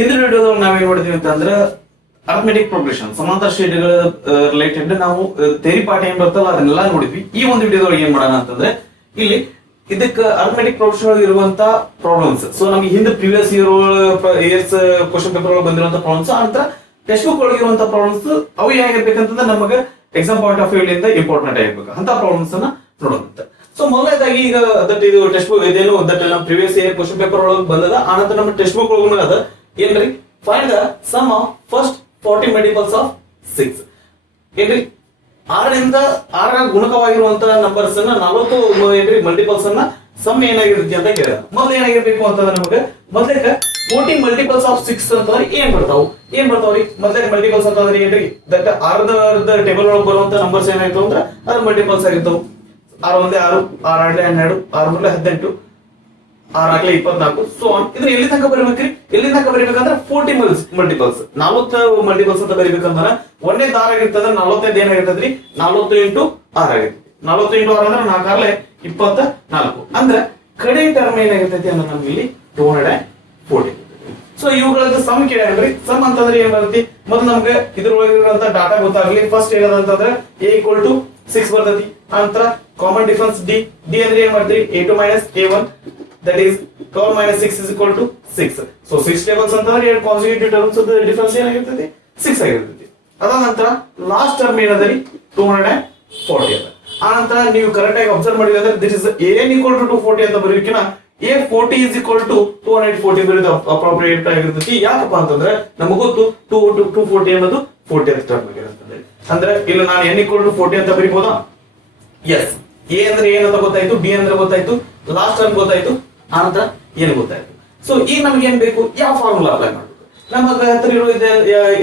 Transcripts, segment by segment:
ಹಿಂದಿನ ವಿಡಿಯೋದಲ್ಲಿ ನಾವೇನ್ ಮಾಡಿದ್ವಿ ಅಂತಂದ್ರೆ ಅರ್ಥಮೆಟಿಕ್ ಪ್ರೋಗ್ರೆಷನ್ ಸಮಾಂತರ ಶ್ರೇಣಿಗಳ ರಿಲೇಟೆಡ್ ನಾವು ಥಿಯರಿ ಪಾರ್ಟ್ ಏನ್ ಬರ್ತಲ್ಲ ಅದನ್ನೆಲ್ಲ ನೋಡಿದ್ವಿ. ಈ ಒಂದು ವಿಡಿಯೋದೊಳಗೆ ಏನ್ ಮಾಡೋಣ ಅಂತಂದ್ರೆ ಇಲ್ಲಿ ಇದಕ್ಕೆ ಅರ್ಥಮೆಟಿಕ್ ಪ್ರೋಗ್ರೆಷನ್ ಇರುವಂತ ಪ್ರಾಬ್ಲಮ್ಸ್, ಸೊ ನಮಗೆ ಹಿಂದೆ ಪ್ರೀವಿಯಸ್ ಇಯರ್ಸ್ ಕ್ವಶನ್ ಪೇಪರ್ ಒಳಗೆ ಬಂದಿರುವಂತ ಪ್ರಾಬ್ಲಮ್ಸ್ ಅಂತ ಟೆಕ್ಸ್ಟ್ ಬುಕ್ ಒಳಗೆ ಇರುವಂತ ಪ್ರಾಬ್ಲಮ್ಸ್ ಅವು ಹೇಗಿರ್ಬೇಕಂತಂದ್ರೆ ನಮಗೆ ಎಕ್ಸಾಮ್ ಪಾಯಿಂಟ್ ಆಫ್ ವ್ಯೂ ಇಂದ ಇಂಪಾರ್ಟೆಂಟ್ ಆಗಿರ್ಬೇಕು ಅಂತ ಪ್ರಾಬ್ಲಮ್ಸ್ ಅನ್ನ ನೋಡೋದಂತೆ. ಸೊ ಮೊದಲನೇದಾಗಿ ಈಗ ದಟ್ ಇದು ಟೆಕ್ಸ್ಟ್ ಬುಕ್ ಇದೇನು ದಟ್ ನಮ್ಮ ಪ್ರೀವಿಯಸ್ ಇಯರ್ ಕ್ವಶನ್ ಪೇಪರ್ ಒಳಗೆ ಬಂದದ. ಆನಂತರ ನಮ್ಮ ಟೆಕ್ಸ್ಟ್ ಬುಕ್ ಒಳಗೂ ಅದ ಏನ್ರಿ, find the sum of first 40 multiples of 6. ಏನ್ರಿ 6 ಗುಣಕವಾಗಿರುವಂತಹ ನಂಬರ್ಸ್ ಅನ್ನ 40 ಏನ್ರಿ ಮಲ್ಟಿಪಲ್ಸ್ ಅನ್ನ ಸಮ್ ಏನಾಗಿರುತ್ತೆ ಅಂತ ಕೇಳಿದ. ಮೊದಲು ಏನಾಗಿರ್ಬೇಕು ಅಂತಂದ್ರೆ ನಮಗೆ ಮೊದಲಕ್ಕೆ 40 ಮಲ್ಟಿಪಲ್ಸ್ ಆಫ್ 6 ಅಂತಂದ್ರೆ ಏನ್ ಬರ್ತಾವ್ರಿ ಮೊದಲಕ್ಕೆ ಮಲ್ಟಿಪಲ್ಸ್ ಅಂತಂದ್ರೆ ಏನ್ರಿ ದಟ್ 6ದ ಟೇಬಲ್ ಒಳಗೆ ಬರುವಂತ ನಂಬರ್ಸ್ ಏನಾಯ್ತು ಅಂದ್ರೆ ಅದ್ರ ಮಲ್ಟಿಪಲ್ಸ್ ಆಗಿರ್ತಾವ. 6 ಒಂದೇ 6, 6 ಆಡ್ಲೆ 12, 6 ಮೂರಲೆ 18, 6 ಆಕ್ಲೆ 24. ಸೊ ಇದ್ರ ಎಲ್ಲಿ ತನಕ ಬರೀಬೇಕ್ರಿ, ಎಲ್ಲಿ ತನಕ ಬರೀಬೇಕಂದ್ರೆ 40 ಮಲ್ಟಿಪಲ್ಸ್ 40 ಮಲ್ಟಿಪಲ್ಸ್ ಅಂತ ಬರೀಬೇಕಂದ್ರೆ ಒಂದೇ 6 ಆಗಿರ್ತಂದ್ರೆ 45 ಏನಾಗಿರ್ತದ್ರಿ 40 ಇಂಟು 6 ಆಗಿರ್ತದೆ. 40 ಇಂಟು 6 ಅಂದ್ರೆ 4 ಆರ್ಲೆ 24 ಅಂದ್ರೆ ಕಡೆ ಟರ್ಮ್ ಏನಾಗಿರ್ತೈತಿ ಅಂದ್ರೆ ನಮ್ಗೆ ಇಲ್ಲಿ 240. ಸೊ ಇವುಗಳದ್ದು ಸಮ್ ಕೇಳ್ರಿ. ಸಮ್ ಅಂತಂದ್ರೆ ಏನ್ ಬರ್ತೈತಿ, ಮೊದಲು ನಮ್ಗೆ ಇದ್ರೊಳಗಿರುವಂತ ಡಾಟಾ ಗೊತ್ತಾಗ್ಲಿ. ಫಸ್ಟ್ ಏನದಂತಂದ್ರೆ a = 6 ಬರ್ತೈತಿ. ನಂತರ ಕಾಮನ್ ಡಿಫರೆನ್ಸ್ d ಅಂದ್ರೆ ಏನ್ ಮಾಡ್ತೀವಿ a2 - a1 that is 12 - 6 = 6. So 6 tables ಅಂತಂದ್ರೆ ಎರಡು ಕಾನ್ಸಿಕ್ಯೂಟಿವ್ ಟರ್ಮ್ಸ್ ಡಿಫರೆನ್ಸ್ ಏನಾಗಿರ್ತೈತಿ 6 ಆಗಿರ್ತೈತಿ. ಅದ ನಂತರ ಲಾಸ್ಟ್ ಟರ್ಮ್ ಏನದರಿ 240 ಅದ. ಆ ನಂತರ ನೀವು ಕರೆಕ್ಟ್ ಆಗಿ ಅಬ್ಸರ್ವ್ ಮಾಡಿದ್ರೆ ಅಂದ್ರೆ ದಿಸ್ ಇಸ್ a n = 240 ಅಂತ ಬರೀಕಿನ a40 = 240 ಬರೀದು ಅಪ್ರೋಪ್ರಿಯೇಟ್ ಆಗಿರ್ತೈತಿ. ಯಾಕಪ್ಪ ಅಂತಂದ್ರೆ ನಮಗೆ ಗೊತ್ತು 240 ಅನ್ನೋದು 40th ಟರ್ಮ್ ಆಗಿರ್ತದೆ. ಅಂದ್ರೆ ಇಲ್ಲಿ ನಾನು n = 40 ಅಂತ ಬರೀಬಹುದಾ? ಎಸ್. a ಅಂದ್ರೆ ಏನಂತ ಗೊತ್ತಾಯ್ತು, d ಅಂದ್ರೆ ಗೊತ್ತಾಯ್ತು, ಲಾಸ್ಟ್ ಟರ್ಮ್ ಗೊತ್ತಾಯ್ತು, ಆನಂತರ ಏನು ಗೊತ್ತಾಯ್ತು. ಸೊ ಈಗ ನಮ್ಗೆ ಏನ್ ಬೇಕು, ಯಾವ ಫಾರ್ಮುಲಾ ಅಪ್ಲೈ ಮಾಡಬೇಕು? ನಮ್ಮ ಹತ್ರ ಇರೋ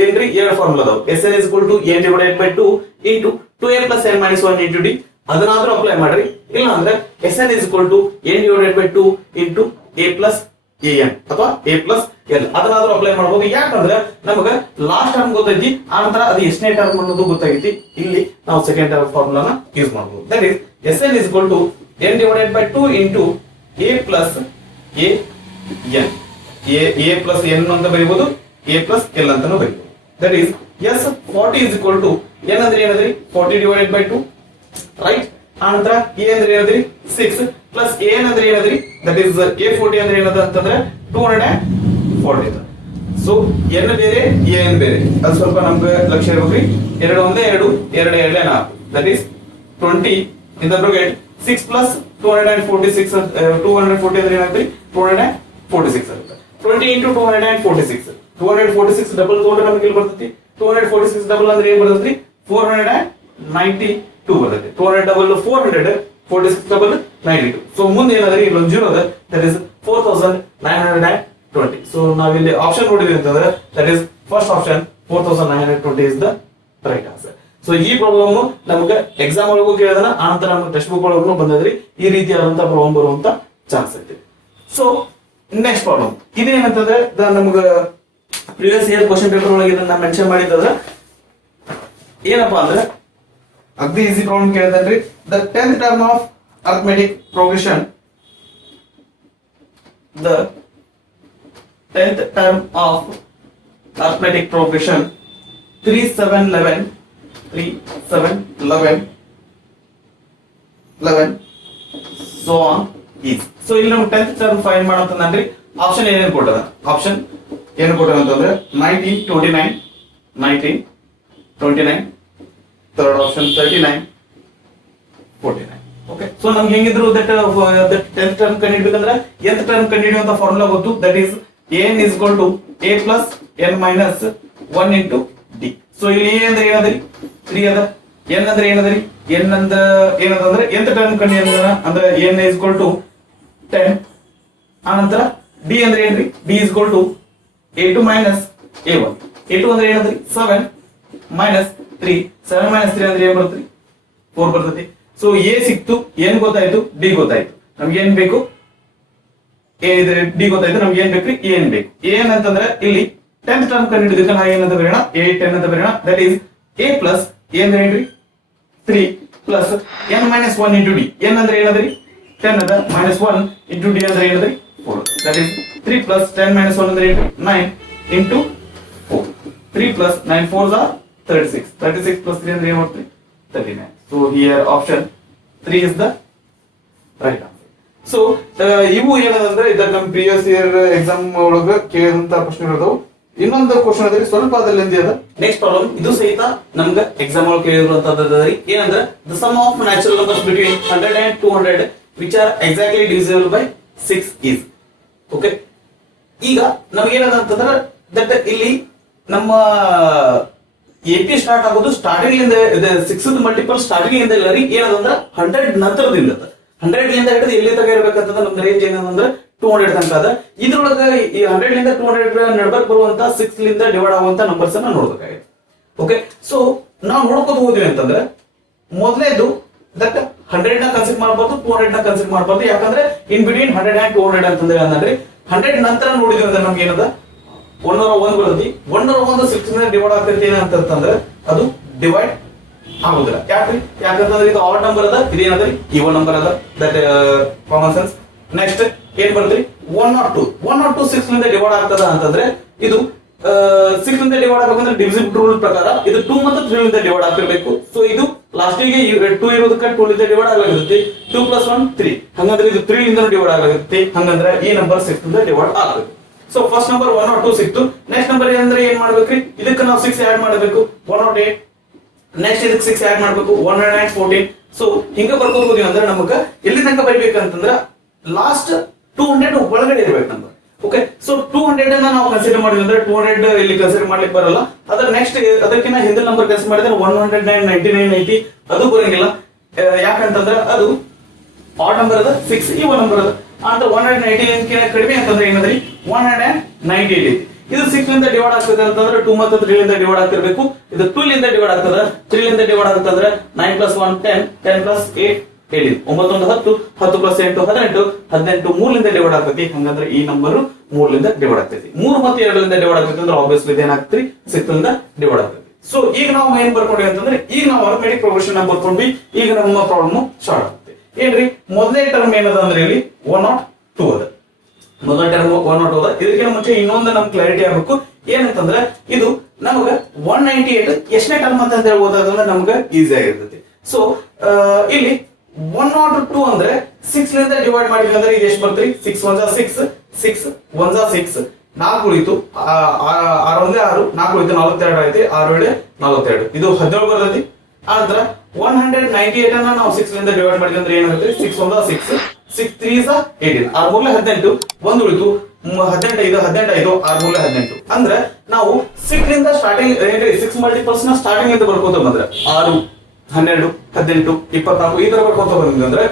ಏನ್ರಿ ಎರಡು ಫಾರ್ಮುಲಾ ಅದಾವ. Sn = a / 2 into 2a + n - 1 into d. ಅದನ್ನಾದ್ರೂ apply ಮಾಡ್ರಿ. ಇಲ್ಲ ಅಂದ್ರೆ Sn = n / 2 into a + an ಅಥವಾ a + l ಅದನ್ನಾದ್ರೂ ಅಪ್ಲೈ ಮಾಡಬಹುದು. ಯಾಕಂದ್ರೆ ನಮಗೆ ಲಾಸ್ಟ್ ಟರ್ಮ್ ಗೊತ್ತೈತಿ, ಆನಂತರ ಅದು ಎಷ್ಟನೇ ಟರ್ಮ್ ಅನ್ನೋದು ಗೊತ್ತಾಗೈತಿ. ಇಲ್ಲಿ ನಾವು ಸೆಕೆಂಡ್ ಟರ್ಮ್ ಫಾರ್ಮುಲಾನ ಯೂಸ್ ಮಾಡಬಹುದು. That is Sn = n / 2 into a + an. a + n ಅಂತ ಬರೀಬಹುದು, a + l ಅಂತಾನೂ ಬರೀಬಹುದು. ದಟ್ ಈಸ್ S40 = n ಅಂದ್ರೆ ಏನಂದ್ರಿ 40 / 2 ರೈಟ್. ಆನಂತರ a ಅಂದ್ರೆ ಏನಂದ್ರಿ 6 ಪ್ಲಸ್ an ಅಂದ್ರೆ ಏನಂದ್ರಿ ದಟ್ ಈಸ್ a40 ಅಂದ್ರೆ ಏನದ ಅಂತಂದ್ರೆ 240 ಅದ. ಸೊ n ಬೇರೆ an ಬೇರೆ, ಅದು ಸ್ವಲ್ಪ ನಮ್ಗೆ ಲಕ್ಷ್ಯ ಇರಬೇಕ್ರಿ. 2 ಒಂದೇ 2, 2 2 4 that is 20 in the bracket 6 plus 246 240 ಅಂದ್ರೆ ಏನಾಗ್ತದೆ 246 ಆಗುತ್ತೆ. 20 into 246 246 ಡಬಲ್ ತಗೊಂಡ್ರೆ ನಮಗೆ ಇಲ್ಲಿ ಬರ್ತೈತಿ 246 ಡಬಲ್ ಅಂದ್ರೆ ಏನ್ ಬರ್ತೈತಿ 492 ಬರ್ತೈತಿ. 200 ಡಬಲ್ 400, 46 ಡಬಲ್ 92. ಸೊ ಮುಂದೆ ಏನಾದ್ರೆ ಇಲ್ಲೊಂದು ಜೀರೋ ಅದ, ದಟ್ ಇಸ್ 4920. ಸೊ ನಾವಿಲ್ಲಿ ಆಪ್ಷನ್ ನೋಡಿದ್ವಿ ಅಂತಂದ್ರೆ that is first option 4920 is the right answer. So ಈ ಪ್ರಾಬ್ಲಮ್ ನಮಗೆ ಎಕ್ಸಾಮ್ ಒಳಗೂ ಕೇಳಿದಾನ, ಆನಂತರ ನಮಗೆ ಟೆಕ್ಸ್ಟ್ ಬುಕ್ ಒಳಗೂ ಬಂದದ್ರಿ. ಈ ರೀತಿಯಾದಂತ ಪ್ರಾಬ್ಲಮ್ ಬರುವಂತ ಚಾನ್ಸ್ ಐತಿ. ಸೊ ನೆಕ್ಸ್ಟ್ ಪ್ರಾಬ್ಲಮ್ ಇದೇನಂತಂದ್ರೆ ನಮ್ಗೆ ಪ್ರೀವಿಯಸ್ ಇಯರ್ ಕ್ವಶನ್ ಪೇಪರ್ ಒಳಗೆ ಇದನ್ನ ಮೆನ್ಷನ್ ಮಾಡಿದ್ರೆ ಏನಪ್ಪಾ ಅಂದ್ರೆ ಅಗ್ದಿ ಈಸಿ ಪ್ರಾಬ್ಲಮ್ ಕೇಳಿದ್ರಿ. The 10th term of arithmetic progression, the 10th term of arithmetic progression 3 7 11 3 7 11 11 so on is. So ಇಲ್ಲಿ ನಾವು 10th ಟರ್ಮ್ ಫೈಂಡ್ ಮಾಡಂತಂದ್ರಿ. ಆಪ್ಷನ್ ಏನೇನು ಕೊಟ್ಟದ, ಆಪ್ಷನ್ ಏನು ಕೊಟ್ಟದ ಅಂತಂದ್ರೆ 19 29 19 29, ಥರ್ಡ್ ಆಪ್ಷನ್ 39 49. ಓಕೆ, ಸೊ ನಮ್ಗೆ ಹೆಂಗಿದ್ರು ದಟ್ 10th ಟರ್ಮ್ ಕಂಡುಹಿಡಿಬೇಕಂದ್ರೆ nth ಟರ್ಮ್ ಕಂಡುಹಿಡಿಯುವಂತ ಫಾರ್ಮುಲಾ ಗೊತ್ತು. That is an = a + n - 1 into d. So ಇಲ್ಲಿ a ಅಂದ್ರೆ ಏನದ್ರಿ 3 ಅದ, n ಅಂದ್ರೆ ಏನದ್ರಿ n ಅಂದ್ರೆ ಏನದಂದ್ರೆ nth ಟರ್ಮ್ ಕಂಡುಹಿಡಿಯೋಣ ಅಂದ್ರೆ n = 10. ಆನಂತರ d ಅಂದ್ರೆ ಏನ್ರಿ d = a2 - a1. a2 ಅಂದ್ರೆ ಏನಂದ್ರಿ 7 - 3 7 - 3 ಅಂದ್ರೆ ಏನ್ ಬರ್ತೈತಿ 4 ಬರ್ತೈತಿ. ಸೊ a ಸಿಕ್ತು, n ಗೊತ್ತಾಯ್ತು, d ಗೊತ್ತಾಯ್ತು. ನಮ್ಗೆ ಏನ್ ಬೇಕು a ಇದ್ರೆ d ಗೊತ್ತಾಯ್ತು, ನಮ್ಗೆ ಏನ್ ಬೇಕ್ರಿ a n ಬೇಕು. a n ಅಂತಂದ್ರೆ ಇಲ್ಲಿ 10th ಟರ್ಮ್ ಕಂಡುಹಿಡಿದಕ್ಕೆ ನಾವು ಏನಂತ ಬರೆಯೋಣ a10 ಅಂತ ಬರೆಯೋಣ. ದಟ್ ಈಸ್ a + a ಅಂದ್ರೆ ಏನ್ರಿ 3 plus n - 1 into d. n ಅಂದ್ರೆ ಏನದ್ರಿ 10 ಅದ, -1 into d ಅಂದ್ರೆ ಏನದ್ರಿ 4. ದಟ್ ಈಸ್ 3 + 10 - 1 ಅಂದ್ರೆ 9 into 4. 3 plus 9 4s are 36. 36 plus 3 ಅಂದ್ರೆ ಏನು ಮಾಡ್ತೀವಿ 39. So here option 3 is the right answer. So ಇವು ಏನಂದ್ರೆ ಇದರ ನಮ್ಮ ಪ್ರಿವಿಯಸ್ ಇಯರ್ ಎಕ್ಸಾಮ್ ಒಳಗ ಕೇಳಿದಂತ ಪ್ರಶ್ನೆಗಳು. ಇನ್ನೊಂದು ಕ್ವಶನ್ ಅದ್ರಿ ಸ್ವಲ್ಪ ಅದ್ರಲ್ಲಿ ಅದ ನೆಕ್ಸ್ಟ್ ಪ್ರಾಬ್ಲಮ್. ಇದು ಸಹಿತ ನಮ್ಗೆ ಎಕ್ಸಾಮ್ ಒಳಗೆ ಕೇಳಿರುವಂತದ್ರಿ. ಏನಂದ್ರೆ the sum of natural numbers between 100 and 200 which are exactly divisible by 6 is. Okay, ಈಗ ನಮ್ಗೆ ಏನದ ಅಂತಂದ್ರೆ ದಟ್ ಇಲ್ಲಿ ನಮ್ಮ ಎಪಿ ಸ್ಟಾರ್ಟ್ ಆಗೋದು ಸ್ಟಾರ್ಟಿಂಗ್ ಇಂದ 6 ಮಲ್ಟಿಪಲ್ ಸ್ಟಾರ್ಟಿಂಗ್ ಇಂದ ಇಲ್ಲ ರೀ. ಏನದಂದ್ರ 100 ನಂತರದಿಂದ 100 ಲಿಂದ ಹಿಡಿದು ಎಲ್ಲಿ ತಗ ಇರ್ಬೇಕಂತಂದ್ರೆ ನಮ್ದು ರೇಂಜ್ ಏನಂದ್ರೆ 200 ತನಕ ಅದ. ಇದ್ರೊಳಗ ಈ 100 ಲಿಂದ 200 ನಡ್ಬರ್ಕ್ ಬರುವಂತ 6 ಲಿಂದ ಡಿವೈಡ್ ಆಗುವಂತ ನಂಬರ್ಸ್ ಅನ್ನ ನೋಡ್ಬೇಕಾಗಿದೆ. ಓಕೆ, ಸೊ ನಾವು ನೋಡ್ಕೋತ ಹೋದ್ವಿ ಅಂತಂದ್ರೆ ಮೊದಲೇದು ದಟ್ 100 ನ ಕನ್ಸಿಡರ್ ಮಾಡಬಾರ್ದು, 200 ನ ಕನ್ಸಿಡರ್ ಮಾಡಬಾರ್ದು. ಯಾಕಂದ್ರೆ ಇನ್ ಬಿಟ್ವೀನ್ 100 and 200 ಅಂತಂದ್ರೆ ಅಂದ್ರೆ 100 ನಂತರ ನೋಡಿದ್ವಿ ಅಂದ್ರೆ ನಮ್ಗೆ ಏನದ 101 ಬರ್ತೈತಿ. 101 6 ನ ಡಿವೈಡ್ ಆಗ್ತೈತಿ ಏನಂತಂದ್ರೆ ಅದು ಡಿವೈಡ್ ಆಗುದಿಲ್ಲ. ಯಾಕಂತಂದ್ರೆ ಇದು ಆಡ್ ನಂಬರ್ ಅದ, ಇದೇನದ್ರಿ ಈವನ್ ನಂಬರ್ ಅದ. That common sense. ನೆಕ್ಸ್ಟ್ ಏನ್ ಬರ್ತೈತಿ 102 6 ಲಿಂದ ಡಿವೈಡ್ ಆಗ್ತದ ಅಂತಂದ್ರೆ ಇದು 6 ಲಿಂದ ಡಿವೈಡ್ ಆಗಬೇಕಂದ್ರೆ ಡಿವಿಸಿಬಲ್ ರೂಲ್ ಪ್ರಕಾರ ಇದು 2 ಮತ್ತು 3 ಲಿಂದ ಡಿವೈಡ್ ಆಗ್ತಿರ್ಬೇಕು. ಸೊ ಇದು ಲಾಸ್ಟಿಗೆ 2 ಇರೋದಕ್ಕೆ 2 ಲಿಂದ ಡಿವೈಡ್ ಆಗಲಾಗುತ್ತೆ. 2 + 1 3. ಹಂಗಂದ್ರೆ ಇದು 3 ಲಿಂದ ಡಿವೈಡ್ ಆಗಲಾಗುತ್ತೆ. ಹಂಗಂದ್ರೆ ಈ ನಂಬರ್ 6 ಲಿಂದ ಡಿವೈಡ್ ಆಗಬೇಕು. ಸೊ ಫಸ್ಟ್ ನಂಬರ್ 102 ಸಿಕ್ತು. ನೆಕ್ಸ್ಟ್ ನಂಬರ್ ಏನಂದ್ರೆ ಏನ್ ಮಾಡ್ಬೇಕ್ರಿ, ಇದಕ್ಕೆ ನಾವು 6 ಆಡ್ ಮಾಡಬೇಕು 108. ನೆಕ್ಸ್ಟ್ ಇದಕ್ಕೆ 6 ಆಡ್ ಮಾಡಬೇಕು 114. ಸೊ ಹಿಂಗ ಬರ್ಕೋತ ಹೋದ್ವಿ ಅಂದ್ರೆ ನಮಗ ಎಲ್ಲಿ ತನಕ ಬರಿಬೇಕಂತಂದ್ರ ಲಾಸ್ಟ್ 200 ಒಳಗಡೆ ಇರ್ಬೇಕು ನಂಬರ್. ಓಕೆ, ಸೊ 200 ಅನ್ನ ನಾವು ಕನ್ಸಿಡರ್ ಮಾಡಿದ್ವಿ ಅಂದ್ರೆ 200 ಇಲ್ಲಿ ಕನ್ಸಿಡರ್ ಮಾಡ್ಲಿಕ್ಕೆ ಬರಲ್ಲ. ಅದ್ರ ನೆಕ್ಸ್ಟ್ ಅದಕ್ಕಿಂತ ಹಿಂದಿನ ನಂಬರ್ ಕನ್ಸಿಡರ್ ಮಾಡಿದ್ರೆ 109 99 80 ಅದು ಬರಂಗಿಲ್ಲ. ಯಾಕಂತಂದ್ರೆ ಅದು ಆಡ್ ನಂಬರ್ ಅದ, 6 ಈ ಒನ್ ನಂಬರ್ ಅದ. ಅಂದ್ರೆ 199 ಕಡಿಮೆ ಅಂತಂದ್ರೆ ಏನಂದ್ರಿ 198 ಐತಿ. ಇದು 6 ಲಿಂದ ಡಿವೈಡ್ ಆಗ್ತದೆ ಅಂತಂದ್ರೆ 2 ಮತ್ತು 3 ಲಿಂದ ಡಿವೈಡ್ ಆಗ್ತಿರ್ಬೇಕು. ಇದು 2 ಲಿಂದ ಡಿವೈಡ್ ಆಗ್ತದ, 3 ಲಿಂದ ಡಿವೈಡ್ ಆಗ್ತಂದ್ರೆ 9 + 1 10 10 + 8 18 9 1 10 10 + 8 18 18 3 ಲಿಂದ ಡಿವೈಡ್ ಆಗ್ತೈತಿ. ಹಂಗಂದ್ರೆ ಈ ನಂಬರ್ 3 ಲಿಂದ ಡಿವೈಡ್ ಆಗ್ತೈತಿ. 3 ಮತ್ತು 2 ಲಿಂದ ಡಿವೈಡ್ ಆಗ್ತೈತಿ ಅಂದ್ರೆ ಆಬ್ವಿಯಸ್ಲಿ ಇದೇನಾಗ್ತೈತಿ 6 ಲಿಂದ ಡಿವೈಡ್ ಆಗ್ತೈತಿ. ಸೊ ಈಗ ನಾವು ಏನ್ ಬರ್ಕೊಂಡ್ವಿ ಅಂತಂದ್ರೆ ಈಗ ನಾವು ಅರಿಥಮೆಟಿಕ್ ಪ್ರೋಗ್ರೆಷನ್ ಬರ್ಕೊಂಡ್ವಿ. ಈಗ ನಮ್ಮ ಪ್ರಾಬ್ಲಮ್ ಸ್ಟಾರ್ಟ್ ಆಗುತ್ತೆ. ಏನ್ರಿ ಮೊದಲನೇ ಟರ್ಮ್ ಏನದ ಅಂದ್ರೆ ಇಲ್ಲಿ 102 ಅದ. ಮೊದಲ ಟರ್ಮ್ 102 ಅದ. ಇದಕ್ಕಿಂತ ಮುಂಚೆ ಇನ್ನೊಂದು ನಮ್ಗೆ ಕ್ಲಾರಿಟಿ ಆಗಬೇಕು. ಏನಂತಂದ್ರೆ ಇದು ನಮಗ 198 ಎಷ್ಟನೇ ಟರ್ಮ್ ಅಂತ ಹೇಳಿ ಓದೋದಂದ್ರೆ ನಮ್ಗೆ ಈಸಿ ಆಗಿರ್ತೈತಿ. ಸೊ ಇಲ್ಲಿ 102 ಅಂದ್ರೆ 6 ಲಿಂದ ಡಿವೈಡ್ ಮಾಡಿದ್ವಿ ಅಂದ್ರೆ ಇದು ಎಷ್ಟು ಬರ್ತೈತಿ 6 1 6 6 1 6 4 ಉಳಿತು 6 1 6 4 ಉಳಿತು 42 ಐತಿ. 6 7 42 ಇದು 17 ಬರ್ತೈತಿ. ಆದ್ರೆ 198 ಅನ್ನ ನಾವು 6 ಲಿಂದ ಡಿವೈಡ್ ಮಾಡಿದ್ವಿ ಅಂದ್ರೆ ಏನಾಗುತ್ತೆ 6 1 6 6 3 18 6 3 18 1 ಉಳಿತು 18 5 18 5 6 3 18. ಅಂದ್ರೆ ನಾವು 6 ಲಿಂದ ಸ್ಟಾರ್ಟಿಂಗ್ 6 ಮಲ್ಟಿಪಲ್ಸ್ ನ ಸ್ಟಾರ್ಟಿಂಗ್ ಇಂದ ಬರ್ಕೋತ ಬಂದ್ರೆ 6 12 18 24 ಈ ತರ ಬರ್ಕೋತ ಬಂದ್ವಿ ಅಂದ್ರೆ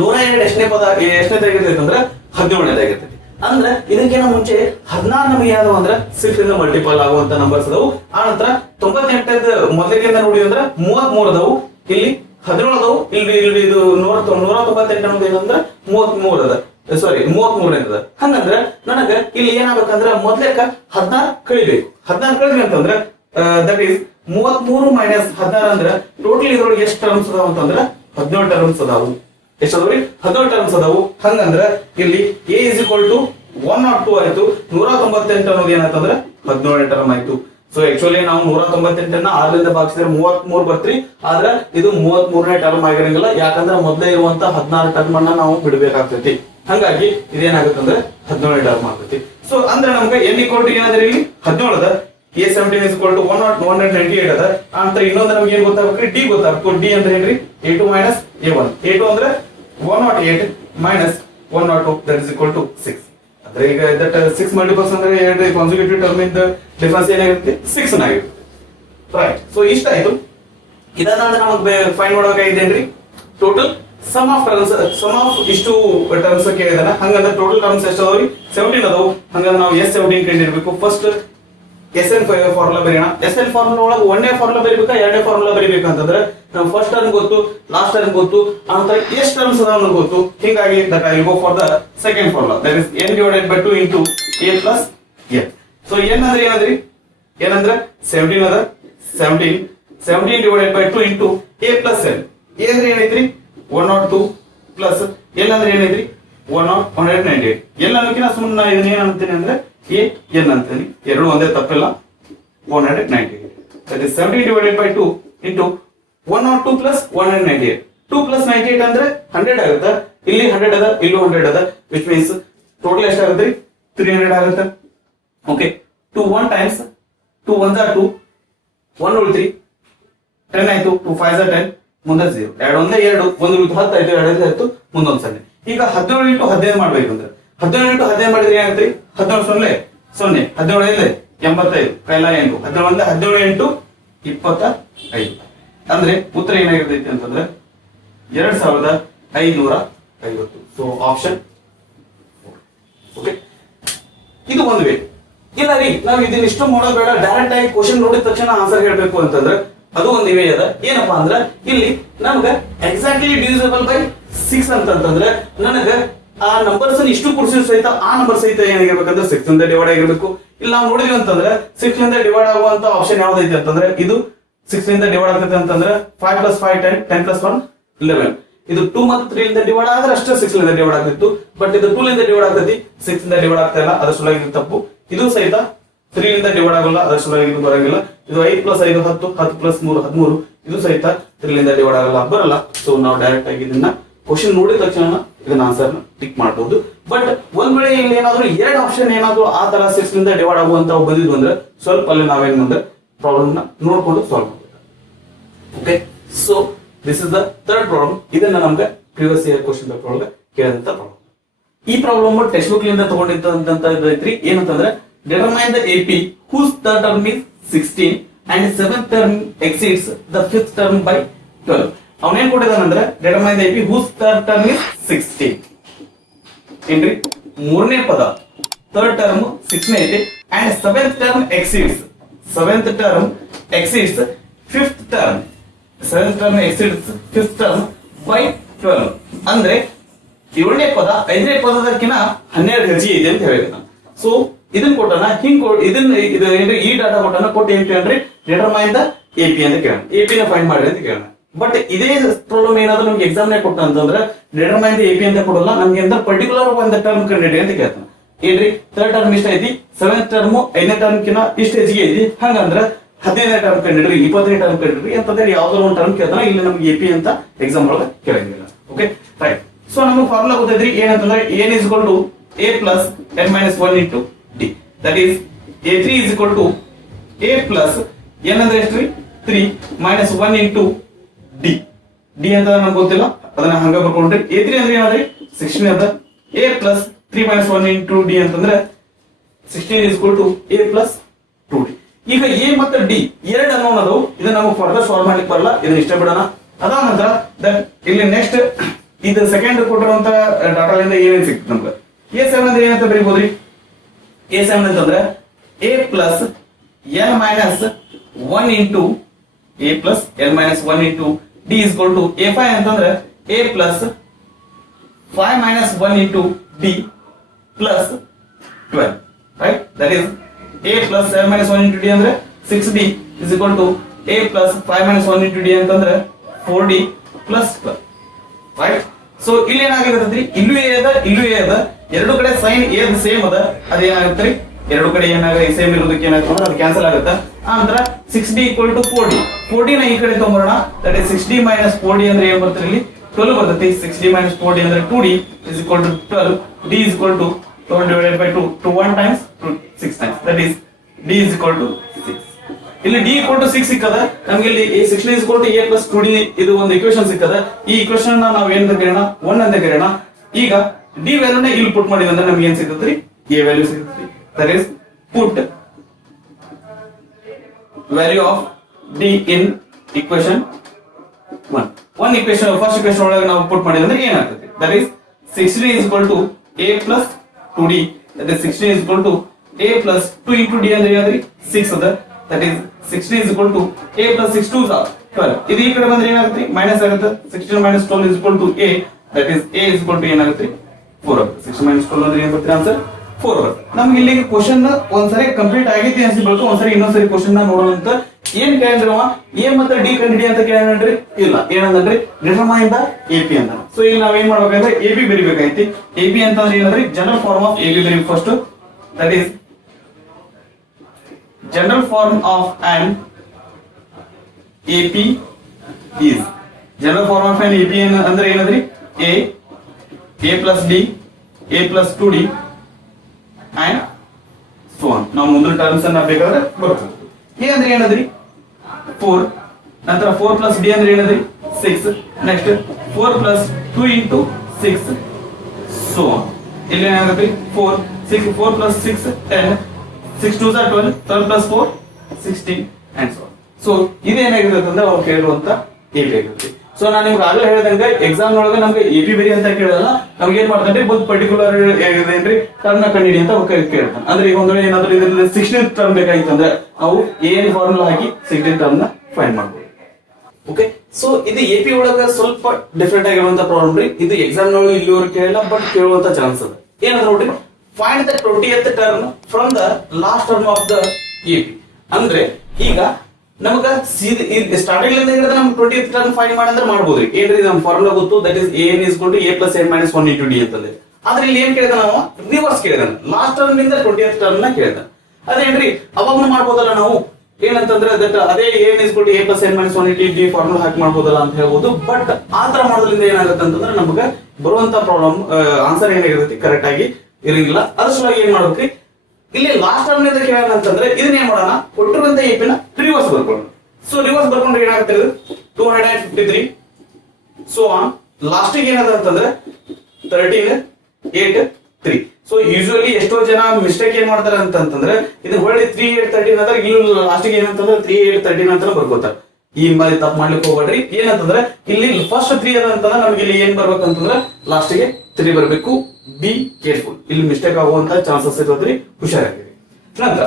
102 ಎಷ್ಟನೇ ಪದ ಎಷ್ಟನೇದಾಗಿರ್ತೈತಿ ಅಂದ್ರೆ 17ನೇದಾಗಿರ್ತೈತಿ. ಅಂದ್ರೆ ಇದಕ್ಕಿಂತ ಮುಂಚೆ 16 ನಮಗೆ ಯಾವ್ದು ಅಂದ್ರೆ 6 ಇಂದ ಮಲ್ಟಿಪಲ್ ಆಗುವಂತ ನಂಬರ್ಸ್ ಅದಾವು. ಆ ನಂತರ 98 ಮೊದಲಿಗೆಂದ ನೋಡಿ ಅಂದ್ರೆ 33 ಅದಾವು, ಇಲ್ಲಿ 17 ಅದಾವು, ಇಲ್ಲಿ ಇದು 198 ಅನ್ನೋದು ಏನಂದ್ರೆ 33 ಅದ, ಸಾರಿ 33 ಅದ. ಹಂಗಂದ್ರೆ ನನಗ ಇಲ್ಲಿ ಏನಾಗಬೇಕಂದ್ರೆ ಮೊದ್ಲೇಕ 16 ಕಳಿಬೇಕು. 16 ಕಳಿದ್ವಿ ಅಂತಂದ್ರೆ ದಟ್ ಈಸ್ 33 ಮೈನಸ್ 16 ಅಂದ್ರೆ ಟೋಟಲ್ ಇದ್ರೊಳಗೆ ಎಷ್ಟು ಟರ್ಮ್ಸ್ ಅದಾವ ಅಂತಂದ್ರೆ 17 ಟರ್ಮ್ಸ್ ಅದಾವು. ಎಷ್ಟಾದ್ರಿ 17 ಟರ್ಮ್ಸ್ ಅದಾವು. ಹಂಗಂದ್ರೆ ಇಲ್ಲಿ a = 102 ಆಯ್ತು. 198 ಅನ್ನೋದು ಏನಂತಂದ್ರೆ 17 ಟರ್ಮ್ ಆಯ್ತು. ಸೊ ಆಕ್ಚುಲಿ ನಾವು 198 ಅನ್ನ 6 ರಿಂದ ಭಾಗಿಸಿದ್ರೆ 33 ಬರ್ತ್ರಿ. ಆದ್ರೆ ಇದು 33ನೇ ಟರ್ಮ್ ಆಗಿರಂಗಿಲ್ಲ. ಯಾಕಂದ್ರೆ ಮೊದಲೇ ಇರುವಂತ 16 ಟರ್ಮ್ ಅನ್ನ ನಾವು ಬಿಡಬೇಕಾಗ್ತೈತಿ. ಹಂಗಾಗಿ ಇದೇನಾಗುತ್ತಂದ್ರೆ 17ನೇ ಟರ್ಮ್ ಆಗ್ತೈತಿ. ಸೊ ಅಂದ್ರೆ ನಮ್ಗೆ n = ಏನಾದ್ರೆ ಇಲ್ಲಿ 17 ಅದ. A17 = 198 ಅದ. ಅಂತ ಇನ್ನೊಂದು ನಮ್ಗೆ ಏನ್ ಗೊತ್ತಾಗ್ಬೇಕ್ರಿ d ಗೊತ್ತಾಗ್ಬೇಕು. d ಅಂದ್ರೆ ಏನ್ರಿ a2 - a1. a2 ಅಂದ್ರೆ 108 minus 102 that is equal to 6. ಅಂದ್ರೆ ಈಗ ದಟ್ 6 ಮಲ್ಟಿಪಲ್ಸ್ ಅಂದ್ರೆ ಎರಡು ಕಾನ್ಸಿಕ್ಯೂಟಿವ್ ಟರ್ಮ್ ಇಂದ ಡಿಫರೆನ್ಸ್ ಏನಾಗಿರುತ್ತೆ 6 ಆಗಿರುತ್ತೆ. ರೈಟ್. ಸೊ ಇಷ್ಟ ಆಯ್ತು. ಇದನ್ನ ನಮಗೆ ಫೈಂಡ್ ಮಾಡಬೇಕಾಗಿದೇನ್ರಿ ಟೋಟಲ್ ಸಮ್ ಆಫ್ ಇಷ್ಟು ಟರ್ಮ್ಸ್ ಕೇಳಿದಾನ. ಹಂಗಂದ್ರೆ ಟೋಟಲ್ ಟರ್ಮ್ಸ್ ಎಷ್ಟು ಅದಾವ್ರಿ 17 ಅದಾವು. ಹಂಗಂದ್ರೆ ನಾವು S17 ಕಂಡಿರ್ಬೇಕು. ಫಸ್ಟ್ SN ಫಾರ್ಮುಲಾ ಬರೆಯೋಣ. SN ಫಾರ್ಮುಲಾ ಒಳಗೆ ಒಂದೇ ಫಾರ್ಮುಲಾ ಬರೀಬೇಕಾ ಎರಡನೇ ಫಾರ್ಮುಲಾ ಬರೀಬೇಕಂತಂದ್ರೆ ನಾವು ಫಸ್ಟ್ ಟರ್ಮ್ ಗೊತ್ತು, ಲಾಸ್ಟ್ ಟರ್ಮ್ ಗೊತ್ತು, ಆನಂತರ ಎಷ್ಟು ಟರ್ಮ್ಸ್ ಅದಾವ ಅನ್ನೋದು ಗೊತ್ತು. ಹೀಗಾಗಿ that I will go for the second formula, that is n / 2 into a plus n. So n ಅಂದ್ರೆ ಏನಂದ್ರೆ 17 ಅದ. 17 / 2 into a plus n. a ಅಂದ್ರೆ ಏನೈತ್ರಿ 102 ಪ್ಲಸ್ n ಅಂದ್ರೆ ಏನೈತ್ರಿ 198. ಎಲ್ಲ ಅನ್ನೋಕಿನ ಸುಮ್ಮನೆ ಇದನ್ನ ಏನ್ ಅಂತೀನಿ ಅಂದ್ರೆ ಎ ಎನ್ ಅಂತೀನಿ, ಎರಡು ಒಂದೇ ತಪ್ಪಿಲ್ಲ. 198 that is 70 divided by 2 into 102 plus 198. 2 plus 98 ಅಂದ್ರೆ 100 ಆಗುತ್ತೆ. ಇಲ್ಲಿ 100 ಅದ, ಇಲ್ಲೂ 100 ಅದ, which means total ಎಷ್ಟಾಗುತ್ತೆ? 300 ಆಗುತ್ತೆ. ಓಕೆ, 2 1 times 2 1s are 2, 1 ಉಳಿದ್ರಿ 10 ಆಯ್ತು, 2 5s are 10, ಮುಂದೆ 0, 2 ಒಂದೇ 2, 1 ಉಳಿದು 10 ಆಯ್ತು, 2 10, ಮುಂದೊಂದು 0. ಈಗ 17 into 15 ಮಾಡ್ಬೇಕಂದ್ರೆ 17 into 15 ಮಾಡಿದ್ರೆ ಏನಾಗುತ್ತೆ? 17 0 0, 17 ಇಲ್ಲಿ 85, ಕೈಲ 8, 17 17 into 25, ಅಂದ್ರೆ ಉತ್ತರ ಏನಾಗಿರ್ತೈತಿ ಅಂತಂದ್ರೆ 2550. So option. ಓಕೆ, ಇದು ಒಂದು ವೇ. ಇಲ್ಲ ರೀ, ನಾವು ಇದನ್ನ ಇಷ್ಟು ಮಾಡೋದು ಬೇಡ, ಡೈರೆಕ್ಟ್ ಆಗಿ ಕ್ವಶನ್ ನೋಡಿದ ತಕ್ಷಣ ಆನ್ಸರ್ ಹೇಳ್ಬೇಕು ಅಂತಂದ್ರೆ ಅದು ಒಂದು ವೇ ಅದ. ಏನಪ್ಪಾ ಅಂದ್ರೆ ಇಲ್ಲಿ ನಮ್ಗ ಎಕ್ಸಾಕ್ಟ್ಲಿ ಡಿವಿಸಿಬಲ್ ಬೈ 6 ಅಂತಂದ್ರೆ ನನಗ ಆ ನಂಬರ್ಸ್ ಇಷ್ಟು ಕೂಡಿಸಿದ್ರು ಸಹಿತ ಆ ನಂಬರ್ ಸಹಿತ ಏನಾಗಿರ್ಬೇಕಂದ್ರೆ 6 ಇಂದ ಡಿವೈಡ್ ಆಗಿರ್ಬೇಕು. ಇಲ್ಲ ನಾವು ನೋಡಿದ್ವಿ ಅಂತಂದ್ರೆ 6 ಇಂದ ಡಿವೈಡ್ ಆಗುವಂತ ಆಪ್ಷನ್ ಯಾವ್ದೈತಿ ಅಂತಂದ್ರೆ ಇದು 6 ಇಂದ ಡಿವೈಡ್ ಆಗ್ತೈತೆ ಅಂತಂದ್ರೆ 5 plus 5 10, 10 plus 1 11. ಇದು 2 ಮತ್ತು 3 ಇಂದ ಡಿವೈಡ್ ಆದ್ರೆ ಅಷ್ಟೇ 6 ಇಂದ ಡಿವೈಡ್ ಆಗ್ತಿತ್ತು. ಬಟ್ ಇದು 2 ಇಂದ ಡಿವೈಡ್ ಆಗ್ತೈತಿ, 6 ಇಂದ ಡಿವೈಡ್ ಆಗ್ತಾ ಇಲ್ಲ, ಅದ್ರ ಸಲುವಾಗಿ ಇದು ತಪ್ಪು. ಇದು ಸಹಿತ 3 ಇಂದ ಡಿವೈಡ್ ಆಗಲ್ಲ, ಅದ್ರ ಸಲುವಾಗಿ ಇದು ಬರಂಗಿಲ್ಲ. ಇದು 5 plus 5 10, 10 plus 3 13, ಇದು ಸಹಿತ 3 ಇಂದ ಡಿವೈಡ್ ಆಗಲ್ಲ, ಬರಲ್ಲ. ಸೊ ನಾವು ಡೈರೆಕ್ಟ್ ಆಗಿ ಇದನ್ನ ಕ್ವಶನ್ ನೋಡಿದ ತಕ್ಷಣ ಇದನ್ನ ಆನ್ಸರ್ ಟಿಕ್ ಮಾಡಬಹುದು. ಬಟ್ ಒಂದ್ ವೇಳೆ ಇಲ್ಲಿ ಏನಾದ್ರು ಎರಡು ಆಪ್ಷನ್ ಏನಾದ್ರು ಆ ತರ 6 ಇಂದ ಡಿವೈಡ್ ಆಗುವಂತ ಬಂದಿದ್ವು ಅಂದ್ರೆ ಸ್ವಲ್ಪ ಅಲ್ಲಿ ನಾವೇನ್ ಮುಂದೆ ಪ್ರಾಬ್ಲಮ್ ನ ನೋಡ್ಕೊಂಡು ಸಾಲ್ವ್ ಮಾಡಬೇಕು. Okay, so this is the third problem. ಇದನ್ನ ನಮ್ಗೆ ಪ್ರಿವಿಯಸ್ ಇಯರ್ ಕ್ವಶನ್ ಪೇಪರ್ ಒಳಗೆ ಕೇಳಿದಂತ ಪ್ರಾಬ್ಲಮ್. ಈ ಪ್ರಾಬ್ಲಮ್ ಟೆಕ್ಸ್ಟ್ ಬುಕ್ ಲಿಂದ ತಗೊಂಡಿದ್ದಂತ ಇದೈತ್ರಿ. ಏನಂತಂದ್ರೆ determine the AP whose third term is 16 and 7th term exceeds the 5th term by 12. ಅವನೇನ್ ಕೊಟ್ಟಿದ್ದಾನಂದ್ರೆ determine the AP whose third term is 16 ಏನ್ರಿ, ಮೂರನೇ ಪದ ಥರ್ಡ್ ಟರ್ಮ್ 6 ಐತಿ and 7th term exceeds 5th term by 12. ಅಂದ್ರೆ ಏಳನೇ ಪದ 5ನೇ ಪದದಕ್ಕಿಂತ 12 ಹೆಚ್ಚಿಗೆ ಇದೆ ಅಂತ ಹೇಳಿದ. ಸೊ ಇದನ್ನ ಕೊಟ್ಟನ ಹಿಂಗ್ ಇದನ್ನ ಇದು ಏನ್ರಿ ಈ ಡಾಟಾ ಕೊಟ್ಟನ ಕೊಟ್ಟು ಏನ್ ಕೇಳ್ರಿ ಡಿಟರ್ಮೈನ್ ದ ಎಪಿ ಅಂತ ಕೇಳೋಣ, ಎಪಿ ನ ಫೈಂಡ್ ಮಾಡಿ ಅಂತ ಕೇಳೋಣ. ಬಟ್ ಇದೇ ಪ್ರಾಬ್ಲಮ್ ಏನಾದ್ರು ನಮ್ಗೆ ಎಕ್ಸಾಮ್ ನೇ ಕೊಟ್ಟ ಅಂತಂದ್ರೆ ಡಿಟರ್ಮೈನ್ ದ ಎಪಿ ಅಂತ ಕೊಡಲ್ಲ, ನಮ್ಗೆ ಅಂತ ಪರ್ಟಿಕ್ಯುಲರ್ ಒಂದು ಟರ್ಮ್ ಕಂಡಿಡಿ ಅಂತ ಕೇಳ್ತಾನೆ. ಏನ್ರಿ ಥರ್ಡ್ ಟರ್ಮ್ ಇಷ್ಟ ಐತಿ, 7th ಟರ್ಮ್ 5ನೇ ಟರ್ಮ್ ಕಿನ್ನ ಇಷ್ಟ ಹೆಚ್ಚಿಗೆ ಐತಿ, ಹಂಗಂದ್ರ 15ನೇ ಟರ್ಮ್ ಕಂಡಿಡ್ರಿ, 20ನೇ ಟರ್ಮ್ ಕಂಡಿಡ್ರಿ ಅಂತಂದ್ರೆ ಯಾವ್ದಾದ್ರು ಒಂದು ಟರ್ಮ್ ಕೇಳ್ತಾನೆ. ಇಲ್ಲಿ ನಮ್ಗೆ ಎಪಿ ಅಂತ ಎಕ್ಸಾಮ್ ಒಳಗೆ ಕೇಳಂಗಿಲ್ಲ. Okay right. ಸೊ ನಮ್ಗೆ ಫಾರ್ಮುಲಾ ಗೊತ್ತೈತ್ರಿ ಏನಂತಂದ್ರೆ n is equal to a plus n minus 1 into d. That is a3 is equal to a plus n ಅಂದ್ರೆ ಎಷ್ಟ್ರಿ 3 minus 1 into d. d ಅಂತ ನಮ್ಗೆ ಗೊತ್ತಿಲ್ಲ, ಅದನ್ನ ಹಂಗ ಬರ್ಕೊಂಡ್ರಿ. a3 ಅಂದ್ರೆ ಏನಾದ್ರಿ 16 ಅದ, a plus 3 minus 1 into d ಅಂತಂದ್ರೆ 16 is equal to a plus 2d. ಈಗ a ಮತ್ತು d ಎರಡು ಅನ್ನೋದು ಇದನ್ನ ನಾವು ಫರ್ದರ್ ಸಾಲ್ವ್ ಮಾಡ್ಲಿಕ್ಕೆ ಬರಲ್ಲ, ಇದನ್ನ ಇಷ್ಟ ಬಿಡೋಣ. ಅದಾದ ನಂತರ ಇಲ್ಲಿ ನೆಕ್ಸ್ಟ್ ಇದು ಸೆಕೆಂಡ್ ಕೊಟ್ಟಿರುವಂತ ಡಾಟಾಲಿಂದ ಏನೇನ್ ಸಿಕ್ತು ನಮ್ಗೆ. a7 ಅಂದ್ರೆ ಏನಂತ ಬರೀಬಹುದ್ರಿ, a7 ಅಂತಂದ್ರೆ a plus n minus 1 into a plus n minus 1 into d is equal to a5 ಅಂತಂದ್ರೆ a plus 5 minus 1 into d plus 12, right? That is a plus 7 minus 1 into d ಅಂದ್ರೆ 6d is equal to a plus 5 minus 1 into d ಅಂತಂದ್ರೆ 4d plus 12, right? So ಇಲ್ಲಿ ಏನಾಗಿರ್ತದ್ರಿ, ಇಲ್ಲೂ a ಅದ ಇಲ್ಲೂ a ಅದ, ಎರಡು ಕಡೆ ಸೈನ್ a ಸೇಮ್ ಅದ, ಅದೇನಾಗುತ್ತೆ ಎರಡು ಕಡೆ ಏನಾಗ ಸೇಮ್ ಇರೋದಕ್ಕೆ ಏನಾಗುತ್ತೆ ಅಂದ್ರೆ ಅದು ಕ್ಯಾನ್ಸಲ್ ಆಗುತ್ತೆ. ಆನಂತರ 6d equal to 4d, 4d ನ ಈ ಕಡೆ ತಗೊಂಬರೋಣ. That is 6d minus 4d ಅಂದ್ರೆ ಏನ್ ಬರ್ತದೆ ಇಲ್ಲಿ 12 ಬರ್ತೈತಿ. 6d minus 4d ಅಂದ್ರೆ 2d is equal to 12, d is equal to 12 divided by 2, 2 1 times 2 6 times, that is d is equal to 6. ಇಲ್ಲಿ d equal to 6 ಸಿಕ್ಕದ ನಮಗೆ. ಇಲ್ಲಿ 16 is equal to a plus 2d ಇದು ಒಂದು ಇಕ್ವೇಶನ್ ಸಿಕ್ಕದ. ಈ equation ನಾವು ಏನಂತ ಕರೆಯೋಣ 1 ಅಂತ ಕರೆಯೋಣ. ಈಗ d ವ್ಯಾಲ್ಯೂನ ಇಲ್ಲಿ ಪುಟ್ ಮಾಡಿದ್ರೆ ಅಂದ್ರೆ ನಮಗೆ ಏನ್ ಸಿಗುತ್ತೆ, a ವ್ಯಾಲ್ಯೂ ಸಿಗುತ್ತೆ. That is put value of d in equation 1. One equation first equation ಒಳಗೆ ನಾವು ಪುಟ್ ಮಾಡಿದ್ರೆ ಅಂದ್ರೆ ಏನಾಗುತ್ತೆ, that is 16 is equal to a plus 2d, that is 16 is equal to a plus 2 into d ಅಂದ್ರೆ ಏನಾದ್ರಿ 6 ಅದ. that is 16 is equal to a plus 6 2s are 12. ಇದು ಈ ಕಡೆ ಬಂದ್ರೆ ಏನಾಗುತ್ತೆ ಮೈನಸ್ ಆಗುತ್ತೆ. 16 minus 12 is equal to a, that is a is equal to ಏನಾಗುತ್ತೆ 4 ಆಗುತ್ತೆ. 16 minus 12 ಅಂದ್ರೆ ಏನು ಬರುತ್ತೆ ಆನ್ಸರ್ 4 ಬರುತ್ತೆ. ನಮ್ಗೆ ಇಲ್ಲಿಗೆ ಕ್ವಶನ್ ಒಂದ್ಸರಿ ಕಂಪ್ಲೀಟ್ ಆಗೈತಿ ಅನ್ಸಿಬೇಕು, ಒಂದ್ಸರಿ ಇನ್ನೊಂದ್ಸರಿ ಕ್ವಶನ್ ನೋಡೋಣ ಅಂತ. ಏನ್ ಕೇಳಿದ್ರವ a ಮತ್ತೆ d ಕಂಡಿಡಿ ಅಂತ ಕೇಳೋಣ್ರಿ, ಇಲ್ಲ ಏನಂದ್ರೆ ಡಿಟರ್ಮೈನ್ ದ ಎಪಿ ಅಂತ. ಸೊ ಈಗ ನಾವ್ ಏನ್ ಮಾಡ್ಬೇಕಂದ್ರೆ ಎಬಿ ಬರಿಬೇಕಾಯ್ತಿ. ಎಬಿ ಅಂತಂದ್ರೆ ಏನಂದ್ರೆ ಜನರಲ್ ಫಾರ್ಮ್ ಆಫ್ ಎಬಿ ಬರಿ first, that is general form of an AP is general form of an AP ಅಂದ್ರೆ ಏನದ್ರಿ a plus d a plus 2d and so on. ನಾವು ಮುಂದಿನ ಟರ್ಮ್ಸ್ ಅನ್ನ ಬೇಕಾದ್ರೆ ಬರ್ತೀವಿ. a ಅಂದ್ರೆ ಏನದ್ರಿ 4, ನಂತರ 4 plus d ಅಂದ್ರೆ ಏನದ್ರಿ 6, next 4 plus 2 into 6 so on. ಇಲ್ಲಿ ಏನಾಗುತ್ತೆ 4 6 4 plus 6 10 6 2s are 12 12 plus 4 16 and so on. So ಇದೇನಾಗಿರುತ್ತೆ ಅಂದ್ರೆ ಅವ್ರು ಕೇಳಿರುವಂತ AP ಆಗಿರುತ್ತೆ. ಸೊ ನಾನು ನಿಮ್ಗೆ ಆಗಲೇ ಹೇಳಿದಂಗೆ ಎಕ್ಸಾಮ್ ಒಳಗೆ ನಮ್ಗೆ AP ಬೇರೆ ಅಂತ ಕೇಳಲ್ಲ, ನಮ್ಗೆ ಏನ್ ಮಾಡ್ತಾನೆ ಒಂದು ಪರ್ಟಿಕ್ಯುಲರ್ ಏನ್ರಿ ಟರ್ಮ್ ನ ಕಂಡಿಡಿ ಅಂತ ಕೇಳ್ತಾನೆ. ಅಂದ್ರೆ ಈಗ ಒಂದ್ ವೇಳೆ ಏನಾದ್ರು ಇದ್ರಲ್ಲಿ 16th ಟರ್ಮ್ ಬೇಕಾಗಿತ್ತು ಅಂದ್ರೆ ನಾವು ಏನ್ ಫಾರ್ಮುಲಾ ಹಾಕಿ 16th ಟರ್ಮ್ ನ ಫೈಂಡ್ ಮಾಡ್ಬೋದು. ಓಕೆ, ಸೊ ಇದು AP ಒಳಗ ಸ್ವಲ್ಪ ಡಿಫ್ರೆಂಟ್ ಆಗಿರುವಂತ ಪ್ರಾಬ್ಲಮ್ ರೀ. ಇದು ಎಕ್ಸಾಮ್ ನೊಳಗೆ ಇಲ್ಲಿವರೆಗೆ ಕೇಳಲ್ಲ, ಬಟ್ ಕೇಳುವಂತ ಚಾನ್ಸ್ ಅದ. ಏನಂದ್ರೆ ನೋಡ್ರಿ, find the 20th term from the last term of the AP. ಅಂದ್ರೆ ಈಗ ನಮಗ ಸ್ಟಾರ್ಟಿಂಗ್ ಲಿಂದ ಹಿಡಿದು ನಮ್ಗೆ 20th ಟರ್ಮ್ ಫೈಂಡ್ ಮಾಡಂದ್ರೆ ಮಾಡ್ಬೋದ್ರಿ. ಏನ್ರಿ ನಮ್ಮ ಫಾರ್ಮುಲಾ ಗೊತ್ತು, that is an is equal to a plus n minus 1 into d ಅಂತಂದ್ರೆ. ಆದ್ರೆ ಇಲ್ಲಿ ಏನ್ ಕೇಳಿದ ನಾವು ರಿವರ್ಸ್ ಕೇಳಿದ, ಲಾಸ್ಟ್ ಟರ್ಮ್ ನಿಂದ 20th ಟರ್ಮ್ ನ ಕೇಳಿದ. ಅದೇನ್ರಿ ಅವಾಗ್ನು ಮಾಡ್ಬೋದಲ್ಲ ನಾವು, ಏನಂತಂದ್ರೆ ದಟ್ ಅದೇ an is equal to a plus n minus 1 into d formula ಹಾಕಿ ಮಾಡ್ಬೋದಲ್ಲ ಅಂತ ಹೇಳ್ಬೋದು. ಬಟ್ ಆ ತರ ಮಾಡೋದ್ರಿಂದ ಏನಾಗುತ್ತೆ ಅಂತಂದ್ರೆ ನಮ್ಗೆ ಬರುವಂತ ಪ್ರಾಬ್ಲಮ್ ಆನ್ಸರ್ ಏನಾಗಿರುತ್ತೆ ಕರೆಕ್ಟ್ ಆಗಿ ಇರಂಗಿಲ್ಲ. ಅದ್ರ ಸಲುವಾಗಿ ಏನ್ ಮಾಡ್ಬೇಕ್ರಿ, ಇಲ್ಲಿ ಲಾಸ್ಟ್ ಟರ್ಮ್ ನಿಂದ ಕೇಳೋಣ ಅಂತಂದ್ರೆ ಇದನ್ನ ಏನ್ ಮಾಡೋಣ, ಕೊಟ್ಟಿರುವಂತ AP ನ ರಿವರ್ಸ್ ಬರ್ಕೊಳ್ಳೋಣ. ಸೊ ರಿವರ್ಸ್ ಬರ್ಕೊಂಡ್ರೆ ಏನಾಗುತ್ತೆ, 253 ಸೊ ಆನ್ ಲಾಸ್ಟ್ ಗೆ ಏನದ ಅಂತಂದ್ರೆ 13 8 3. ಸೊ ಯೂಶುವಲಿ ಎಷ್ಟೋ ಜನ ಮಿಸ್ಟೇಕ್ ಏನ್ ಮಾಡ್ತಾರೆ ಅಂತಂದ್ರೆ ಇದು ಹೊಳ್ಳಿ 3 8 13 ಅಂದ್ರೆ ಇಲ್ಲಿ ಲಾಸ್ಟ್ ಗೆ ಏನಂತಂದ್ರೆ 3 8 13 ಅಂತ ಬರ್ಕೋತಾರೆ. ಈ மாதிரி ತಪ್ಪು ಮಾಡ್ಲಿಕ್ಕೆ ಹೋಗ್ಬೇಡ್ರಿ. ಏನಂತಂದ್ರೆ ಇಲ್ಲಿ ಫಸ್ಟ್ 3 ಅದ ಅಂತಂದ್ರೆ ನಮ್ಗೆ ಇಲ್ಲಿ ಏನ್ ಬರ್ಬೇಕಂತಂದ್ರೆ ಲಾಸ್ಟ್ ಗೆ 3 ಬರ್ಬೇಕು. ಬಿ ಕೇರ್ಫುಲ್, ಇಲ್ಲಿ ಮಿಸ್ಟೇಕ್ ಆಗುವಂತ ಚಾನ್ಸಸ್ ಇರೋದ್ರಿ, ಹುಷಾರಾಗಿರಿ. ನಂತರ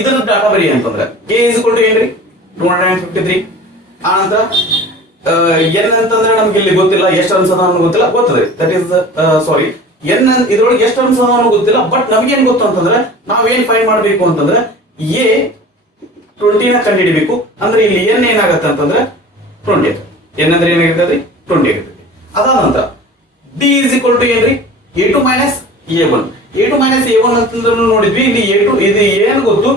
ಇದರ ಡಾಟಾ ಬರಿ ಅಂತಂದ್ರೆ a is equal to ಏನ್ರಿ 253. ಆ ನಂತರ n ಅಂತಂದ್ರೆ ನಮ್ಗೆ ಇಲ್ಲಿ ಗೊತ್ತಿಲ್ಲ, ಎಷ್ಟು ಟರ್ಮ್ಸ್ ಅದ ಅನ್ನೋ ಗೊತ್ತಿಲ್ಲ, ಗೊತ್ತದೆ ದಟ್ ಇಸ್ ಸಾರಿ n ಇದ್ರೊಳಗೆ ಎಷ್ಟು ಟರ್ಮ್ಸ್ ಅದ ಅನ್ನೋ ಗೊತ್ತಿಲ್ಲ. ಬಟ್ ನಮ್ಗೆ ಏನ್ ಗೊತ್ತು ಅಂತಂದ್ರೆ ನಾವೇನ್ ಫೈಂಡ್ ಮಾಡ್ಬೇಕು ಅಂತಂದ್ರೆ a 20 ನ ಕಂಡುಹಿಡಿಬೇಕು. ಅಂದ್ರೆ ಇಲ್ಲಿ n ಏನಾಗತ್ತೆ ಅಂತಂದ್ರೆ 20, n ಅಂದ್ರೆ ಏನಾಗಿರ್ತದೆ 20 ಆಗಿರ್ತದೆ. ಅದಾದ ನಂತರ d is equal to ಏನ್ರಿ a2 minus a1. a2 minus a1 ಅಂತಂದ್ರೆ ನೋಡಿದ್ವಿ, ಇಲ್ಲಿ a2 ಇದು ಏನ್ ಗೊತ್ತು,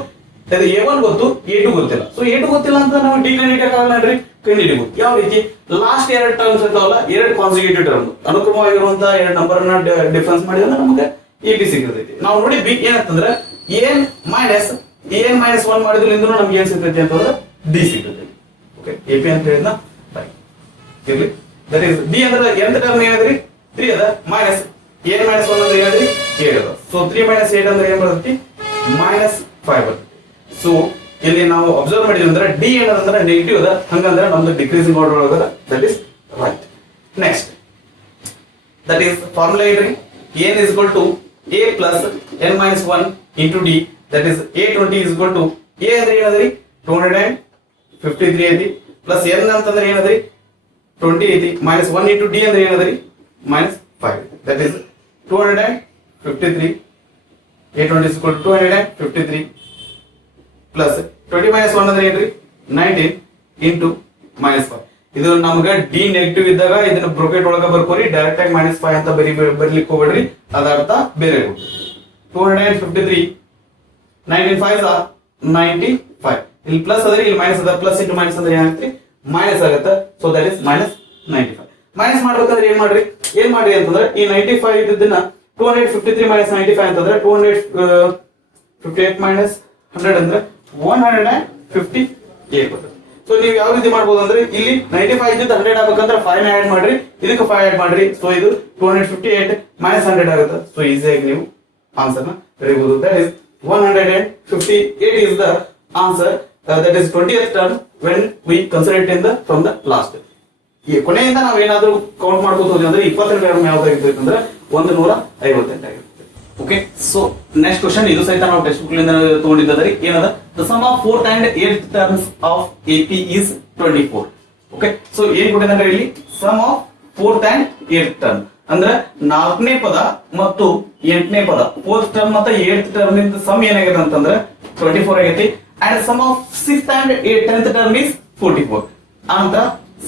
ಅದು a1 ಗೊತ್ತು, a2 ಗೊತ್ತಿಲ್ಲ. ಸೊ a2 ಗೊತ್ತಿಲ್ಲ ಅಂತ ನಾವು d ಕಂಡುಹಿಡಿಯಕ್ಕೆ ಆಗಲ್ಲನ್ರಿ, ಕಂಡುಹಿಡಿಬಹುದು. ಯಾವ ರೀತಿ, ಲಾಸ್ಟ್ 2 ಟರ್ಮ್ಸ್ ಇರ್ತಾವಲ್ಲ, 2 ಕಾನ್ಸಿಕ್ಯೂಟಿವ್ ಟರ್ಮ್ ಅನುಕ್ರಮವಾಗಿರುವಂತ 2 ನಂಬರ್ ನ ಡಿಫರೆನ್ಸ್ ಮಾಡಿದ್ರೆ ನಮಗೆ AP ಸಿಗ್ತೈತಿ. ನಾವು ನೋಡಿದ್ವಿ ಏನಂತಂದ್ರೆ an minus 1 ಮಾಡಿದ್ರಿಂದ ನಮ್ಗೆ ಏನ್ ಸಿಗ್ತೈತಿ ಅಂತಂದ್ರೆ d ಸಿಗ್ತೈತಿ. ಓಕೆ, AP ಅಂತ ಹೇಳಿದ್ನ ಇರ್ಲಿ. ದಟ್ ಇಸ್ d ಅಂದ್ರೆ nth ಟರ್ಮ್ ಏನದ್ರಿ 3 ಅದ, ಮೈನಸ್ an minus 1 ಅಂದ್ರೆ ಏನದ್ರಿ 8 ಅದ. ಸೊ 3 minus 8 ಅಂದ್ರೆ ಏನ್ ಬರ್ತೈತಿ -5 ಬರ್ತೈತಿ. ಸೊ ಇಲ್ಲಿ ನಾವು ಅಬ್ಸರ್ವ್ ಮಾಡಿದ್ವಿ ಅಂದ್ರೆ d ಏನದಂದ್ರೆ ನೆಗೆಟಿವ್ ಅದ, ಹಂಗಂದ್ರೆ ನಮ್ದು ಡಿಕ್ರೀಸಿಂಗ್ ಆರ್ಡರ್ ಒಳಗದ, that is right. Next that is formula ಏನ್ರಿ, n is equal to a plus n minus 1 into d, that is a20 is equal to a ಅಂದ್ರೆ ಏನದ್ರಿ 253 ಐತಿ, ಪ್ಲಸ್ n ಅಂತಂದ್ರೆ ಏನದ್ರಿ 20 ಐತಿ, minus 1 into d ಅಂದ್ರೆ ಏನದ್ರಿ -5, that is 253. a20 is equal to 253 plus 20 minus 1 ಅಂದ್ರೆ ಏನ್ರಿ 19 into -5. ಇದು ನಮಗೆ d negative ಇದ್ದಾಗ ಇದನ್ನ ಬ್ರಾಕೆಟ್ ಒಳಗ ಬರ್ಕೋರಿ, ಡೈರೆಕ್ಟ್ ಆಗಿ -5 ಅಂತ ಬರ್ಲಿಕ್ಕೆ ಹೋಗ್ಬೇಡ್ರಿ, ಅದರ ಅರ್ಥ ಬೇರೆ ಇರುತ್ತೆ. 253 19 5 95, ಇಲ್ಲಿ ಪ್ಲಸ್ ಅದ್ರಿ, ಇಲ್ಲಿ ಮೈನಸ್ ಅದ, ಪ್ಲಸ್ ಇಂಟು ಮೈನಸ್ ಅಂದ್ರೆ ಏನಾಗುತ್ತೆ ಮೈನಸ್ ಆಗುತ್ತೆ. So that is -95. ಮೈನಸ್ ಮಾಡ್ಬೇಕಂದ್ರೆ ಏನ್ ಮಾಡ್ರಿ ಅಂತಂದ್ರೆ ಈ 95 ಇದ್ದನ್ನ 253 - 95 ಅಂತಂದ್ರೆ 258 - 100 ಅಂದ್ರೆ 158 ಬರ್ತದೆ. ಸೊ ನೀವು ಯಾವ ರೀತಿ ಮಾಡ್ಬೋದು ಅಂದ್ರೆ ಇಲ್ಲಿ 95 ಇದ್ದ 100 ಆಗ್ಬೇಕಂದ್ರೆ 5 ಆಡ್ ಮಾಡ್ರಿ, ಇದಕ್ಕೆ 5 ಆಡ್ ಮಾಡ್ರಿ. ಸೊ ಇದು 258 - 100 ಆಗುತ್ತೆ. ಸೊ ಈಸಿಯಾಗಿ ನೀವು ಆನ್ಸರ್ ನ ಬರೀಬಹುದು. That is 158 is the answer. That is 20th term when we consider it in the from the last. ಈ ಕೊನೆಯಿಂದ ನಾವು ಏನಾದ್ರೂ ಕೌಂಟ್ ಮಾಡ್ಬೋದು ಹೋದ್ವಿ ಅಂದ್ರೆ 20ನೇ ಟರ್ಮ್ ಯಾವ್ದಾಗಿರ್ತೈತೆ ಅಂದ್ರೆ 158 ಆಗಿರುತ್ತೆ. ಓಕೆ, ಸೊ ನೆಕ್ಸ್ಟ್ ಕ್ವಶನ್, ಇದು ಸಹಿತ ನಾವು ಟೆಕ್ಸ್ಟ್ ಬುಕ್ ಲಿಂದ ತಗೊಂಡಿದ್ದರಿ. ಏನದ, the sum of 4th and 8th terms of AP is 24. Okay, so ಏನ್ ಕೊಟ್ಟಿದ್ದಾರೆ ಇಲ್ಲಿ, some of 4th and 8th term ಅಂದ್ರೆ 4ನೇ ಪದ ಮತ್ತು 8ನೇ ಪದ, 4th ಟರ್ಮ್ ಮತ್ತು 8th ಟರ್ಮ್ ಇಂದ ಸಮ್ ಏನಾಗಿದೆ ಅಂತಂದ್ರೆ 24 ಆಗೈತಿ. And sum of 6th and 10th term is 44. ಅಂತ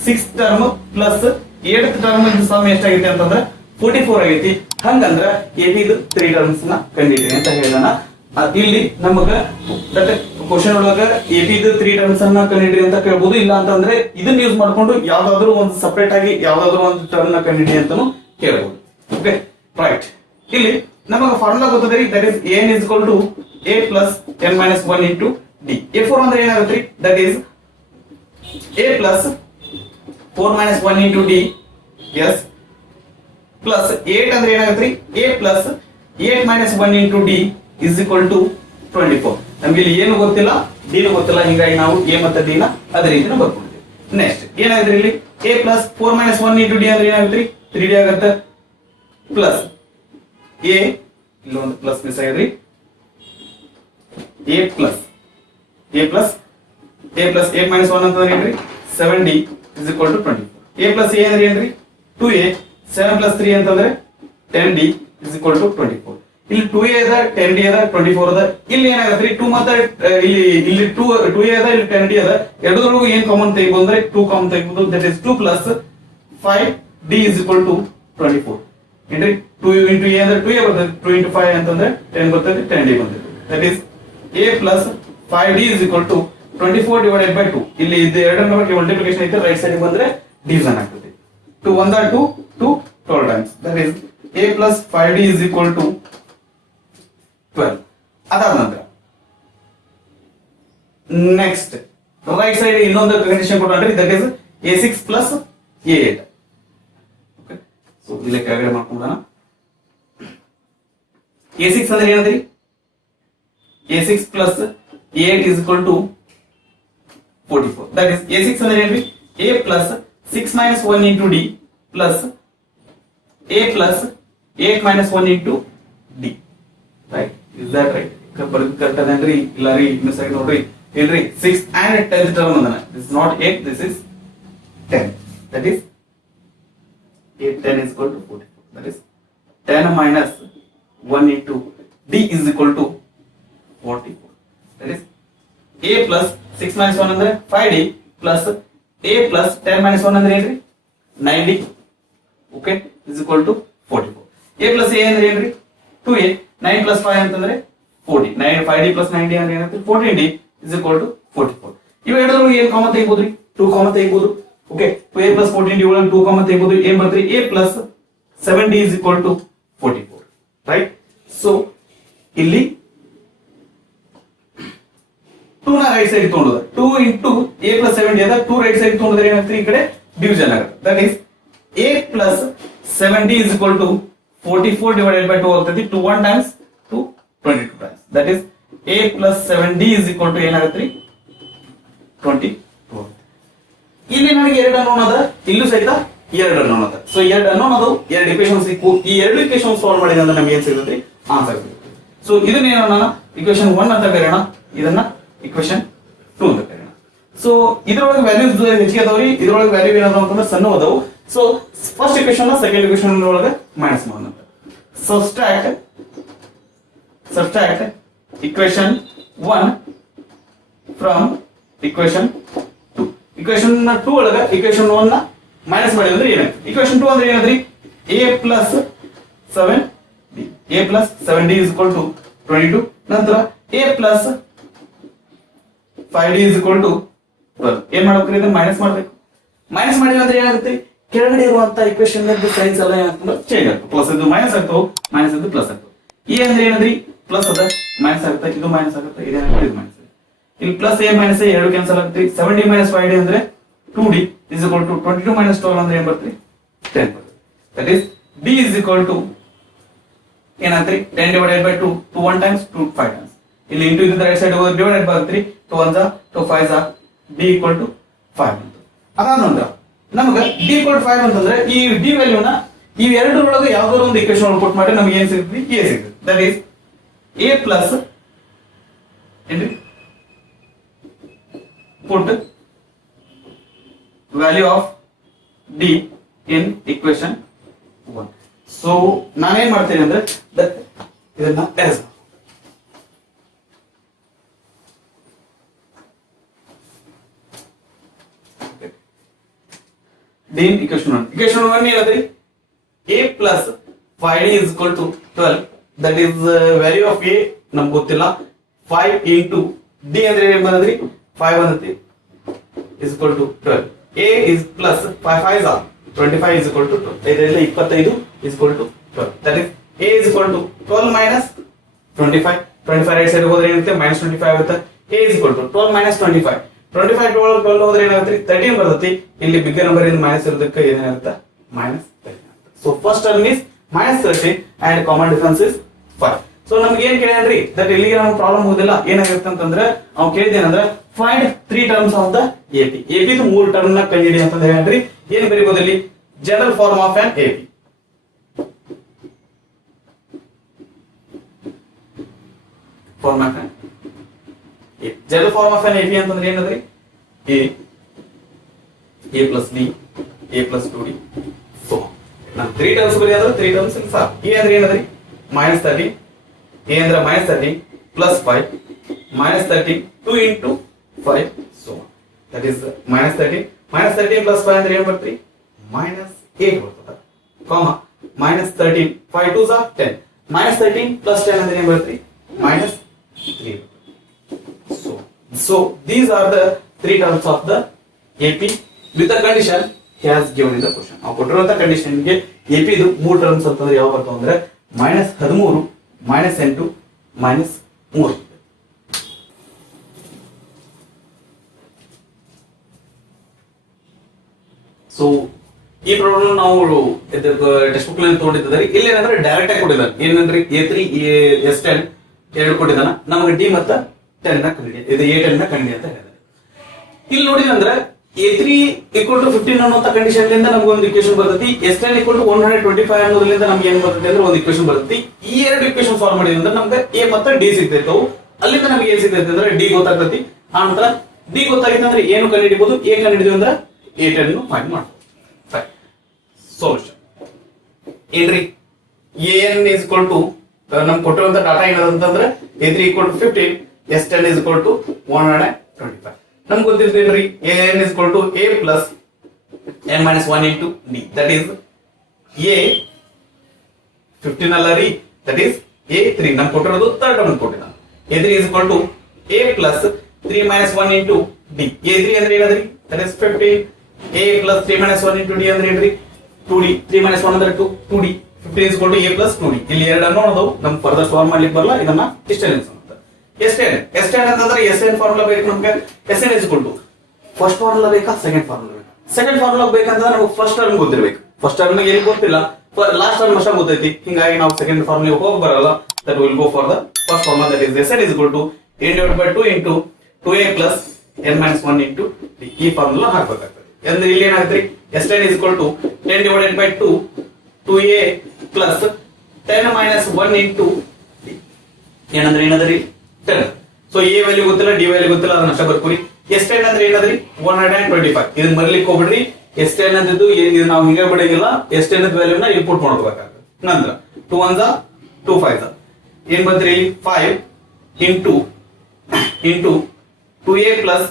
6th term plus 8th term ಇಂದ ಸಮ್ ಎಷ್ಟಾಗೈತಿ ಅಂತಂದ್ರೆ 44 ಆಗೈತಿ. ಹಂಗಂದ್ರ AP ಇದು 3 ಟರ್ಮ್ಸ್ ನ ಕಂಡಿಡಿ ಅಂತ ಹೇಳೋಣ. ಇಲ್ಲಿ ನಮಗ ದಟ್ ಕ್ವಶನ್ ಒಳಗ ಎಟಿದು 3 ಟರ್ಮ್ಸ್ ಅನ್ನ ಕಂಡಿಡ್ರಿ ಅಂತ ಕೇಳ್ಬೋದು. ಇಲ್ಲ ಅಂತಂದ್ರೆ ಇದನ್ನ ಯೂಸ್ ಮಾಡ್ಕೊಂಡು ಯಾವ್ದಾದ್ರು ಒಂದು ಸಪರೇಟ್ ಆಗಿ ಯಾವ್ದಾದ್ರು ಒಂದು ಟರ್ಮ್ ನ ಕಂಡಿಡ್ರಿ ಅಂತಾನು ಕೇಳ್ಬೋದು. Okay right. ಇಲ್ಲಿ ನಮಗ ಫಾರ್ಮುಲಾ ಗೊತ್ತದ್ರಿ, that is n is equal to a plus n minus 1 into d. a4 ಅಂದ್ರೆ ಏನಾಗುತ್ತೆ? That is a plus 4 minus 1 into d. yes plus 8 ಅಂದ್ರೆ ಏನಾಗುತ್ತೆ? a plus 8 minus 1 into d is equal to 24. ನಮಗೆ ಇಲ್ಲಿ ಏನು ಗೊತ್ತಿಲ್ಲ, d ನು ಗೊತ್ತಿಲ್ಲ, ಹೀಗಾಗಿ ನಾವು a ಮತ್ತು d ನ ಅದೇ ರೀತಿನ ಬರ್ಕೊಂಡಿದ್ದೀವಿ. ನೆಕ್ಸ್ಟ್ ಏನಾಗುತ್ತೆ ಇಲ್ಲಿ? a plus 4 minus 1 into d ಅಂದ್ರೆ ಏನಾಗುತ್ತೆ? 3d ಆಗುತ್ತೆ. ಪ್ಲಸ್ a ಇಲ್ಲೊಂದು plus miss ಆಗಿದ್ರಿ, a plus 8 minus 1 ಅಂತಂದ್ರೆ ಏನ್ರಿ? 7d is equal to 24. a plus a ಅಂದ್ರೆ ಏನ್ರಿ? 2a. 7 plus 3 ಅಂತಂದ್ರೆ 10d is equal to 24. ಇಲ್ಲಿ 2a ಅದ, 10d ಅದ, 24 ಅದ. ಇಲ್ಲಿ ಏನಾಗುತ್ತೆ? 2 ಮತ್ತೆ ಇಲ್ಲಿ 2a ಅದ, ಇಲ್ಲಿ 10d ಅದ. ಎರಡರೊಳಗೂ ಏನ್ ಕಾಮನ್ ತೆಗಿಬಹುದು ಅಂದ್ರೆ 2 ಕಾಮನ್ ತೆಗಿಬಹುದು. That is 2 plus 5d is equal to 24. ಏನ್ರಿ? 2 into a ಅಂದ್ರೆ 2a ಬರ್ತದೆ, 2 into 5 ಅಂತಂದ್ರೆ 10 ಬರ್ತದೆ, 10d ಬರ್ತದೆ. That is a plus 5d is equal to 24 divided by 2. ಇಲ್ಲಿ ಇದು ಎರಡರ ಬಗ್ಗೆ ಮಲ್ಟಿಪ್ಲಿಕೇಶನ್ ಐತೆ, ರೈಟ್ ಸೈಡ್ ಬಂದ್ರೆ ಡಿವಿಷನ್ ಆಗ್ತದೆ. 2 1 2 2 12 times. That is a plus 5d is equal to 12. ಅದಾದ ನಂತರ ನೆಕ್ಸ್ಟ್ ರೈಟ್ ಸೈಡ್ ಇನ್ನೊಂದು ಕಂಡೀಷನ್ ಕೊಟ್ಟಾನ್ರಿ, that is a6 plus a8. Okay, so ಇಲ್ಲಿ ಕೆಳಗಡೆ ಮಾಡ್ಕೊಂಡಾನ. a6 ಅಂದ್ರೆ ಏನಂದ್ರಿ? a6 plus a8 is equal to 44. That is a6 ಅಂದ್ರೆ ಏನ್ರಿ? a plus 6 minus 1 into d plus a plus 8 minus 1 into d. Right? Is that right? Correct ಅದೇನ್ರಿ? ಇಲ್ಲ ರೀ, miss ಆಗಿ ನೋಡ್ರಿ. ಏನ್ರಿ? 6 and 10th term ಅಂದನ. This is not 8, this is 10. That is 8 10 is equal to 44. That is 10 minus 1 into d is equal to 44. That is a plus 6 minus 1 ಅಂದ್ರೆ 5d plus a plus 10 minus 1 ಅಂದ್ರೆ ಏನ್ರಿ? 9d. Okay, is equal to 44. a plus a ಅಂದ್ರೆ ಏನ್ರಿ? 2a. 9 plus 5 ಅಂತಂದ್ರೆ 40. 9 5d plus 9d ಅಂದ್ರೆ ಏನಾಗುತ್ತೆ? 14d is equal to 44. ಇವು ಎರಡರೊಳಗೆ ಏನು ಕಾಮನ್ ತೆಗಿಬೋದ್ರಿ? 2 ಕಾಮನ್ ತೆಗಿಬಹುದು. ಓಕೆ, 2a plus 14d ಒಳಗೆ 2 ಕಾಮನ್ ತೆಗಿಬಹುದು. ಏನ್ ಬರ್ತದೆ? a plus 7d is equal to 44. Right? So ಇಲ್ಲಿ 2 ನ ರೈಟ್ ಸೈಡ್ ತಗೊಂಡ್ರೆ 2 into a plus 7d ಅದ. 2 ರೈಟ್ ಸೈಡ್ ತಗೊಂಡ್ರೆ ಏನಾಗುತ್ತೆ? ಈ ಕಡೆ ಡಿವಿಷನ್ ಆಗುತ್ತೆ. That is a plus 7d is equal to 44 divided by 2 ಆಗ್ತದೆ. 2 1 times 2 22 times. That is a plus 7d is equal to ಏನಾಗುತ್ತೆ? 22. ಇಲ್ಲಿ ನನಗೆ ಎರಡು ಅನ್ನೋನ್ ಅದ, ಇಲ್ಲೂ ಸಹಿತ ಎರಡು ಅನ್ನೋನ್ ಅದ. ಸೊ ಎರಡು ಅನ್ನೋನ್ ಅದು, ಎರಡು ಇಕ್ವೇಷನ್ ಸಿಕ್ಕು. ಈ ಎರಡು ಇಕ್ವೇಷನ್ ಸಾಲ್ವ್ ಮಾಡಿದ ಅಂದ್ರೆ ನಮಗೆ ಏನ್ ಸಿಗುತ್ತೆ? ಆನ್ಸರ್ ಸಿಗುತ್ತೆ. ಸೊ ಇದನ್ನ ಏನನ್ನ ಇಕ್ವೇಷನ್ 1 ಅಂತ ಕರೆಯೋಣ, ಇದನ್ನ ಇಕ್ವೇಷನ್ 2 ಅಂತ ಕರೆಯೋಣ. ಸೊ ಇದರೊಳಗೆ ವ್ಯಾಲ್ಯೂಸ್ ಹೆಚ್ಚಿಗೆ ಅದಾವ್ರಿ, ಇದರೊಳಗೆ ವ್ಯಾಲ್ಯೂ ಏನಾದ್ರು ಅಂತಂದ್ರೆ ಸಣ್ಣ ಅದಾವು. ಸೊ ಫಸ್ಟ್ ಇಕ್ವೇಷನ್ ನ ಸೆಕೆಂಡ್ ಇಕ್ವೇಷನ್ ಒಳಗೆ ಮೈನಸ್ ಮಾಡೋಣ. Subtract equation 1 from equation 2. Equation 2 ಒಳಗೆ equation 1 ನ ಮೈನಸ್ ಮಾಡಿ ಅಂದ್ರೆ ಏನಾಯ್ತು? equation 2 ಅಂದ್ರೆ ಏನಂದ್ರಿ? a plus 7d. a plus 7d is equal to 22. ನಂತರ a plus 5d is equal to 12. ಏನ್ ಮಾಡ್ಬೇಕ್ರಿ? ಇದನ್ನ ಮೈನಸ್ ಮಾಡ್ಬೇಕು. ಮೈನಸ್ ಮಾಡಿದ್ರೆ ಅಂದ್ರೆ ಏನಾಗುತ್ತೆ? ಕೆಳಗಡೆ ಇರುವಂತ ಇಕ್ವೇಷನ್ ಸೈನ್ಸ್ ಎಲ್ಲ ಏನಾಗ್ತದೆ? ಚೇಂಜ್ ಆಗ್ತದೆ. ಪ್ಲಸ್ ಇದು ಮೈನಸ್ ಆಗ್ತಾವ, ಮೈನಸ್ ಇದು ಪ್ಲಸ್ ಆಗ್ತಾವ. ಈ ಅಂದ್ರೆ ಏನಂದ್ರಿ? ಪ್ಲಸ್ ಅದ, ಮೈನಸ್ ಆಗುತ್ತೆ, ಇದು ಮೈನಸ್ ಆಗುತ್ತೆ, ಇದೇನಾಗುತ್ತೆ? ಇದು ಮೈನಸ್. ಇಲ್ಲಿ ಪ್ಲಸ್ ಎ ಮೈನಸ್ ಎ ಎರಡು ಕ್ಯಾನ್ಸಲ್ ಆಗುತ್ತೆ. 7d minus 5d ಅಂದ್ರೆ 2d is equal to 22 minus 12 ಅಂದ್ರೆ ಏನ್ ಬರ್ತದೆ? 10 ಬರ್ತದೆ. That is d is equal to ಏನಾಗ್ತದೆ? 10 divided by 2, 2 1 times, 2 5 times. ಇಲ್ಲಿ ಇಂಟು ಇದ್ದ ರೈಟ್ ಸೈಡ್ ಡಿವೈಡೆಡ್ ಬರುತ್ತೆ. 2 1 2 5 d equal to 5 ಅಂತ. ಅದಾದ ನಂತರ ನಮಗೆ d equal to 5 ಅಂತಂದ್ರೆ ಈ d ವ್ಯಾಲ್ಯೂನ ಈ ಎರಡರೊಳಗೆ ಯಾವ್ದಾದ್ರು ಒಂದು ಇಕ್ವೇಷನ್ ಒಳಗೆ ಪುಟ್ ಮಾಡಿ ನಮಗೆ ಏನ್ ಸಿಗುತ್ತೆ? a ಸಿಗುತ್ತೆ. ದಟ್ ಈಸ್ a plus ಏನ್ರಿ? put value of d in equation 1. So ನಾನೇನ್ ಮಾಡ್ತೇನೆ ಅಂದ್ರೆ ಇದನ್ನ as d in equation 1. equation 1 ಏನಂದ್ರಿ? a plus 5d is equal to 12. That is value of a ನಮ್ಗೆ ಗೊತ್ತಿಲ್ಲ 5 ಇಂಟು ಡಿ ಅಂದ್ರೆ ಏನ್ ಬಂದ್ರಿ 5 ಬಂದತಿ is equal to 12. A is plus 5 is 25 is equal to 12. ಇದರಿಂದ 25 is equal to 12. That is A is equal to 12 minus 25. 25 right side ಹೋದ್ರೆ ಏನಾಗುತ್ತೆ minus 25 ಆಗುತ್ತೆ. A is equal to 12 minus 25. 25 12 ಹೋದ್ರೆ ಏನಾಗುತ್ತೆ 13 ಬರ್ತೈತಿ. ಇಲ್ಲಿ ಬಿಗ್ ನಂಬರ್ ಇಂದ ಮೈನಸ್ ಇರೋದಕ್ಕೆ ಏನಾಗುತ್ತೆ minus 13. So first term is minus 13 and common difference is 5. So ನಮ್ಗೆ ಏನ್ ಕೇಳಿದ್ರಿ ದಟ್ ಇಲ್ಲಿಗೆ ನಮ್ಗೆ ಪ್ರಾಬ್ಲಮ್ ಹೋದಿಲ್ಲ ಏನಾಗುತ್ತೆ ಅಂತಂದ್ರೆ ನಾವು ಕೇಳಿದೇನಂದ್ರೆ find 3 terms of the AP ಎಪಿದು 3 ಟರ್ಮ್ ನ ಕಂಡುಹಿಡಿ ಅಂತ ಹೇಳ್ರಿ ಏನ್ ಬರೀಬಹುದು ಇಲ್ಲಿ general form of an AP form of general form of an AP ಅಂತಂದ್ರೆ ಏನಂದ್ರಿ a plus b a plus 2d so ನಾನು 3 ಟರ್ಮ್ಸ್ ಬರೀ ಅಂದ್ರೆ 3 ಟರ್ಮ್ಸ್ ಇಲ್ಲ ಸರ್ a ಅಂದ್ರೆ ಏನಂದ್ರಿ -13 a ಅಂದ್ರೆ -13 plus 5 -13 2 into 5 so that is -13 plus 5 ಅಂದ್ರೆ ಏನು ಬರ್ತೈತಿ -8 ಬರ್ತದ ಕಾಮ -13 5 2s are 10 -13 plus 10 ಅಂದ್ರೆ ಏನು ಬರ್ತೈತಿ -3 so these are the 3 terms of the AP with the condition he has given in the question ನಾವು ಕೊಟ್ಟಿರುವಂತ ಕಂಡೀಷನ್ ಗೆ AP ಇದು 3 ಟರ್ಮ್ಸ್ ಅಂತಂದ್ರೆ ಯಾವ ಬರ್ತಾವ ಅಂದ್ರೆ -13 -8 -3 ಸೊ ಈ ಪ್ರಾಬ್ಲಮ್ ನಾವು ಟೆಕ್ಸ್ಟ್ ಬುಕ್ ನಲ್ಲಿ ತಗೊಂಡಿದ್ದಾರೆ ಇಲ್ಲಿ ಏನಂದ್ರೆ ಡೈರೆಕ್ಟ್ ಆಗಿ ಕೊಟ್ಟಿದ್ದಾರೆ ಏನಂದ್ರೆ A3 S10 ಎರಡು ಕೊಟ್ಟಿದ್ದಾನ ನಮಗೆ D ಮತ್ತು 10 ನ ಕಂಡಿಡಿ ಇದು A10 ನ ಕಂಡಿಡಿ ಅಂತ ಹೇಳಿದ್ದಾರೆ ಇಲ್ಲಿ ನೋಡಿದ್ರೆ A3 equal to 15 ಅನ್ನುವಂತ ಕಂಡೀಷನ್ ಲಿಂದ ನಮಗೆ ಒಂದು ಇಕ್ವೇಶನ್ ಬರ್ತೈತಿ S10 equal to 125 ಅನ್ನೋದ್ರಿಂದ ನಮಗೆ ಏನು ಬರ್ತೈತಿ ಅಂದ್ರೆ ಒಂದು ಇಕ್ವೇಶನ್ ಬರ್ತೈತಿ ಈ ಎರಡು ಇಕ್ವೇಶನ್ ಸಾಲ್ವ್ ಮಾಡಿದ್ರೆ ನಮಗೆ A ಮತ್ತು D ಸಿಗ್ತೈತೆ ಅಲ್ಲಿಂದ ನಮಗೆ ಏನು ಸಿಗ್ತೈತೆ ಅಂದ್ರೆ D ಗೊತ್ತಾಗ್ತೈತಿ ಆ ನಂತರ D ಗೊತ್ತಾಗಿತ್ತು ಅಂದ್ರೆ ಏನು ಕಂಡುಹಿಡಿಬಹುದು A ಕಂಡುಹಿಡಿದ್ವಿ ಅಂದ್ರೆ A10 ನು ಫೈಂಡ್ ಮಾಡ್ಬೋದು ಸೊಲ್ಯೂಷನ್ ಏನ್ರಿ an is equal to ನಮ್ಗೆ ಕೊಟ್ಟಿರುವಂತ ಡಾಟಾ ಏನಂತಂದ್ರೆ A3 equal to 15 S10 is equal to 125 ನಮ್ಗೆ ಗೊತ್ತಿದ್ದೇನ್ರಿ an is equal to a plus n minus 1 into d that is a 15 ಅಲ್ಲ ರೀ that is a3 ನಮ್ಗೆ ಕೊಟ್ಟಿರೋದು ಥರ್ಡ್ ಟರ್ಮ್ ಕೊಟ್ಟಿದ್ದ a3 is equal to a plus 3 minus 1 into d a3 ಅಂದ್ರೆ ಏನದ್ರಿ that is 15 a plus 3 minus 1 into d ಅಂದ್ರೆ ಏನ್ರಿ 2d 3 minus 1 ಅಂದ್ರೆ 2d 15 is equal to a plus 2d ಇಲ್ಲಿ ಎರಡನ್ನು ನೋಡೋದು ನಮ್ಗೆ ಫರ್ದರ್ ಸಾಲ್ವ್ ಮಾಡ್ಲಿಕ್ಕೆ ಬರಲ್ಲ ಇದನ್ನ ಡಿಸ್ಟೆನ್ಸ್ ಅಂತ S10 ಅಂತಂದ್ರೆ SN ಫಾರ್ಮುಲಾ ಬೇಕು ನಮಗೆ SN is equal to first formula ಬೇಕಾ ಸೆಕೆಂಡ್ ಫಾರ್ಮುಲಾ ಬೇಕಾ ಸೆಕೆಂಡ್ ಫಾರ್ಮುಲಾ ಬೇಕಂತಂದ್ರೆ ನಮಗೆ ಫಸ್ಟ್ ಟರ್ಮ್ ಗೊತ್ತಿರಬೇಕು ಫಸ್ಟ್ ಟರ್ಮ್ ಗೆ ಏನು ಗೊತ್ತಿಲ್ಲ ಲಾಸ್ಟ್ ಟರ್ಮ್ ಅಷ್ಟೇ ಗೊತ್ತೈತಿ ಹಿಂಗಾಗಿ ನಾವು ಸೆಕೆಂಡ್ ಫಾರ್ಮುಲಾ ಹೋಗಿ ಬರಲ್ಲ that will go for the first formula that is SN is equal to a divided by 2 into 2a plus n minus 1 into d ಈ ಫಾರ್ಮುಲಾ ಹಾಕಬೇಕಾಗ್ತದೆ ಅಂದ್ರೆ ಇಲ್ಲಿ ಏನಾಗುತ್ತೆ S10 is equal to 10 divided by 2 2a plus 10 minus 1 into d ಏನಂದ್ರಿ 10 so a value ಗೊತ್ತಿಲ್ಲ d value ಗೊತ್ತಿಲ್ಲ ಅದನ್ನ ಅಷ್ಟೇ ಬರ್ಕೋರಿ S10 ಅಂದ್ರೆ ಏನದ್ರಿ 125 ಇದನ್ನ ಬರ್ಲಿಕ್ಕೆ ಹೋಗ್ಬಿಡ್ರಿ S10 ಅಂದಿದ್ದು ಇದು ನಾವು ಹಿಂಗೆ ಬಿಡಂಗಿಲ್ಲ S10 ದ ವ್ಯಾಲ್ಯೂನ ಇನ್ಪುಟ್ ಮಾಡ್ಕೋಬೇಕಾಗುತ್ತೆ ನಂತರ 2 1s 2 5s ಏನ್ ಬಂದ್ರಿ 5 into 2a plus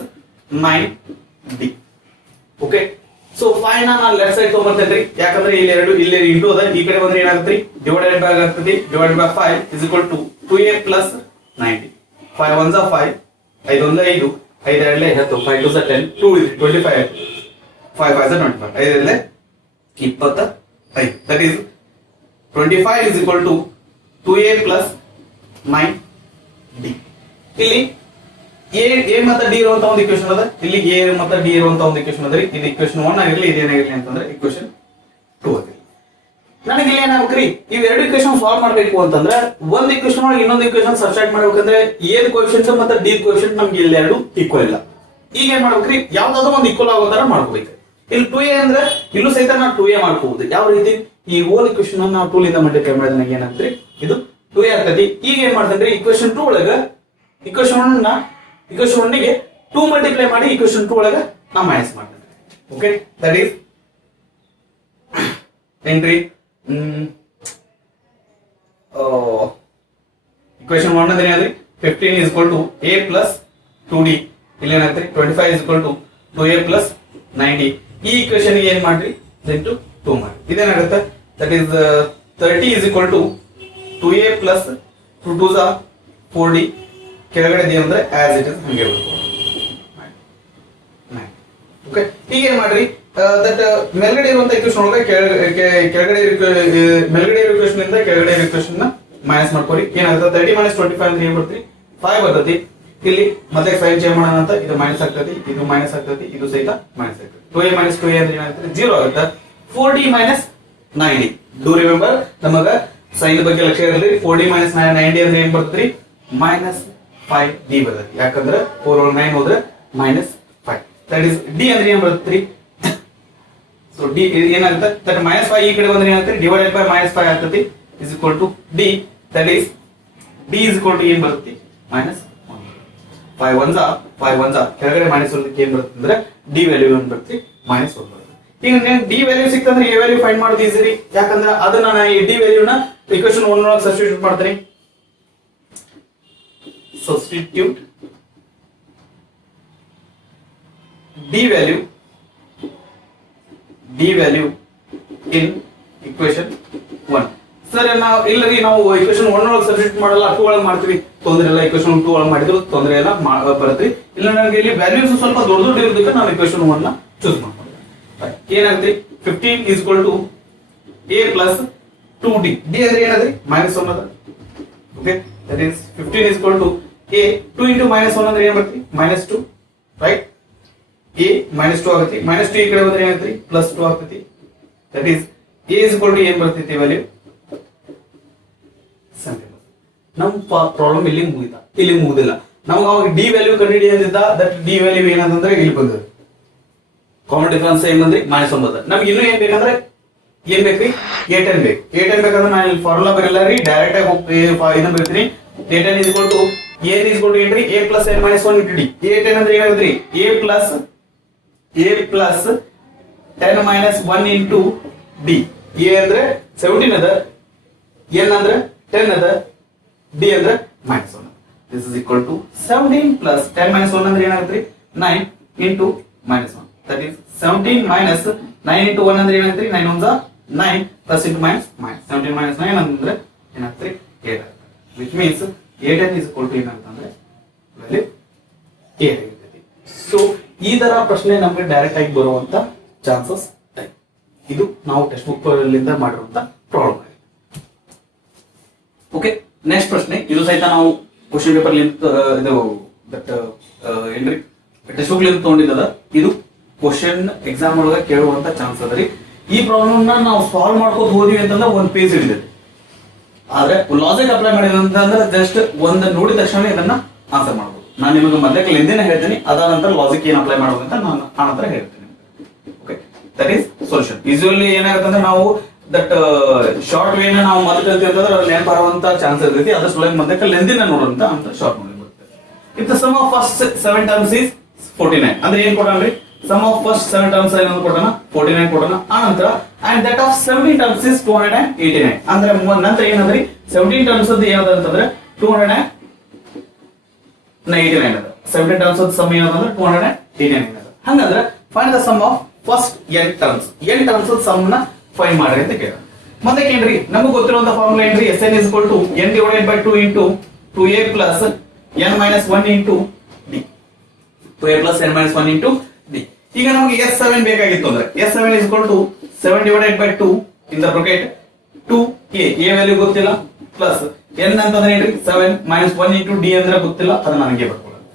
9d okay so 5 ನಾನು ಲೆಫ್ಟ್ ಸೈಡ್ ತಗೊಂಡ್ಬರ್ತೇನ್ರಿ ಯಾಕಂದ್ರೆ ಇಲ್ಲಿ ಎರಡು ಇಲ್ಲಿ ಇಂಟು ಅದ ಈ ಕಡೆ ಬಂದ್ರೆ ಏನಾಗುತ್ತೆ ಡಿವೈಡೆಡ್ ಬೈ ಆಗ್ತದೆ divided by 5 is equal to 2a plus 90 5 1s 5 5 1 5 5 2 10 5 2 10 2 is 25 5 5 25 5 2 25 that is 25 is equal to 2a plus 9d ಇಲ್ಲಿ a ಮತ್ತು d ಇರುವಂತ ಒಂದು ಇಕ್ವೇಶನ್ ಅದ ಇಲ್ಲಿ a ಮತ್ತು d ಇರುವಂತ ಒಂದು ಇಕ್ವೇಶನ್ ಅದ ಇದು ಇಕ್ವೇಶನ್ 1 ಆಗಿರಲಿ ಇದು ಏನಾಗಿರಲಿ ಅಂತಂದ್ರೆ ಇಕ್ವೇಶನ್ 2 ಆಗಿರಲಿ ನನಗೆ ಇಲ್ಲಿ ಏನಾಗಬೇಕ್ರಿ ಇವೆರಡು ಇಕ್ವೇಶನ್ ಸಾಲ್ವ್ ಮಾಡಬೇಕು ಅಂತಂದ್ರೆ ಒಂದು ಇಕ್ವೇಶನ್ ಒಳಗೆ ಇನ್ನೊಂದು ಇಕ್ವೇಶನ್ ಸಬ್ಸ್ಟ್ರಾಕ್ಟ್ ಮಾಡ್ಬೇಕಂದ್ರೆ a ಕೋಎಫಿಷಿಯಂಟ್ ಮತ್ತು d ಕೋಎಫಿಷಿಯಂಟ್ ನಮ್ಗೆ ಇಲ್ಲಿ ಎರಡು ಈಕ್ವಲ್ ಇಲ್ಲ ಈಗ ಏನ್ ಮಾಡ್ಬೇಕ್ರಿ ಯಾವ್ದಾದ್ರು ಒಂದು ಈಕ್ವಲ್ ಆಗೋ ತರ ಮಾಡ್ಕೋಬೇಕು ಇಲ್ಲಿ 2a ಅಂದ್ರೆ ಇಲ್ಲೂ ಸಹಿತ ನಾವು 2a ಮಾಡ್ಕೋಬಹುದು ಯಾವ ರೀತಿ ಈ ಹೋಲ್ ಇಕ್ವೇಶನ್ ನಾವು 2 ಲಿಂದ ಮಲ್ಟಿಪ್ಲೈ ಮಾಡಿದಾಗ ಏನಾಗ್ತದೆ ಇದು 2a ಆಗ್ತದೆ ಈಗ ಏನ್ ಮಾಡ್ತೇನ್ರಿ ಇಕ್ವೇಶನ್ 2 ಒಳಗ ಇಕ್ವೇಶನ್ 1 ಗೆ 2 ಮಲ್ಟಿಪ್ಲೈ ಮಾಡಿ ಇಕ್ವೇಶನ್ 2 ಒಳಗ ನಾವು ಮೈನಸ್ ಮಾಡ್ತೇವೆ ಓಕೆ ದಟ್ ಈಸ್ ಏನ್ರಿ ಇಕ್ವೇಶನ್ 1 ಅಂದ್ರೆ ಏನ್ರಿ 15 is equal to a plus 2d ಇಲ್ಲಿ ಏನಾಗುತ್ತೆ 25 is equal to 2a plus 90 ಈ ಇಕ್ವೇಶನ್ ಗೆ ಏನ್ ಮಾಡ್ರಿ into 2 ಮಾಡಿ ಇದೇನಾಗುತ್ತೆ that is 30 is equal to 2a plus 2 2s are 4D ಕೆಳಗಡೆ ಡಿ ಅಂದ್ರೆ ಆಸ್ ಇಟ್ ಇಸ್ ಹಂಗೆ ಓಕೆ. ಈಗ ಏನ್ ಮಾಡ್ರಿ ದಟ್ ಮೇಲ್ಗಡೆ ಇರುವಂತ ಇಕ್ವೇಶನ್ ಒಳಗೆ ಕೆಳಗಡೆ ಮೇಲ್ಗಡೆ ಇಕ್ವೇಶನ್ ಇಂದ ಕೆಳಗಡೆ ಇಕ್ವೇಶನ್ ನ ಮೈನಸ್ ಮಾಡ್ಕೊರಿ. ಏನಾಗುತ್ತೆ 30 - 25 ಅಂದ್ರೆ ಏನ್ ಬರ್ತೈತಿ 5 ಬರ್ತೈತಿ. ಇಲ್ಲಿ ಮತ್ತೆ ಸೈನ್ ಚೇಂಜ್ ಮಾಡೋಣ ಅಂತ ಇದು ಮೈನಸ್ ಆಗ್ತೈತಿ, ಇದು ಮೈನಸ್ ಆಗ್ತೈತಿ, ಇದು ಸಹಿತ ಮೈನಸ್ ಆಗ್ತೈತಿ. 2a - 2a ಅಂದ್ರೆ ಏನಾಗುತ್ತೆ 0 ಆಗುತ್ತೆ. 4d - 9d ಡೂ ರಿಮೆಂಬರ್ ನಮಗ ಸೈನ್ ಬಗ್ಗೆ ಲಕ್ಷ್ಯ ಇರಲಿ. 4d - 9d ಅಂದ್ರೆ ಏನ್ ಬರ್ತೈತಿ -5d ಬರ್ತೈತಿ. ಯಾಕಂದ್ರೆ 4 over 9 ಹೋದ್ರೆ -5 ದಟ್ ಇಸ್ d ಅಂದ್ರೆ ಏನ್ ಬರ್ತೈತಿ. ಸೊ d ಏನಾಗುತ್ತೆ ದಟ್ -5 ಈ ಕಡೆ ಬಂದ್ರೆ ಏನಾಗುತ್ತೆ ಡಿವೈಡೆಡ್ ಬೈ -5 ಆಗ್ತೈತಿ is equal to d. That is d is equal to ಏನ್ ಬರ್ತೈತಿ -1. 5 1 ಕೆಳಗಡೆ ಮೈನಸ್ ಇರೋದಕ್ಕೆ ಏನ್ ಬರುತ್ತೆ ಅಂದ್ರೆ d ವ್ಯಾಲ್ಯೂ ಏನ್ ಬರ್ತೈತಿ -1 ಬರುತ್ತೆ. ಈಗ d ವ್ಯಾಲ್ಯೂ ಸಿಕ್ತಂದ್ರೆ a ವ್ಯಾಲ್ಯೂ ಫೈಂಡ್ ಮಾಡೋದು ಈಸಿ ರೀ. ಯಾಕಂದ್ರೆ ಅದನ್ನ ನಾನು ಈ d ವ್ಯಾಲ್ಯೂನ ಇಕ್ವೇಶನ್ 1 ಒಳಗೆ ಸಬ್ಸ್ಟಿಟ್ಯೂಟ್ ಮಾಡ್ತೀನಿ. Substitute d value in equation 1. Sir ನಾವು ಇಲ್ಲರಿ ನಾವು ಇಕ್ವೇಶನ್ 1 ಒಳಗೆ ಸಬ್ಸ್ಟಿಟ್ಯೂಟ್ ಮಾಡಲ್ಲ 2 ಒಳಗೆ ಮಾಡ್ತೀವಿ ತೊಂದರೆ ಇಲ್ಲ. ಇಕ್ವೇಶನ್ 2 ಒಳಗೆ ಮಾಡಿದ್ರು ತೊಂದರೆ ಇಲ್ಲ ಬರುತ್ತೆ. ಇಲ್ಲ ನನಗೆ ಇಲ್ಲಿ ವ್ಯಾಲ್ಯೂಸ್ ಸ್ವಲ್ಪ ದೊಡ್ಡ ಇರೋದಕ್ಕೆ ನಾನು ಇಕ್ವೇಶನ್ 1 ನ ಚೂಸ್ ಮಾಡ್ತೀನಿ. ಏನಾಗುತ್ತೆ 15 is equal to a plus 2d. d ಅಂದ್ರೆ ಏನಾದ್ರಿ -1 ಅದ. Okay that is 15 is equal to a 2 into -1 ಅಂದ್ರೆ ಏನು ಬರುತ್ತೆ -2 ರೈಟ್. a -2 ಆಗುತ್ತೆ. -2 ಈ ಕಡೆ ಬಂದ್ರೆ ಏನಾಗುತ್ತೆ +2 ಆಗ್ತೈತಿ. That is a is equal to ಏನು ಬರ್ತೈತಿ ವ್ಯಾಲ್ಯೂ ನಮ್ಮ ಪ್ರಾಬ್ಲಮ್ ಇಲ್ಲಿ ಮುಗಿದ. ಇಲ್ಲಿ ಮುಗುದಿಲ್ಲ. ನಮಗೆ ಅವಾಗ d ವ್ಯಾಲ್ಯೂ ಕಂಡುಹಿಡಿ ಅಂದಿದ್ದ. ದಟ್ d ವ್ಯಾಲ್ಯೂ ಏನಂತಂದ್ರೆ ಇಲ್ಲಿ ಬಂದಿದೆ ಕಾಮನ್ ಡಿಫರೆನ್ಸ್ ಏನಂದ್ರೆ -9. ನಮ್ಗೆ ಇನ್ನೂ ಏನ್ ಬೇಕಂದ್ರೆ ಏನ್ ಬೇಕ್ರಿ a10 ಬೇಕು. a10 ಬೇಕಂದ್ರೆ ನಾನು ಇಲ್ಲಿ ಫಾರ್ಮುಲಾ ಬರಲ್ಲ ರೀ, ಡೈರೆಕ್ಟ್ ಆಗಿ ಹೋಗಿ ಇದನ್ನ ಬರ್ತೀನಿ. a10 is equal to a is equal to ಏನ್ರಿ a plus n minus 1 into d. a10 ಅಂದ್ರೆ ಏನಾಗುತ್ತೆ a plus 10 minus 1 into d. a ಅಂದ್ರೆ 17 ಅದ, n ಅಂದ್ರೆ 10 ಅದ, d ಅಂದ್ರೆ -1. this is equal to 17 plus 10 minus 1 ಅಂದ್ರೆ ಏನಾಗುತ್ತೆ 9 into -1. that is 17 minus 9 into 1 ಅಂದ್ರೆ ಏನಾಗುತ್ತೆ 9 1 9 plus into minus 17 minus 9 ಅಂದ್ರೆ ಏನಾಗುತ್ತೆ 8 ಆಗುತ್ತೆ. which means a10 is equal to ಏನಾಗುತ್ತೆ ಅಂದ್ರೆ value 8 ಆಗುತ್ತೆ. ಸೊ ಈ ತರ ಪ್ರಶ್ನೆ ನಮಗೆ ಡೈರೆಕ್ಟ್ ಆಗಿ ಬರುವಂತ ಚಾನ್ಸಸ್ ಇದೆ. ಇದು ನಾವು ಟೆಕ್ಸ್ಟ್ ಬುಕ್ ಲಿಂದ ಮಾಡಿರುವಂತ ಪ್ರಾಬ್ಲಮ್ ಆಗಿದೆ. ಓಕೆ ನೆಕ್ಸ್ಟ್ ಪ್ರಶ್ನೆ. ಇದು ಸಹಿತ ನಾವು ಕ್ವಶನ್ ಪೇಪರ್ ಲಿಂದ ಇದು ಬಟ್ ಏನ್ರಿ ಟೆಕ್ಸ್ಟ್ ಬುಕ್ ಲಿಂದ ತಗೊಂಡಿದ್ದದ. ಇದು ಕ್ವಶನ್ ಎಕ್ಸಾಮ್ ಒಳಗೆ ಕೇಳುವಂತ ಚಾನ್ಸ್ ಅದ ರೀ. ಈ ಪ್ರಾಬ್ಲಮ್ ನ ನಾವು ಸಾಲ್ವ್ ಮಾಡ್ಕೋತ ಹೋದಿವಿ ಅಂತಂದ್ರೆ ಒಂದ್ ಪೇಜ್ ಹಿಡಿದಿದೆ. ಆದ್ರೆ ಲಾಜಿಕ್ ಅಪ್ಲೈ ಮಾಡಿದ್ರೆ ಅಂತಂದ್ರೆ ಜಸ್ಟ್ ಒಂದ್ ನೋಡಿದ ತಕ್ಷಣ ಇದನ್ನ ಆನ್ಸರ್ ಮಾಡಬಹುದು. ನಾನು ನಿಮಗೆ ಮೊದಲೇ ಲೆಂದಿನ ಹೇಳ್ತೀನಿ, ಅದಾದ ನಂತರ ಲಾಜಿಕ್ ಏನ್ ಅಪ್ಲೈ ಮಾಡೋದು ಅಂತ ನಾನು ಆನಂತರ ಹೇಳ್ತೀನಿ. Okay that is solution. Usually ಏನಾಗುತ್ತೆ ಅಂದ್ರೆ ನಾವು ದಟ್ ಶಾರ್ಟ್ ವೇನ ನಾವು ಮೊದಲು ಕಲ್ತೀವಿ ಅಂತಂದ್ರೆ ನೆನಪು ಬರುವಂತ ಚಾನ್ಸ್ ಇರ್ತೈತಿ. ಅದ್ರ ಸಲುವಾಗಿ ಮೊದಲೇ ಲೆಂದಿನ ನೋಡುವಂತ ಅಂತ ಶಾರ್ಟ್ ನೋಡಿ ಬರುತ್ತೆ. If the sum of first 7 terms is 49 ಅಂದ್ರೆ ಏನ್ ಕೊಡೋಣ್ರಿ ಸಮ್ ಆಫ್ ಫಸ್ಟ್ 7 ಟರ್ಮ್ಸ್ ಏನಂತ ಕೊಡೋಣ 49 ಕೊಡೋಣ. ಆನಂತರ and that of 17 terms is 289 ಅಂದ್ರೆ ನಂತರ ಏನಂದ್ರಿ 17 ಟರ್ಮ್ಸ್ ಅದು ಏನದ ಅಂತಂದ್ರೆ 289 ಅದ. 17 ಟರ್ಮ್ಸ್ ಅದು ಸಮ್ ಏನಂದ್ರೆ 289 ಅದ. ಹಂಗಂದ್ರೆ find the sum of first n terms ಅದು ಸಮ್ ನ ಫೈಂಡ್ ಮಾಡ್ರಿ ಅಂತ ಕೇಳ. ಮತ್ತೆ ಏನ್ರಿ ನಮಗೆ ಗೊತ್ತಿರುವಂತ ಫಾರ್ಮುಲಾ ಏನ್ರಿ Sn is equal to n divided by 2 into 2a plus n minus 1 into d. 2a plus n minus 1 into d. ಈಗ ನಮಗೆ S7 ಬೇಕಾಗಿತ್ತು ಅಂದ್ರೆ S7 is equal to 7 divided by 2 in the bracket 2a value ಗೊತ್ತಿಲ್ಲ plus n ಅಂತಂದ್ರೆ ಏನ್ರಿ 7 minus 1 into d ಅಂದ್ರೆ ಗೊತ್ತಿಲ್ಲ, ಅದನ್ನ ನನಗೆ ಬರ್ಕೊಳ್ಳೋದು.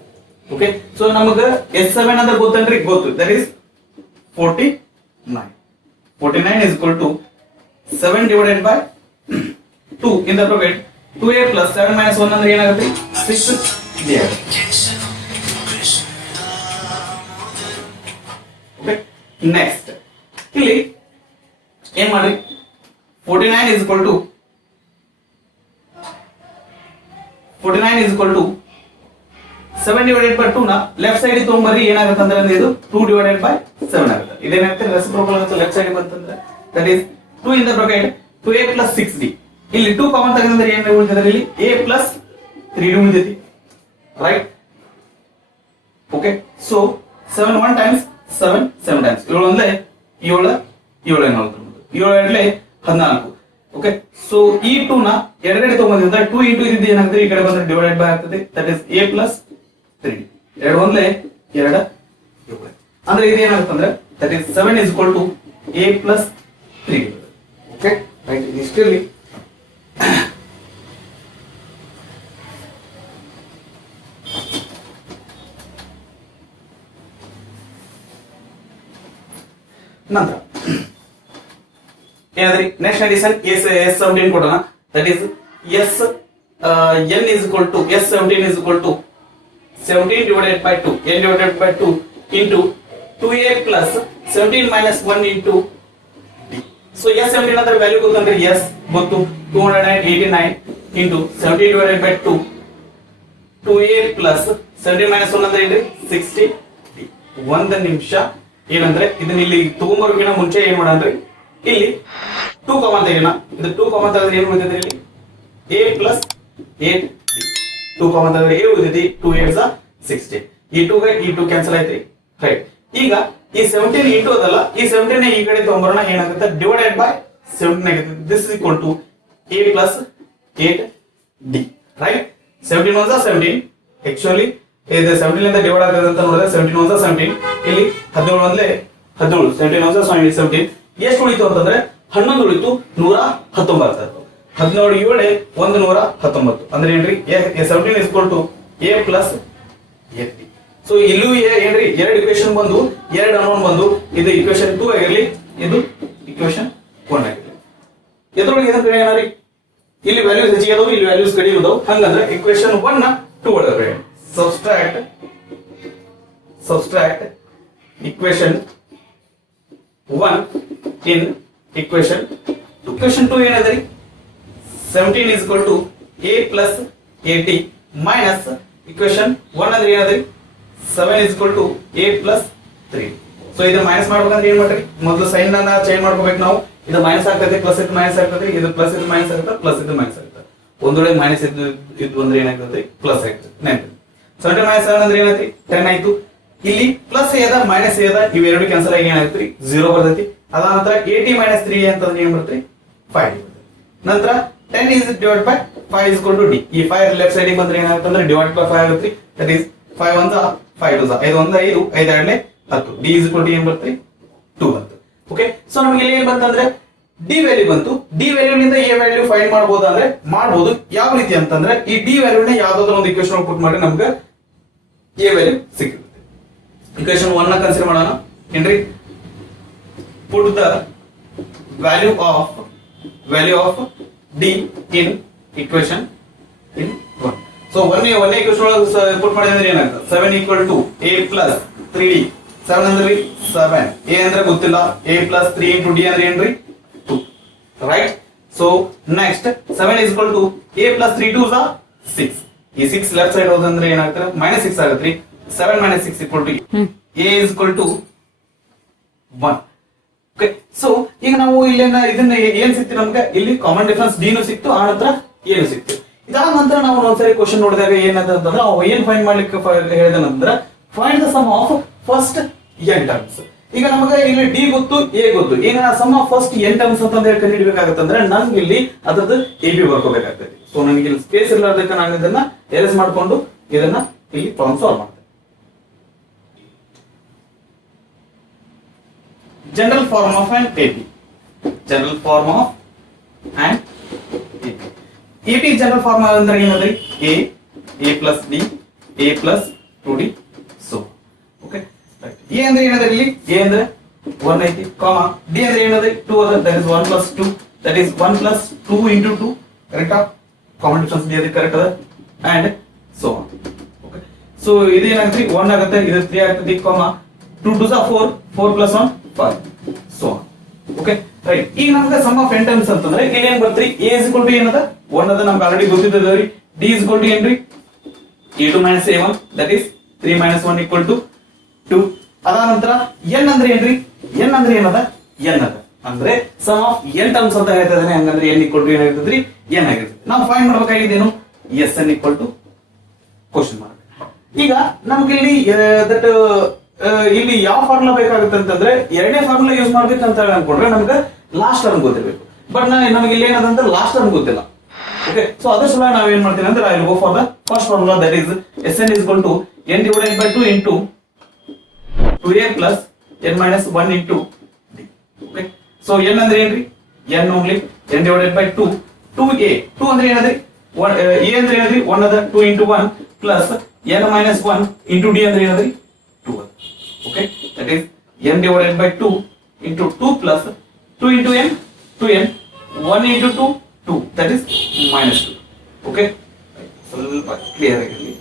ಓಕೆ ಸೊ ನಮಗೆ S7 ಅಂದ್ರೆ ಗೊತ್ತೇನ್ರಿ ಗೊತ್ತು. That is 49. 49 is equal to 7 divided by 2 in the bracket 2a plus 7 minus 1 ಅಂದ್ರೆ ಏನಾಗುತ್ತೆ 6d ಆಗುತ್ತೆ. ಓಕೆ ನೆಕ್ಸ್ಟ್ ಇಲ್ಲಿ ಏನ್ ಮಾಡಿ 49 is equal to 7 divided by 2 ನ ಲೆಫ್ಟ್ ಸೈಡ್ ತಗೊಂಡ್ಬರ್ರಿ. ಏನಾಗುತ್ತೆ ಅಂದ್ರೆ ಇದು 2 divided by 7 ಆಗುತ್ತೆ. ಇದೇನಾಗುತ್ತೆ ರೆಸಿಪ್ರೋಕಲ್ ಆಗುತ್ತೆ ಲೆಫ್ಟ್ ಸೈಡ್ ಬಂತಂದ್ರೆ that is 2 in the bracket 2a plus 6d. ಇಲ್ಲಿ 2 ಕಾಮನ್ ತೆಗೆದ್ರೆ ಏನು ಉಳಿದಿದೆ ಇಲ್ಲಿ a plus 3d ಉಳಿದೈತಿ right. Okay so 7 1 times 7 7 times 7 ಅಂದ್ರೆ 7 7 14. ಓಕೆ ಸೊ ಈ 2 ನ ಎಡಗಡೆ ತಗೊಂಡ್ರೆ 2 ಇಂಟು ಇದ್ದು ಏನಾಗ್ತದೆ ಈ ಕಡೆ ಬಂದ್ರೆ ಡಿವೈಡೆಡ್ ಬೈ ಆಗ್ತದೆ that is a plus 3d ಎರಡು ಒಂದೇ ಎರಡು ಅಂದ್ರೆ ಇದು ಏನಾಗುತ್ತೆ ಅಂದ್ರೆ that is 7 is equal to a plus 3d okay right ಇಷ್ಟರಲ್ಲಿ ನಂತರ ಏನಾದ್ರಿ ನೆಕ್ಸ್ಟ್ ಅಡಿಷನ್ S17 ಕೊಡೋಣ that is n is equal to S17 is equal to 17 divided by 2 n divided by 2 into 2a plus 17 minus 1 into d so S17 ಅದರ value ಗೊತ್ತಂದ್ರೆ s ಗೊತ್ತು 289 into 17 divided by 2 2a plus 17 minus 1 ಅಂದ್ರೆ ಏನ್ರಿ 60 d ಒಂದು ನಿಮಿಷ ಏನಂದ್ರೆ ಇದನ್ನ ಇಲ್ಲಿ ತಗೊಂಬರೋಕಿನ ಮುಂಚೆ ಏನ್ ಮಾಡಂದ್ರಿ ಇಲ್ಲಿ 2 ಕಾಮನ್ ತೆಗೆಯೋಣ ಇದು 2 ಕಾಮನ್ ತೆಗೆದ್ರೆ ಏನು ಉಳಿತೈತಿ ಇಲ್ಲಿ a plus 8d 2 ಕಾಮನ್ ತೆಗೆದ್ರೆ ಏನು ಉಳಿತೈತಿ 2 8s 60 ಈ 2 ಗೆ ಈ 2 ಕ್ಯಾನ್ಸಲ್ ಆಯ್ತ್ರಿ ರೈಟ್ ಈಗ ಈ 17 ಇಂಟು ಅದಲ್ಲ ಈ 17 ನೇ ಈ ಕಡೆ ತಗೊಂಬರೋಣ ಏನಾಗುತ್ತೆ ಡಿವೈಡೆಡ್ ಬೈ 17 ಆಗುತ್ತೆ this is equal to a plus 8d right 17 1s 17 actually ಇದು 17 ಇಂದ ಡಿವೈಡ್ ಆಗುತ್ತೆ ಅಂತ ನೋಡಿದ್ರೆ 17 1s 17 ಇಲ್ಲಿ 17 ಒಂದಲೇ 17 17 1s 17 ಎಷ್ಟು ಉಳಿತು ಅಂತಂದ್ರೆ 11 ಉಳಿತು 119 17 7 119 ಅಂದ್ರೆ ಏನ್ರಿ 17 is equal to a plus 8d so ಇಲ್ಲೂ ಏನ್ರಿ ಎರಡು ಇಕ್ವೇಶನ್ ಬಂದು ಎರಡು ಅನೋನ್ ಬಂದು ಇದು ಇಕ್ವೇಶನ್ 2 ಆಗಿರಲಿ ಇದು ಇಕ್ವೇಶನ್ 1 ಆಗಿರಲಿ ಎದ್ರೊಳಗೆ ಏನಂತ ಏನಾರಿ ಇಲ್ಲಿ ವ್ಯಾಲ್ಯೂಸ್ ಹೆಚ್ಚಿಗೆ ಅದಾವು ಇಲ್ಲಿ ವ್ಯಾಲ್ಯೂಸ್ ಕಡಿಮೆ ಅದಾವು ಹಂಗಂದ್ರೆ ಇಕ್ವೇಶನ್ 1 ನ 2 ಒಳಗೆ subtract equation 1 in equation 2 equation 2 ಏನದರಿ 17 is equal to a plus 8d minus equation 1 ಅಂದ್ರೆ ಏನದರಿ 7 is equal to a plus 3 so ಇದು ಮೈನಸ್ ಮಾಡ್ಬೇಕಂದ್ರೆ ಏನ್ ಮಾಡ್ರಿ ಮೊದಲು ಸೈನ್ ಅನ್ನ ಚೇಂಜ್ ಮಾಡ್ಕೋಬೇಕು ನಾವು ಇದು ಮೈನಸ್ ಆಗ್ತದೆ ಪ್ಲಸ್ ಇದು ಮೈನಸ್ ಆಗ್ತದೆ ಇದು ಪ್ಲಸ್ ಇದು ಮೈನಸ್ ಆಗುತ್ತೆ ಪ್ಲಸ್ ಇದು ಮೈನಸ್ ಆಗುತ್ತೆ ಒಂದೊಳಗೆ ಮೈನಸ್ ಇದು ಅಂದ್ರೆ ಏನಾಗ್ತದೆ ಪ್ಲಸ್ ಆಗ್ತದೆ ನೆನಪು 17 minus 7 ಅಂದ್ರೆ ಏನೈತಿ 10 ಆಯ್ತು ಇಲ್ಲಿ ಪ್ಲಸ್ ಏದ ಮೈನಸ್ ಏದ ಇವೆರಡು ಕ್ಯಾನ್ಸಲ್ ಆಗಿ ಏನಾಗ್ತದೆ 0 ಬರ್ತೈತಿ ಅದ ನಂತರ 80 minus 3 ಅಂತಂದ್ರೆ ಏನ್ ಬರ್ತೈತಿ 5 ನಂತರ 10 is divided by 5 is equal to d ಈ 5 ಲೆಫ್ಟ್ ಸೈಡ್ ಗೆ ಬಂದ್ರೆ ಏನಾಗುತ್ತೆ ಅಂದ್ರೆ divided by 5 ಆಗುತ್ತೆ that is 5 1 5 2 5 1 5 5 2 10 d is equal to ಏನ್ ಬರ್ತೈತಿ 2 ಬಂತು ಓಕೆ ಸೊ ನಮಗೆ ಇಲ್ಲಿ ಏನ್ ಬಂತಂದ್ರೆ ಡಿ ವ್ಯಾಲ್ಯೂ ಬಂತು ಡಿ ವ್ಯಾಲ್ಯೂ ನಿಂದ ಎ ವ್ಯಾಲ್ಯೂ ಫೈಂಡ್ ಮಾಡಬಹುದು ಅಂದ್ರೆ ಮಾಡಬಹುದು ಯಾವ ರೀತಿ ಅಂತಂದ್ರೆ ಈ ಡಿ ವ್ಯಾಲ್ಯೂ ನ ಯಾವ್ದಾದ್ರು ಒಂದು ಇಕ್ವೇಶನ್ ಪುಟ್ ಮಾಡಿ ನಮಗೆ ಎ ವ್ಯಾಲ್ಯೂ ಸಿಗುತ್ತೆ ಇಕ್ವೇಶನ್ 1 ನ ಕನ್ಸಿಡರ್ ಮಾಡೋಣ ಏನ್ರಿ put the value of D in equation in 1 so 1 equation ಒಳಗೆ ಪುಟ್ ಮಾಡಿದ್ರೆ ಏನಾಗುತ್ತೆ 7 equal to a plus 3d 7 ಅಂದ್ರೆ 7 a ಅಂದ್ರೆ ಗೊತ್ತಿಲ್ಲ a plus 3 into d ಅಂದ್ರೆ ಏನ್ರಿ 2 right so next 7 is equal to a plus 3 2s are 6 ಈ 6 ಲೆಫ್ಟ್ ಸೈಡ್ ಹೋದಂದ್ರೆ ಏನಾಗುತ್ತೆ -6 ಆಗುತ್ತೆ 7 - 6 equal to a is equal to 1 okay so ಈಗ ನಾವು ಇಲ್ಲೇನ ಇದನ್ನ ಏನ್ ಸಿಕ್ತು ನಮಗೆ ಇಲ್ಲಿ ಕಾಮನ್ ಡಿಫರೆನ್ಸ್ d ನು ಸಿಕ್ತು ಆ ನಂತರ a ನು ಸಿಕ್ತು ಇದಾದ ನಂತರ ನಾವು ಒಂದ್ಸರಿ ಕ್ವೆಶ್ಚನ್ ನೋಡಿದಾಗ ಏನಂತ ಅಂತಂದ್ರೆ ಅವ ಏನ್ ಫೈಂಡ್ ಮಾಡ್ಲಿಕ್ಕೆ ಹೇಳಿದ ನಂತರ find the sum of first n terms ಈಗ ನಮಗೆ ಇಲ್ಲಿ ಡಿ ಗೊತ್ತು ಎ ಗೊತ್ತು ಈಗ ನಾ sum of first n terms ಅಂತ ಹೇಳಿ ಕಂಡುಹಿಡಿಯಬೇಕಾಗುತ್ತಂದ್ರೆ ನನ್ಗೆ ಇಲ್ಲಿ ಅದರದ್ದು ಎ ಬಿ ಬರ್ಕೋಬೇಕಾಗ್ತದೆ ಸೊ ನನಗೆ ಇಲ್ಲಿ ಸ್ಪೇಸ್ ಇರಲಾರ್ದಕ್ಕೆ ನಾನು ಇದನ್ನ ಎರೇಸ್ ಮಾಡ್ಕೊಂಡು ಇದನ್ನ ಇಲ್ಲಿ ಪ್ರಾಬ್ಲಮ್ ಸಾಲ್ವ್ ಮಾಡ್ತೇನೆ general form of an AP general form of an AP AP general form ಅಂದ್ರೆ ಏನಂದ್ರೆ a plus d a plus 2d so okay A ಅಂದ್ರೆ ಏನಂದ್ರೆ ಇಲ್ಲಿ ಎ ಅಂದ್ರೆ 1 ಐತಿ ಕಾಮ ಡಿ ಅಂದ್ರೆ ಏನಂದ್ರೆ 2 ಅದ that is 1 plus 2 that is 1 plus 2 into 2 ಕರೆಕ್ಟಾ ಕಾಮನ್ ಡಿಫರೆನ್ಸ್ ಡಿ ಅದು ಕರೆಕ್ಟ್ ಅದ and so on okay so ಇದು ಏನಾಗುತ್ತೆ 1 ಆಗುತ್ತೆ ಇದು 3 ಆಗುತ್ತೆ ಕಾಮ 2 2s are 4 4 plus 1 5 so on okay right ಈಗ ನಮಗೆ ಸಮ್ ಆಫ್ n ಟರ್ಮ್ಸ್ ಅಂತಂದ್ರೆ ಇಲ್ಲಿ ಏನು ಬರ್ತರಿ a is equal to ಏನದ 1 ಅದ ನಮಗೆ already ಗೊತ್ತಿದ್ದದರಿ d is equal to ಏನ್ರಿ a2 - a1 that is 3 - 1 equal to 2 ಅದ ನಂತರ n ಅಂದ್ರೆ ಏನ್ರಿ n ಅಂದ್ರೆ ಏನದ n ಅದ ಅಂದ್ರೆ ಸಮ್ ಆಫ್ n ಟರ್ಮ್ಸ್ ಅಂತ ಹೇಳ್ತಾ ಇದ್ದಾನೆ ಹಂಗಂದ್ರೆ n equal to ಏನಾಗಿರ್ತದ್ರಿ n ಆಗಿರ್ತದೆ ನಾವು ಫೈಂಡ್ ಮಾಡಬೇಕಾಗಿದ್ದೇನು sn equal to question mark ಈಗ ನಮಗೆ ಇಲ್ಲಿ ದಟ್ ಇಲ್ಲಿ ಯಾವ ಫಾರ್ಮುಲಾ ಬೇಕಾಗುತ್ತೆ ಅಂತಂದ್ರೆ ಎರಡನೇ ಫಾರ್ಮುಲಾ ಯೂಸ್ ಮಾಡ್ಬೇಕಂತ ಅನ್ಕೊಂಡ್ರೆ ನಮಗೆ ಲಾಸ್ಟ್ ಟರ್ಮ್ ಗೊತ್ತಿರಬೇಕು ಬಟ್ ನಮಗೆ ಇಲ್ಲಿ ಏನದಂದ್ರೆ ಲಾಸ್ಟ್ ಟರ್ಮ್ ಗೊತ್ತಿಲ್ಲ. ಓಕೆ, ಸೊ ಅದ್ರ ಸಲ ನಾವ್ ಏನ್ ಮಾಡ್ತೀವಿ ಅಂದ್ರೆ I will go for the first formula, that is Sn is equal to n divided by 2 into 2a plus n minus 1 into d. Okay, so n ಅಂದ್ರೆ ಏನ್ರಿ? n only, n divided by 2, 2a, 2 ಅಂದ್ರೆ ಏನದ್ರಿ? a ಅಂದ್ರೆ ಏನದ್ರಿ? 1 ಅದ, 2 into 1 plus n minus 1 into d ಅಂದ್ರೆ ಏನದ್ರಿ? 2 ಅದ. Okay, that is n divided by 2 into 2 plus 2 into n, 2n, 1 into 2, 2, that is minus 2. Okay, ಸ್ವಲ್ಪ clear ಆಗಿರಲಿ.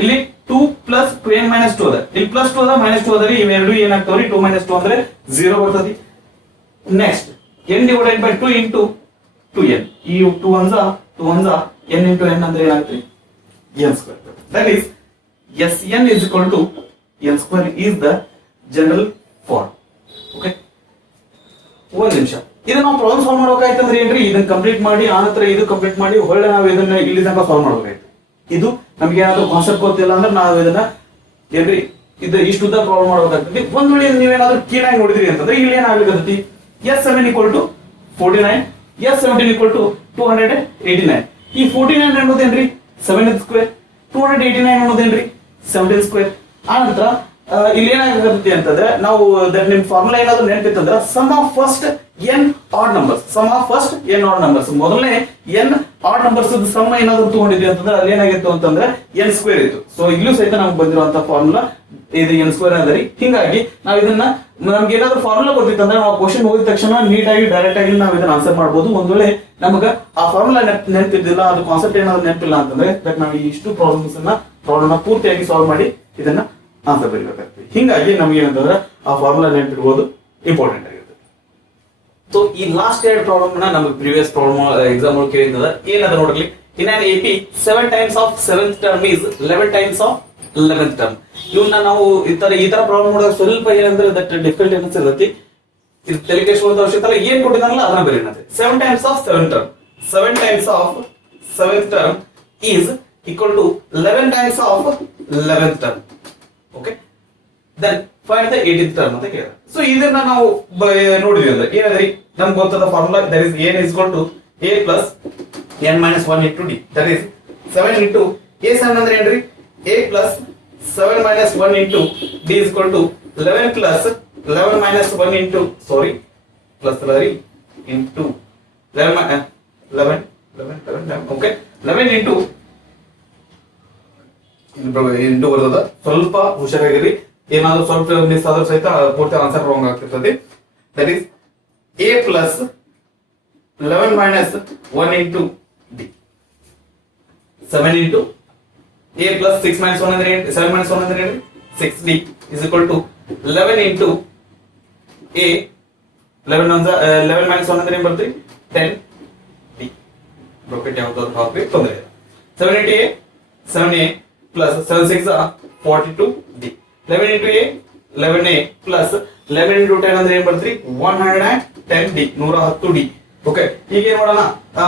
ಇಲ್ಲಿ 2 plus 2n minus 2 ಅದ, ಇಲ್ಲಿ plus 2 ಅದ minus 2 ಅದ, ಇವೆರಡು ಏನಾಗ್ತಾವ್ರಿ? 2 minus 2 ಅಂದ್ರೆ 0 ಬರ್ತದೆ. Next n divided by 2 into 2n, ಈ 2 1 n into n ಅಂದ್ರೆ ಏನಾಗ್ತದೆ? n square. That is Sn is equal to n square is the general form. Okay, ಒಂದ್ ನಿಮಿಷ, ಇದು ನಾವು ಪ್ರಾಬ್ಲಮ್ ಸಾಲ್ವ್ ಮಾಡ್ಬೇಕಾಯ್ತಂದ್ರೆ ಏನ್ರಿ? ಇದನ್ನ ಕಂಪ್ಲೀಟ್ ಮಾಡಿ ಆನಂತರ ಇದು ಕಂಪ್ಲೀಟ್ ಮಾಡಿ ಹೊಳ್ಳೆ ನಾವು ಇದನ್ನ ಇಲ್ಲಿ ತನಕ ಸಾಲ್ವ್ ಮಾಡ್ಬೇಕಾಯ್ತು. ಇದು ನಮ್ಗೆ ಏನಾದ್ರು ಕಾನ್ಸೆಪ್ಟ್ ಗೊತ್ತಿಲ್ಲ ಅಂದ್ರೆ ನಾವು ಇದನ್ನ ಏನ್ರಿ ಇದು ಇಷ್ಟು ಉದ್ದ ಪ್ರಾಬ್ಲಮ್ ಮಾಡ್ಬೇಕಾಗ್ತದೆ. ಒಂದ್ ವೇಳೆ ನೀವೇನಾದ್ರೂ ಕೀನಾಗಿ ನೋಡಿದ್ರಿ ಅಂತಂದ್ರೆ ಇಲ್ಲಿ ಏನಾಗ್ಲಿಕ್ಕೆ S7 equal to 49, S17 equal to 289. ಈ 49 ಅನ್ನೋದೇನ್ರಿ? 7 ಸ್ಕ್ವೇರ್, 289 ಅನ್ನೋದೇನ್ರಿ? 17 ಸ್ಕ್ವೇರ್. ಆನಂತರ ಇಲ್ಲಿ ಏನಾಗುತ್ತೆ ಅಂತಂದ್ರೆ ನಾವು ನಿಮ್ ಫಾರ್ಮುಲಾ ಏನಾದ್ರು ನೆನಪಿತ್ತಂದ್ರೆ sum of first n odd numbers, sum of first n odd numbers, ಮೊದಲನೇ n ಆಡ್ ನಂಬರ್ಸ್ ಸಮ್ ಏನಾದ್ರು ತಗೊಂಡಿದ್ವಿ ಅಂತಂದ್ರೆ ಅಲ್ಲಿ ಏನಾಗಿತ್ತು ಅಂತಂದ್ರೆ n ಸ್ಕ್ವೇರ್ ಇತ್ತು. ಸೊ ಇಲ್ಲೂ ಸಹಿತ ನಮ್ಗೆ ಬಂದಿರುವಂತ ಫಾರ್ಮುಲಾ ಇದು n ಸ್ಕ್ವೇರ್ ಅದರಿ. ಹಿಂಗಾಗಿ ನಾವು ಇದನ್ನ ನಮ್ಗೆ ಏನಾದ್ರು ಫಾರ್ಮುಲಾ ಗೊತ್ತಿತ್ತಂದ್ರೆ ನಾವು ಕ್ವಶನ್ ಹೋಗಿದ ತಕ್ಷಣ ನೀಟಾಗಿ ಡೈರೆಕ್ಟ್ ಆಗಿ ನಾವು ಇದನ್ನ ಆನ್ಸರ್ ಮಾಡಬಹುದು. ಒಂದ್ ವೇಳೆ ನಮಗ ಆ ಫಾರ್ಮುಲಾ ನೆನಪಿದ್ದಿಲ್ಲ, ಅದು ಕಾನ್ಸೆಪ್ಟ್ ಏನಾದ್ರು ನೆನಪಿಲ್ಲ ಅಂತಂದ್ರೆ ಬಟ್ ನಾವು ಇಷ್ಟು ಪ್ರಾಬ್ಲಮ್ ಪೂರ್ತಿಯಾಗಿ ಸಾಲ್ವ್ ಮಾಡಿ ಇದನ್ನ ಆನ್ಸರ್ ಬರೀಬೇಕಾಗ್ತದೆ. ಹಿಂಗಾಗಿ ನಮ್ಗೆ ಏನಂತಂದ್ರೆ ಆ ಫಾರ್ಮುಲಾ ನೆನಪಿಡ್ಬೋದು ಇಂಪಾರ್ಟೆಂಟ್ ಆಗಿರುತ್ತೆ. ಸೊ ಈ ಲಾಸ್ಟ್ ಎರಡು ಪ್ರಾಬ್ಲಮ್ ನಮಗೆ ಪ್ರೀವಿಯಸ್ ಪ್ರಾಬ್ಲಮ್ ಎಕ್ಸಾಮ್ ಕೇಳಿದ ಏನದ ನೋಡ್ರಿ, ಇನ್ on AP 7 times of 7th term is 11 times of 11th term. ಇವನ್ನ ನಾವು ಈ ತರ ಪ್ರಾಬ್ಲಮ್ ನೋಡಿದಾಗ ಸ್ವಲ್ಪ ಏನಂದ್ರೆ ದಟ್ ಡಿಫಿಕಲ್ಟ್ ಅನಿಸಿರ್ತೈತಿ. ಇದು ತಲೆ ಕೆಡಿಸ್ಕೊಳ್ಳೋ ಅವಶ್ಯಕತೆ ಇಲ್ಲ, ಏನ್ ಕೊಟ್ಟಿದ್ದಾನಲ್ಲ ಅದನ್ನ ಬರೀನಂತೆ. 7 times of 7th term, 7 times of 7th term is equal to 11 times of 11th term. Okay, then find the 18th term ಅಂತ ಕೇಳಿದ. ಸೊ ಇದನ್ನ ನಾವು ನೋಡಿದ್ವಿ ಅಂದ್ರೆ ಏನಾದ್ರಿ ನಮ್ಗೆ ಗೊತ್ತಾದ formula, that is n is equal to a plus n minus 1 into d, that is 7 into a7 ಅಂದ್ರೆ ಏನ್ರಿ? a plus 7 minus 1 into d is equal to 11 plus 11 minus 1 into plus 11 into 11 okay, 11 into into ಬರ್ತದ. ಸ್ವಲ್ಪ ಹುಷಾರಾಗಿರಿ, ಏನಾದ್ರು ಸ್ವಲ್ಪ miss ಆದ್ರೂ ಸಹಿತ ಪೂರ್ತಿ ಆನ್ಸರ್ ರಾಂಗ್ ಆಗ್ತಿರ್ತದೆ. That is a plus 11 minus 1 into d, 7 into a plus 6 minus 1 ಅಂದ್ರೆ 7 minus 1 ಅಂದ್ರೆ 6d is equal to 11 into a, 11 minus 1 ಅಂದ್ರೆ ಏನು ಬರ್ತದೆ? 10d. ಬ್ರಾಕೆಟ್ ಯಾವ್ದಾದ್ರು ಹಾಕ್ಬೇಕು ತೊಂದರೆ ಇಲ್ಲ. 7 into a, 7a plus 7 6 42d, 11 into a, 11a plus 11 into 10 ಅಂದ್ರೆ ಏನು ಬರ್ತದೆ? 110d, 110d. ಓಕೆ, ಈಗ ಏನ್ ಮಾಡೋಣ, a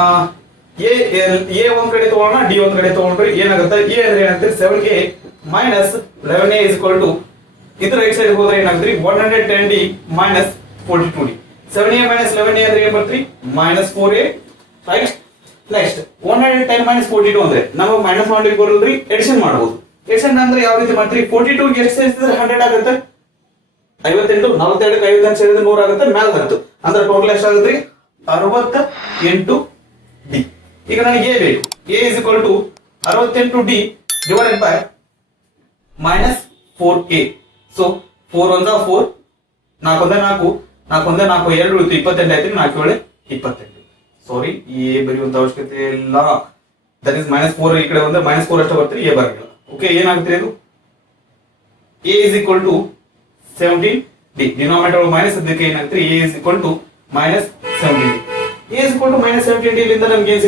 ಒಂದ್ ಕಡೆ ತಗೊಳ್ಳೋಣ, d ಒಂದ್ ಕಡೆ ತಗೊಂಡ್ರೆ ಏನಾಗುತ್ತೆ? a ಅಂದ್ರೆ ಏನಾಗುತ್ತೆ? 7a minus 11a is equal to ಇದು ರೈಟ್ ಸೈಡ್ ಹೋದ್ರೆ ಏನಾಗುತ್ತೆ? 110d minus 42d. 7a minus 11a ಅಂದ್ರೆ ಏನು ಬರ್ತದೆ? -4a, right. ನೆಕ್ಸ್ಟ್ 110 minus 42 ಅಂದ್ರೆ ನಾವು ಮೈನಸ್ ಮಾಡ್ಲಿಕ್ಕೆ ಬರೋದ್ರಿ, ಎಡಿಷನ್ ಮಾಡಬಹುದು. ಎಡಿಷನ್ ಅಂದ್ರೆ ಯಾವ ರೀತಿ ಮಾಡ್ತೀರಿ? 42 ಗೆ ಎಷ್ಟು ಸೇರಿಸಿದ್ರೆ 100 ಆಗುತ್ತೆ? 58, 42 ಕ್ಕೆ 58 ಸೇರಿದ್ರೆ 100 ಆಗುತ್ತೆ, ಮ್ಯಾಲ್ ಬಂತು ಅಂದ್ರೆ ಟೋಟಲ್ ಎಷ್ಟಾಗುತ್ತೆ? 68d. ಈಗ ನನಗೆ a ಬೇಕು, a is equal to 68d divided by -4a. So 4 1 4, 4 1 4, 4 1 4, 2 ಉಳಿತು, 28 ಆಯ್ತು, 4 7 28. ಸಾರಿ, ಎ ಬರೆಯುವಂತ ಅವಶ್ಯಕತೆ ಇಲ್ಲ. ದಟ್ ಇಸ್ -4 ಈ ಕಡೆ ಬಂದ್ರೆ -4 ಅಷ್ಟೇ ಬರ್ತೀರಿ, ಎ ಬರಂಗಿಲ್ಲ. ಓಕೆ, ಏನಾಗುತ್ತೆ ಇದು? a is equal to 17d, denominator minus ಅದಕ್ಕೆ ಏನಾಗುತ್ತೆ? a is equal to -17d. a is equal to -17d ಇಲ್ಲಿಂದ ನಮ್ಗೆ ಏನ್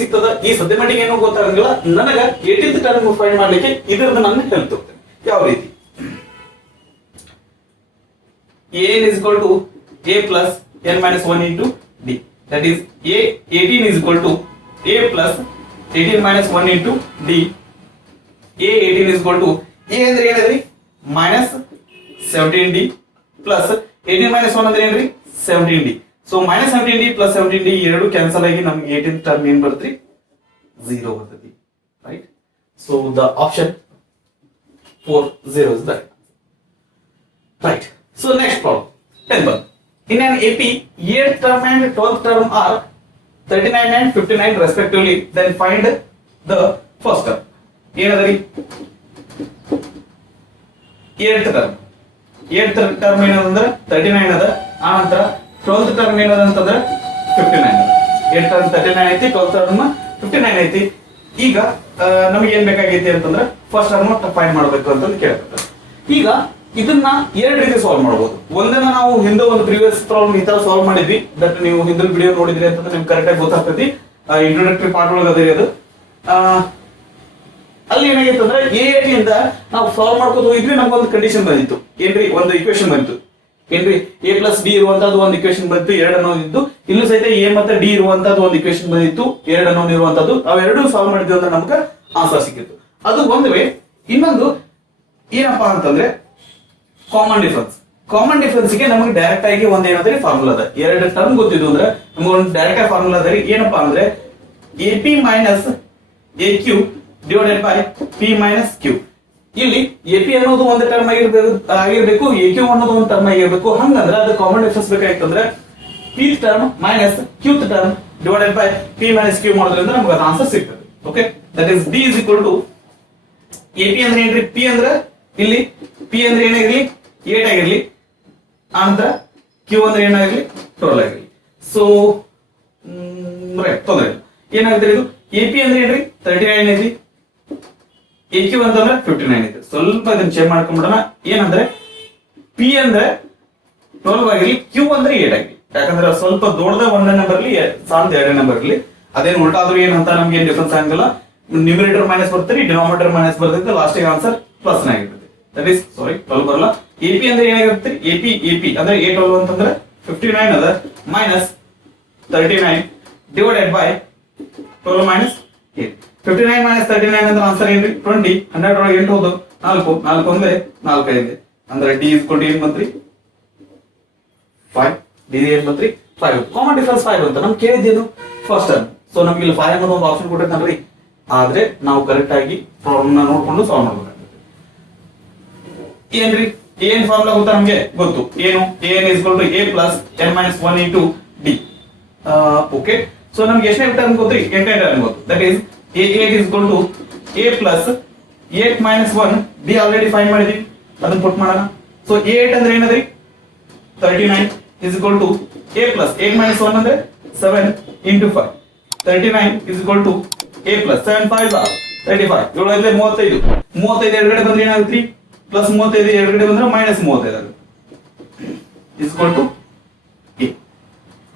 ಸಿಗ್ತದ? ಈ ಸದ್ಯ ಮಟ್ಟಿಗೆ ಏನೋ ಗೊತ್ತಾಗಂಗಿಲ್ಲ. ನನಗೆ 18th ಟರ್ಮ್ ಫೈಂಡ್ ಮಾಡ್ಲಿಕ್ಕೆ ಇದರಿಂದ ನನ್ನ ಹೆಲ್ಪ್ ಹೋಗ್ತದೆ. ಯಾವ ರೀತಿ? a is equal to a plus n minus 1 into d, that is a 18 is equal to a plus 18 minus 1 into d. a 18 is equal to a ಅಂದ್ರೆ ಏನಂದ್ರಿ? -17d plus 18 minus 1 ಅಂದ್ರೆ ಏನ್ರಿ? 17d. So minus 17d plus 17d ಎರಡು cancel ಆಗಿ ನಮ್ಗೆ 18th term ಏನ್ ಬರ್ತೈತಿ 0 ಬರ್ತೈತಿ right. So the option 4 0 is that right. So next problem 10 one. In an AP 8th term and 12th term are 39 and 59 respectively, then find the first term. ಏನದರಿ 8th term ಏನದಂದ್ರೆ 39 ಅದ, ಆ ನಂತರ 12th term ಏನದ ಅಂತಂದ್ರೆ 59 ಅದ. 8th term 39 ಐತಿ, 12th term 59 ಐತಿ. ಈಗ ನಮಗೆ ಏನ್ ಬೇಕಾಗೈತಿ ಅಂತಂದ್ರೆ ಫಸ್ಟ್ ಟರ್ಮ್ ಫೈಂಡ್ ಮಾಡಬೇಕು ಅಂತ ಕೇಳ್ತಾರೆ. ಈಗ ಇದನ್ನ ಎರಡು ರೀತಿ ಸಾಲ್ವ್ ಮಾಡಬಹುದು. ಒಂದನ್ನ ನಾವು ಹಿಂದೆ ಒಂದು ಪ್ರೀವಿಯಸ್ ಪ್ರಾಬ್ಲಮ್ ಈ ತರ ಸಾಲ್ವ್ ಮಾಡಿದ್ವಿ, ದಟ್ ನೀವು ಹಿಂದಿನ ವಿಡಿಯೋ ನೋಡಿದ್ರಿ ಅಂತಂದ್ರೆ ನಿಮ್ಗೆ ಕರೆಕ್ಟ್ ಆಗಿ ಗೊತ್ತಾಗ್ತೈತಿ. ಇಂಟ್ರೊಡಕ್ಟರಿ ಪಾರ್ಟ್ ಒಳಗೆ ಅದೇ ಅದು. ಅಲ್ಲಿ ಏನಾಗಿತ್ತು ಅಂದ್ರೆ A8 ಇಂದ ನಾವು ಸಾಲ್ವ್ ಮಾಡ್ಕೋತ ಹೋಗಿದ್ವಿ, ನಮ್ಗೊಂದು ಕಂಡೀಷನ್ ಬಂದಿತ್ತು ಏನ್ರಿ, ಒಂದು ಇಕ್ವೇಶನ್ ಬಂತು ಏನ್ರಿ, A ಪ್ಲಸ್ ಡಿ ಇರುವಂತದ್ದು ಒಂದು ಇಕ್ವೇಶನ್ ಬಂತು, 2 ಅನ್ನೋದಿತ್ತು. ಇಲ್ಲೂ ಸಹಿತ A ಮತ್ತೆ ಡಿ ಇರುವಂತದ್ದು ಒಂದು ಇಕ್ವೇಶನ್ ಬಂದಿತ್ತು, 2 ಅನ್ನೋದು ಇರುವಂತದ್ದು. ಅವೆರಡು ಸಾಲ್ವ್ ಮಾಡಿದ್ವಿ ಅಂದ್ರೆ ನಮ್ಗೆ ಆನ್ಸರ್ ಸಿಕ್ಕಿತ್ತು. ಅದು ಒಂದು ವೇ. ಇನ್ನೊಂದು ಏನಪ್ಪಾ ಅಂತಂದ್ರೆ ಕಾಮನ್ ಡಿಫರೆನ್ಸ್ ಗೆ ನಮಗೆ ಡೈರೆಕ್ಟ್ ಆಗಿ ಒಂದ್ ಏನಾದ್ರೆ ಫಾರ್ಮುಲಾ ಅದ. ಎರಡು ಟರ್ಮ್ ಗೊತ್ತಿದ್ದು ಅಂದ್ರೆ ನಮಗೆ ಒಂದು ಡೈರೆಕ್ಟ್ ಆಗಿ ಫಾರ್ಮುಲಾ ಅದ. ಏನಪ್ಪಾ ಅಂದ್ರೆ AP minus AQ divided by P minus Q. ಇಲ್ಲಿ AP ಅನ್ನೋದು ಒಂದು ಟರ್ಮ್ ಆಗಿರ್ಬೇಕು, AQ ಅನ್ನೋದು ಒಂದು ಟರ್ಮ್ ಆಗಿರ್ಬೇಕು. ಹಂಗಂದ್ರೆ ಅದು ಕಾಮನ್ ಡಿಫರೆನ್ಸ್ ಬೇಕಾಗಿತ್ತಂದ್ರೆ P term minus Q term divided by P minus Q ಮಾಡೋದ್ರಿಂದ ನಮಗೆ ಅದು ಆನ್ಸರ್ ಸಿಗ್ತದೆ. Okay, that is D is equal to AP ಅಂದ್ರೆ ಏನ್ರಿ, P ಅಂದ್ರೆ ಇಲ್ಲಿ P ಅಂದ್ರೆ ಏನಾಗಿರ್ಲಿ 8 ಆಗಿರ್ಲಿ, ಆನಂತರ Q ಅಂದ್ರೆ ಏನಾಗಿರ್ಲಿ 12 ಆಗಿರ್ಲಿ. ಸೊ ರೈಟ್, ತೊಂದರೆ ಇಲ್ಲ. ಏನಾಗುತ್ತೆ ಇದು AP ಅಂದ್ರೆ ಏನ್ರಿ 39 ಐತಿ, AQ ಅಂತಂದ್ರೆ 59 ಐತಿ. ಸ್ವಲ್ಪ ಇದನ್ನ ಚೇಂಜ್ ಮಾಡ್ಕೊಂಡ್ಬಿಡೋಣ. ಏನಂದ್ರೆ P ಅಂದ್ರೆ 12 ಆಗಿರ್ಲಿ, Q ಅಂದ್ರೆ 8 ಆಗಿರ್ಲಿ. ಯಾಕಂದ್ರೆ ಸ್ವಲ್ಪ ದೊಡ್ಡದ ಒಂದನೇ ನಂಬರ್ ಇರ್ಲಿ, ಸಣ್ಣದ ಎರಡನೇ ನಂಬರ್ ಇರ್ಲಿ. ಅದೇನು ಉಲ್ಟಾ ಆದ್ರೂ ಏನಂತ ನಮ್ಗೆ ಏನ್ ಡಿಫರೆನ್ಸ್ ಆಗಂಗಿಲ್ಲ. ನ್ಯೂಮರೇಟರ್ ಮೈನಸ್ ಬರ್ತೈತಿ, ಡಿನಾಮಿನೇಟರ್ ಮೈನಸ್ ಬರ್ತೈತಿ, ಲಾಸ್ಟ್ ಆನ್ಸರ್ ಪ್ಲಸ್ ಆಗಿರ್ತೈತಿ. ದಟ್ ಇಸ್ ಸಾರಿ 12 ಬರಲ್ಲ. AP ಅಂದ್ರೆ ಏನಾಗಿರುತ್ತೆ, AP ಅಂದ್ರೆ 8 ಅಂತಂದ್ರೆ 59 ಅದ, minus 39 divided by 12 minus 8. 59 minus 39 ಅಂದ್ರೆ ಆನ್ಸರ್ ಏನ್ರಿ 20. 100 ಒಳಗೆ 8 ಹೋದು 4 ಒಂದೇ 4 ಐದೆ ಅಂದ್ರೆ D is equal to ಏನ್ ಬಂತ್ರಿ 5. D ಏನ್ ಬಂತ್ರಿ 5. ಕಾಮನ್ ಡಿಫರೆನ್ಸ್ 5 ಅಂತ ನಮ್ಗೆ ಕೇಳಿದ್ದೇನು ಫಸ್ಟ್ ಟರ್ಮ್. ಸೊ ನಮ್ಗೆ ಇಲ್ಲಿ 5 ಅನ್ನೋದು ಒಂದು ಆಪ್ಷನ್ ಕೊಟ್ಟಿರ್ತಾನ್ರಿ, ಆದ್ರೆ ನಾವು ಕರೆಕ್ಟ್ ಆಗಿ ಪ್ರಾಬ್ಲಮ್ ನ ನೋಡ್ಕೊಂಡು ಸಾಲ್ವ್ ಮಾಡ್ಬೇಕು. ಏನ್ರಿ ಏನ್ ಫಾರ್ಮುಲಾ ಗೊತ್ತಾ ನಮ್ಗೆ ಗೊತ್ತು, ಏನು AN is equal to A plus n minus 1 into D. Okay, so ನಮ್ಗೆ ಎಷ್ಟನೇ ಟರ್ಮ್ ಗೊತ್ತ್ರಿ, 8ನೇ ಟರ್ಮ್ ಗೊತ್ತು. That is A8 is equal to A plus 8 minus 1 D already find ಮಾಡಿದ್ವಿ, ಅದನ್ನ ಪುಟ್ ಮಾಡೋಣ. ಸೊ A8 ಅಂದ್ರೆ ಏನದ್ರಿ 39 is equal to A plus 8 minus 1 ಅಂದ್ರೆ 7 into 5. 39 is equal to A plus 7 5 are 35. 7 ಐದಲೇ 35. 35 ಎರಗಡೆ ಬಂದ್ರೆ ಏನಾಗುತ್ತೆ ಪ್ಲಸ್ 35 ಎರಗಡೆ ಬಂದ್ರೆ ಮೈನಸ್ 35 ಆಗುತ್ತೆ. is equal to A.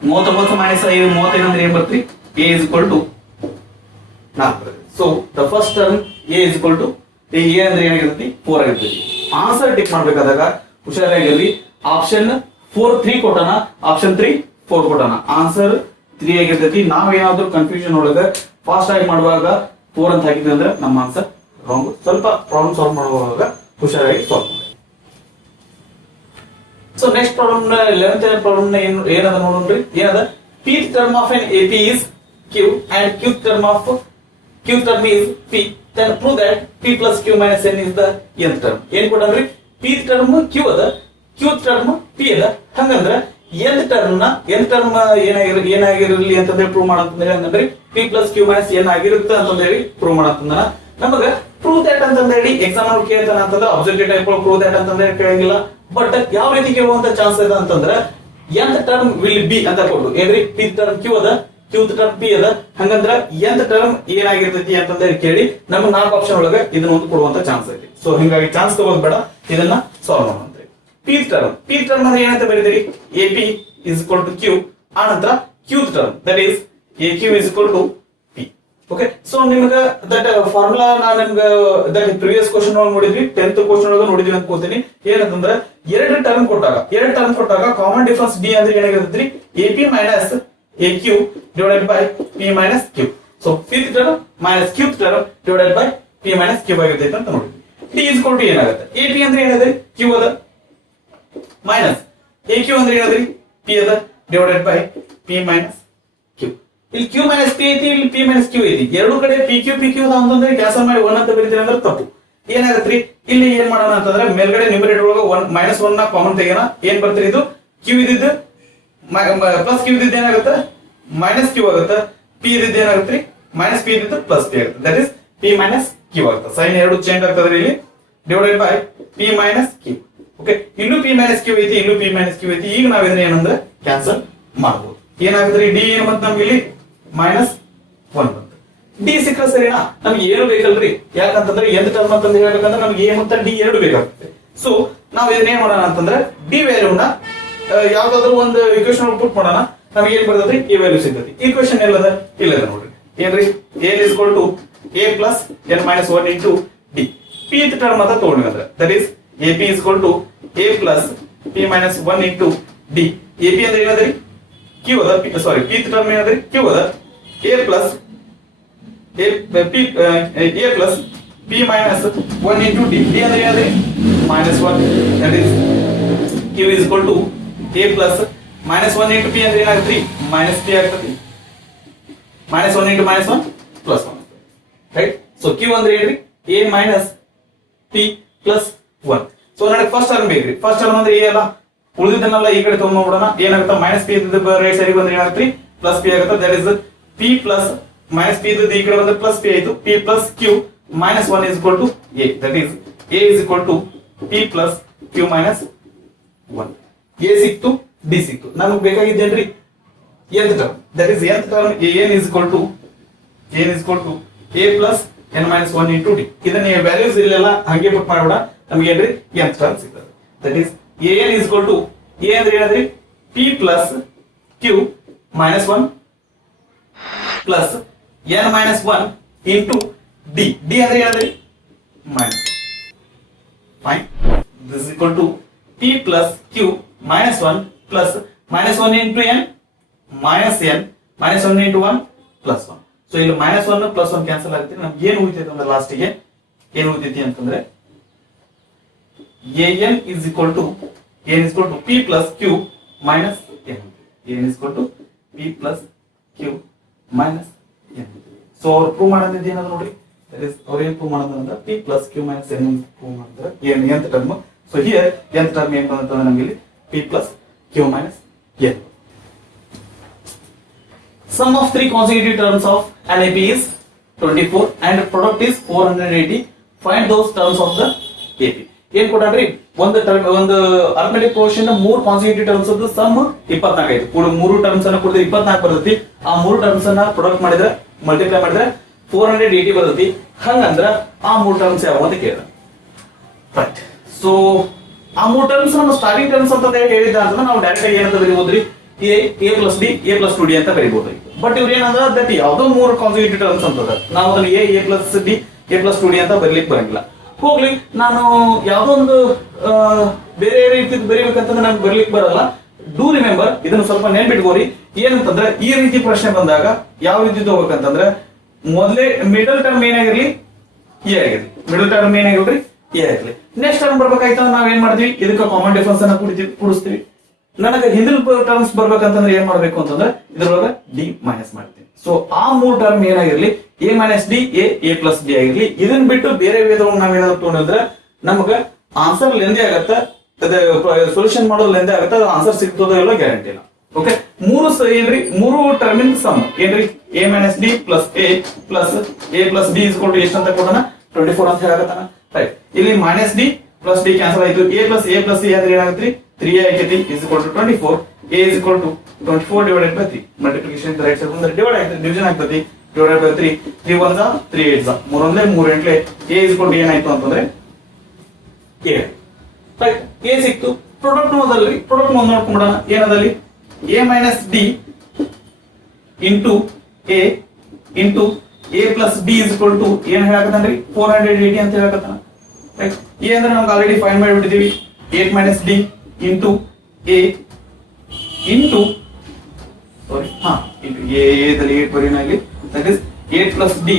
39 minus 35 ಅಂದ್ರೆ ಏನ್ ಬರ್ತ್ರಿ, A is equal to 4. So the first term A is equal to A ಅಂದ್ರೆ ಏನಾಗಿರುತ್ತೆ 4 ಆಗಿರುತ್ತೆ. ಆನ್ಸರ್ ಟಿಕ್ ಮಾಡ್ಬೇಕಾದಾಗ ಹುಷಾರಾಗಿರ್ರಿ, ಆಪ್ಷನ್ 4 3 ಕೊಟ್ಟಣ, ಆಪ್ಷನ್ 3 4 ಕೊಟ್ಟಣ, ಆನ್ಸರ್ 3 ಆಗಿರ್ತೈತಿ. ನಾವೇನಾದ್ರೂ ಕನ್ಫ್ಯೂಷನ್ ಒಳಗೆ ಫಾಸ್ಟ್ ಆಗಿ ಮಾಡುವಾಗ 4 ಅಂತ ಹಾಕಿದ್ವಿ ಅಂದ್ರೆ ನಮ್ಮ ಆನ್ಸರ್ ರಾಂಗ್. ಸ್ವಲ್ಪ ಪ್ರಾಬ್ಲಮ್ ಸಾಲ್ವ್ ಮಾಡುವಾಗ ಹುಷಾರಾಗಿ ಸಾಲ್ವ್ ಮಾಡಿ. So next problem 11th problem ಏನದ ನೋಡೋಣ್ರಿ. ಏನದ Pth term of an AP is Q and Qth term is P, then prove that P plus Q minus n is the nth term. ಏನ್ ಕೊಡನ್ರಿ, Pth term Q ಅದ, Qth term P ಅದ. ಹಂಗಂದ್ರ nth term ಏನಾಗಿರಲಿ ಅಂತಂದ್ರೆ prove ಮಾಡಂತಂದ್ರೆ ಅಂದ್ರೆ P plus Q minus n ಆಗಿರುತ್ತೆ ಅಂತಂದೇಳಿ prove ಮಾಡಂತಂದ್ರ ನಮಗ prove that ಅಂತಂದೇಳಿ ಎಕ್ಸಾಮ್ ಅವ್ರು ಕೇಳ್ತಾನ ಅಂತಂದ್ರೆ ಆಬ್ಜೆಕ್ಟಿವ್ ಟೈಪ್ ಪ್ರೂವ್ ದಟ್ ಅಂತಂದ್ರೆ ಕೇಳಂಗಿಲ್ಲ. ಬಟ್ ಯಾವ ರೀತಿ ಕೇಳುವಂತ ಚಾನ್ಸ್ ಇದೆ ಅಂತಂದ್ರೆ nth term will be ಅಂತ ಕೊಡು. ಏನ್ರಿ Pth term Q ಅದ, Qth term P ಅದ. ಹಂಗಂದ್ರ nth term ಏನಾಗಿರ್ತೈತಿ ಅಂತಂದ್ರೆ ಕೇಳಿ ನಮ್ಗೆ 4 ಆಪ್ಷನ್ ಒಳಗೆ ಇದನ್ನ ಒಂದು ಕೊಡುವಂತ ಚಾನ್ಸ್ ಐತಿ. ಸೊ ಹಿಂಗಾಗಿ ಚಾನ್ಸ್ ತಗೋದ್ ಬೇಡ, ಇದನ್ನ ಸಾಲ್ವ್ ಮಾಡೋಣ. Pth term ಅಂದ್ರೆ ಏನಂತ ಬರೀತೀರಿ, AP is equal to Q, ಆನಂತರ Qth term that is AQ is equal to P. Okay, so ನಿಮಗೆ ದಟ್ ಫಾರ್ಮುಲಾ ನಾನು ನಿಮ್ಗೆ ದಟ್ ಪ್ರಿವಿಯಸ್ ಕ್ವಶನ್ ಒಳಗೆ ನೋಡಿದ್ವಿ, 10th ಕ್ವಶನ್ ಒಳಗೆ ನೋಡಿದ್ವಿ ಅನ್ಕೋತೀನಿ. ಏನಂತಂದ್ರೆ ಎರಡು ಟರ್ಮ್ ಕೊಟ್ಟಾಗ ಕಾಮನ್ ಡಿಫರೆನ್ಸ್ D ಅಂದ್ರೆ ಏನಾಗಿರ್ತೈತ್ರಿ AP minus AQ divided by P minus Q. So Pth term minus Qth term divided by P minus Q ಆಗಿರ್ತೈತೆ ಅಂತ ನೋಡಿದ್ವಿ. D is equal to ಏನಾಗುತ್ತೆ, AP ಅಂದ್ರೆ ಏನಾದ್ರಿ Q ಅದ, ಮೈನಸ್ AQ ಅಂದ್ರೆ ಏನದ್ರಿ P ಅದ, divided by P minus Q. ಇಲ್ಲಿ ಕ್ಯೂ ಮೈನಸ್ ಪಿ ಐತಿ, ಇಲ್ಲಿ ಪಿ ಮೈನಸ್ ಕ್ಯೂ ಐತಿ. ಎರಡು ಕಡೆ ಪಿ ಕ್ಯೂ ಅಂತಂದ್ರೆ ಕ್ಯಾನ್ಸಲ್ ಮಾಡಿ ಒನ್ ಅಂತ ಬರೀತೀರಿ ಅಂದ್ರೆ ತಪ್ಪು. ಏನಾಗತ್ರಿ ಇಲ್ಲಿ ಏನ್ ಮಾಡೋಣ ಅಂತಂದ್ರೆ ಮೇಲ್ಗಡೆ ನ್ಯೂಮರೇಟರ್ ಒಳಗೆ -1 ನ ಕಾಮನ್ ತೆಗೆಯೋಣ. ಏನ್ ಬರ್ತೀರಿ ಇದು ಕ್ಯೂ ಇದ್ದಿದ್ದು ಪ್ಲಸ್ ಕ್ಯೂ ಇದ್ದಿದ್ದು ಏನಾಗುತ್ತೆ ಮೈನಸ್ ಕ್ಯೂ ಆಗುತ್ತೆ. ಪಿ ಇದ್ದಿದ್ದು ಏನಾಗುತ್ತೆ ಮೈನಸ್ ಪಿ ಇದ್ದಿದ್ದು ಪ್ಲಸ್ ಪಿ ಆಗುತ್ತೆ. That is P minus Q ಆಗುತ್ತೆ. ಸೈನ್ ಎರಡು ಚೇಂಜ್ ಆಗ್ತದ್ರಿ ಇಲ್ಲಿ divided by P minus Q. Okay, ಇಲ್ಲೂ ಪಿ ಮೈನಸ್ ಕ್ಯೂ ಐತಿ, ಇಲ್ಲೂ ಪಿ ಮೈನಸ್ ಕ್ಯೂ ಐತಿ. ಈಗ ನಾವ್ ಇದನ್ನ ಏನಂದ್ರೆ ಕ್ಯಾನ್ಸಲ್ ಮಾಡಬಹುದು. ಏನಾಗುತ್ತೆ ಡಿ ಏನ್ ಬಂತು ನಮ್ಗೆ ಇಲ್ಲಿ -1 ಬಂತು. ಡಿ ಸಿಕ್ಕರೆ ಸರಿನಾ, ನಮ್ಗೆ ಏನು ಬೇಕಲ್ರಿ, ಯಾಕಂತಂದ್ರೆ ಎಂತ ಟರ್ಮ್ ಅಂತಂದ್ರೆ ಹೇಳ್ಬೇಕಂದ್ರೆ ನಮ್ಗೆ ಎ ಮತ್ತು ಡಿ ಎರಡು ಬೇಕಾಗುತ್ತೆ. ಸೊ ನಾವ್ ಇದನ್ನ ಏನ್ ಮಾಡೋಣ ಅಂತಂದ್ರೆ ಡಿ ವ್ಯಾಲ್ಯೂನ ಯಾವ್ದಾದ್ರು ಒಂದು ಇಕ್ವೇಶನ್ ಪುಟ್ ಮಾಡೋಣ. ನಮ್ಗೆ ಏನ್ ಬರ್ತದ್ರಿ ಎ ವ್ಯಾಲ್ಯೂ ಸಿಗ್ತೈತಿ. ಈಕ್ವೇಶನ್ ಎಲ್ಲದ ಇಲ್ಲದ ನೋಡ್ರಿ ಏನ್ರಿ A is equal to A plus N minus 1 into D. P term ಅಂತ ತಗೊಂಡ್ವಿ ಅಂದ್ರೆ that is A P is equal to A plus P minus 1 into D. A P ಅಂದ್ರೆ ಏನದ್ರಿ ಕ್ಯೂ ಅದ, ಸಾರಿ ಪಿ ಟರ್ಮ್ ಏನದ್ರಿ Q ಅದ. A plus A plus P minus 1 into D. D ಅಂದ್ರೆ ಏನದ್ರಿ -1 that is Q is equal to A plus -1 into P ಅಂದ್ರೆ ಏನಾಗುತ್ತೆ minus P ಆಗ್ತದೆ. -1 into -1 plus 1 right. So Q ಅಂದ್ರೆ ಏನ್ರಿ A minus P plus 1. So ನನಗೆ first term ಬೇಕ್ರಿ. First term ಅಂದ್ರೆ ಎ ಅಲ್ಲ, ಉಳಿದಿದ್ದನ್ನೆಲ್ಲ ಈ ಕಡೆ ತಗೊಂಡ್ಬಿಡೋಣ. ಏನಾಗುತ್ತೆ ಮೈನಸ್ ಪಿ ಇದ್ದ ರೈಟ್ ಸೈಡ್ ಬಂದ್ರೆ ಏನಾಗುತ್ತೆ ಪ್ಲಸ್ ಪಿ ಆಗುತ್ತೆ. That is P plus minus P ಇದ್ದದ್ದು ಈ ಕಡೆ ಬಂದ್ರೆ ಪ್ಲಸ್ ಪಿ ಆಯ್ತು. P plus Q -1 is equal to A. That is A is equal to P plus Q minus 1. A ಸಿಕ್ತು, ಡಿ ಸಿಕ್ತು. ನಮಗೆ ಬೇಕಾಗಿದ್ದೇನ್ರಿ nth term. That is nth term ಏನ್ is equal to A plus N minus 1 into D. ಇದನ್ನ values ಇಲ್ಲೆಲ್ಲ ಹಂಗೆ put ಮಾಡೋಣ. ನಮ್ಗೆ ಏನ್ರಿ nth ಟರ್ಮ್ ಸಿಗ್ತದೆ. That is N is equal to A ಅಂದ್ರೆ ಏನಂದ್ರಿ P plus Q minus 1 plus N minus 1 into D. D ಅಂದ್ರೆ ಏನಂದ್ರಿ minus. Fine, this is equal to P plus Q minus 1 plus -1 into N minus N minus 1 into 1 plus 1. So ಇಲ್ಲಿ -1 plus 1 cancel ಆಗುತ್ತೆ. ನಮ್ಗೆ ಏನು ಉಳಿತೈತೆ ಅಂದ್ರೆ ಲಾಸ್ಟಿಗೆ ಏನು ಉಳಿತೈತಿ ಅಂತಂದ್ರೆ an is equal to p plus q minus n. an is equal to p plus q minus n. So ಅವ್ರು prove ಮಾಡೋದು ಏನದು ನೋಡ್ರಿ, ದಟ್ ಇಸ್ ಅವ್ರು ಏನು ಪ್ರೂವ್ ಮಾಡೋದು ಅಂದ್ರೆ p plus q minus n prove ಮಾಡಿದ್ರೆ ಏನು nth term. So here nth term ಏನು ಅಂತಂದ್ರೆ ನಮಗೆ ಇಲ್ಲಿ p plus q minus n. Sum of three consecutive terms of an AP is 24 and product is 480. Find those terms of the AP. ಏನ್ ಕೊಟ್ಟಾನ್ರಿ ಒಂದು arithmetic progression 3 consecutive terms ಅದು some 24 ಆಯ್ತು. ಕೂಡ 3 terms ಅನ್ನ ಕೊಡಿದ್ರೆ 24 ಬರ್ತೈತಿ. ಆ 3 ಟರ್ಮ್ಸ್ ಅನ್ನ ಪ್ರೊಡಕ್ಟ್ ಮಾಡಿದ್ರೆ ಮಲ್ಟಿಪ್ಲೈ ಮಾಡಿದ್ರೆ 480 ಬರ್ತೈತಿ. ಹಂಗಂದ್ರ ಆ 3 ಟರ್ಮ್ಸ್ ಯಾವ ಅಂತ ಕೇಳಿದ. ರೈಟ್. ಸೊ ಆ 3 ಟರ್ಮ್ಸ್ ನಮ್ಮ ಸ್ಟಾರ್ಟಿಂಗ್ ಟರ್ಮ್ಸ್ ಅಂತ ಹೇಳಿದ ಅಂತ ನಾವು ಡೈರೆಕ್ಟ್ ಆಗಿ ಏನಂತ ಬರೀಬಹುದ್ರಿ a plus d a plus 2d ಅಂತ ಬರೀಬಹುದು. ಬಟ್ ಇವ್ರು ಏನಂದ್ರ ದಟ್ ಯಾವ್ದೋ 3 ಕಾನ್ಸಿಕ್ಯೂಟಿವ್ ಟರ್ಮ್ಸ್ ಅಂತದ ನಾವು ಅದನ್ನ a plus d a plus 2d ಅಂತ ಬರೀಲಿಕ್ಕೆ ಬರಂಗಿಲ್ಲ. ಹೋಗ್ಲಿ, ನಾನು ಯಾವ್ದೋ ಒಂದು ಬೇರೆ ರೀತಿ ಬರೀಬೇಕಂತಂದ್ರೆ ನಂಗೆ ಬರ್ಲಿಕ್ಕೆ ಬರಲ್ಲ. ಡೂ ರಿಮೆಂಬರ್, ಇದನ್ನು ಸ್ವಲ್ಪ ನೆನ್ಪಿಟ್ಕೋರಿ. ಏನಂತಂದ್ರೆ ಈ ರೀತಿ ಪ್ರಶ್ನೆ ಬಂದಾಗ ಯಾವ ರೀತಿ ತಗೋಬೇಕಂತಂದ್ರೆ ಮೊದಲೇ ಮಿಡಲ್ ಟರ್ಮ್ ಏನಾಗಿರ್ಲಿ ಎ ಆಗಿರ್ಲಿ, ಮಿಡಲ್ ಟರ್ಮ್ ಏನಾಗಿರ್ಲಿ ಎ ಆಗಿರ್ಲಿ. ನೆಕ್ಸ್ಟ್ ಟರ್ಮ್ ಬರ್ಬೇಕಾಯ್ತಂದ್ರೆ ನಾವ್ ಏನ್ ಮಾಡ್ತೀವಿ, ಇದಕ್ಕೆ ಕಾಮನ್ ಡಿಫರೆನ್ಸ್ ಅನ್ನ ಕೂಡಿಸ್ತೀವಿ. ನನಗೆ ಹಿಂದಿನ ಟರ್ಮ್ಸ್ ಬರ್ಬೇಕಂತಂದ್ರೆ ಏನ್ ಮಾಡ್ಬೇಕು ಅಂತಂದ್ರೆ ಇದ್ರೊಳಗೆ ಡಿ ಮೈನಸ್ ಮಾಡ್ತೀನಿ. ಸೊ ಆ 3 ಟರ್ಮ್ ಏನಾಗಿರ್ಲಿ A minus D A plus D ಆಗಿರ್ಲಿ. ಇದನ್ನ ಬಿಟ್ಟು ಬೇರೆ ವೇದವನ್ನು ನಾವೇನಾದ್ರು ತಗೊಂಡ್ರೆ ನಮ್ಗೆ ಆನ್ಸರ್ ಲೆಂದಿ ಆಗತ್ತೆ, ಸೊಲ್ಯೂಷನ್ ಮಾಡೋದು ಲೆಂದಿ ಆಗತ್ತೆ. ಅದು ಆನ್ಸರ್ ಸಿಗ್ತದೋ ಇಲ್ಲೋ ಗ್ಯಾರಂಟಿ ಇಲ್ಲ. ಓಕೆ, 3 ಟರ್ಮಿನ್ ಸಮ್ ಏನ್ರಿ A minus D plus A plus D ಇಸ್ಕೊಂಡು ಎಷ್ಟು ಅಂತ ಕೊಡೋಣ 24 ಅಂತ ಹೇಳಕತ್ತಾನ. ರೈಟ್, ಇಲ್ಲಿ minus D plus D cancel ಆಯ್ತು. ಎ ಪ್ಲಸ್ ಎ ಅಂದ್ರೆ ಏನಾಗುತ್ತೆ 3 ಆಗೈತಿ is equal to 24. a is equal to 24 divided by 3. Multiplication the right side ಬಂದ್ರೆ ಡಿವೈಡ್ ಆಗ್ತದೆ, ಡಿವಿಷನ್ ಆಗ್ತದೆ. divided by 3. 3 1s 3 8s 3 1 3 8 a is equal to ಏನಾಯ್ತು ಅಂತಂದ್ರೆ a. Right, a ಸಿಕ್ತು. ಪ್ರಾಡಕ್ಟ್ ಮೊದಲಲ್ಲಿ ಪ್ರಾಡಕ್ಟ್ ಮೊದಲು ನೋಡ್ಕೊಂಡ್ಬಿಡೋಣ. ಏನದಲ್ಲಿ a minus d into a into a plus d is equal to ಏನು ಹೇಳಕತ್ತಾನ್ರಿ 480 ಅಂತ ಹೇಳಕತ್ತಾನ. ರೈಟ್, a ಅಂದ್ರೆ ನಮ್ಗೆ already find ಮಾಡಿಬಿಟ್ಟಿದೀವಿ. 8 minus d into a into sorry into a ದಲ್ಲಿ 8 ಬರೀನ ಇಲ್ಲಿ. that is 8 plus d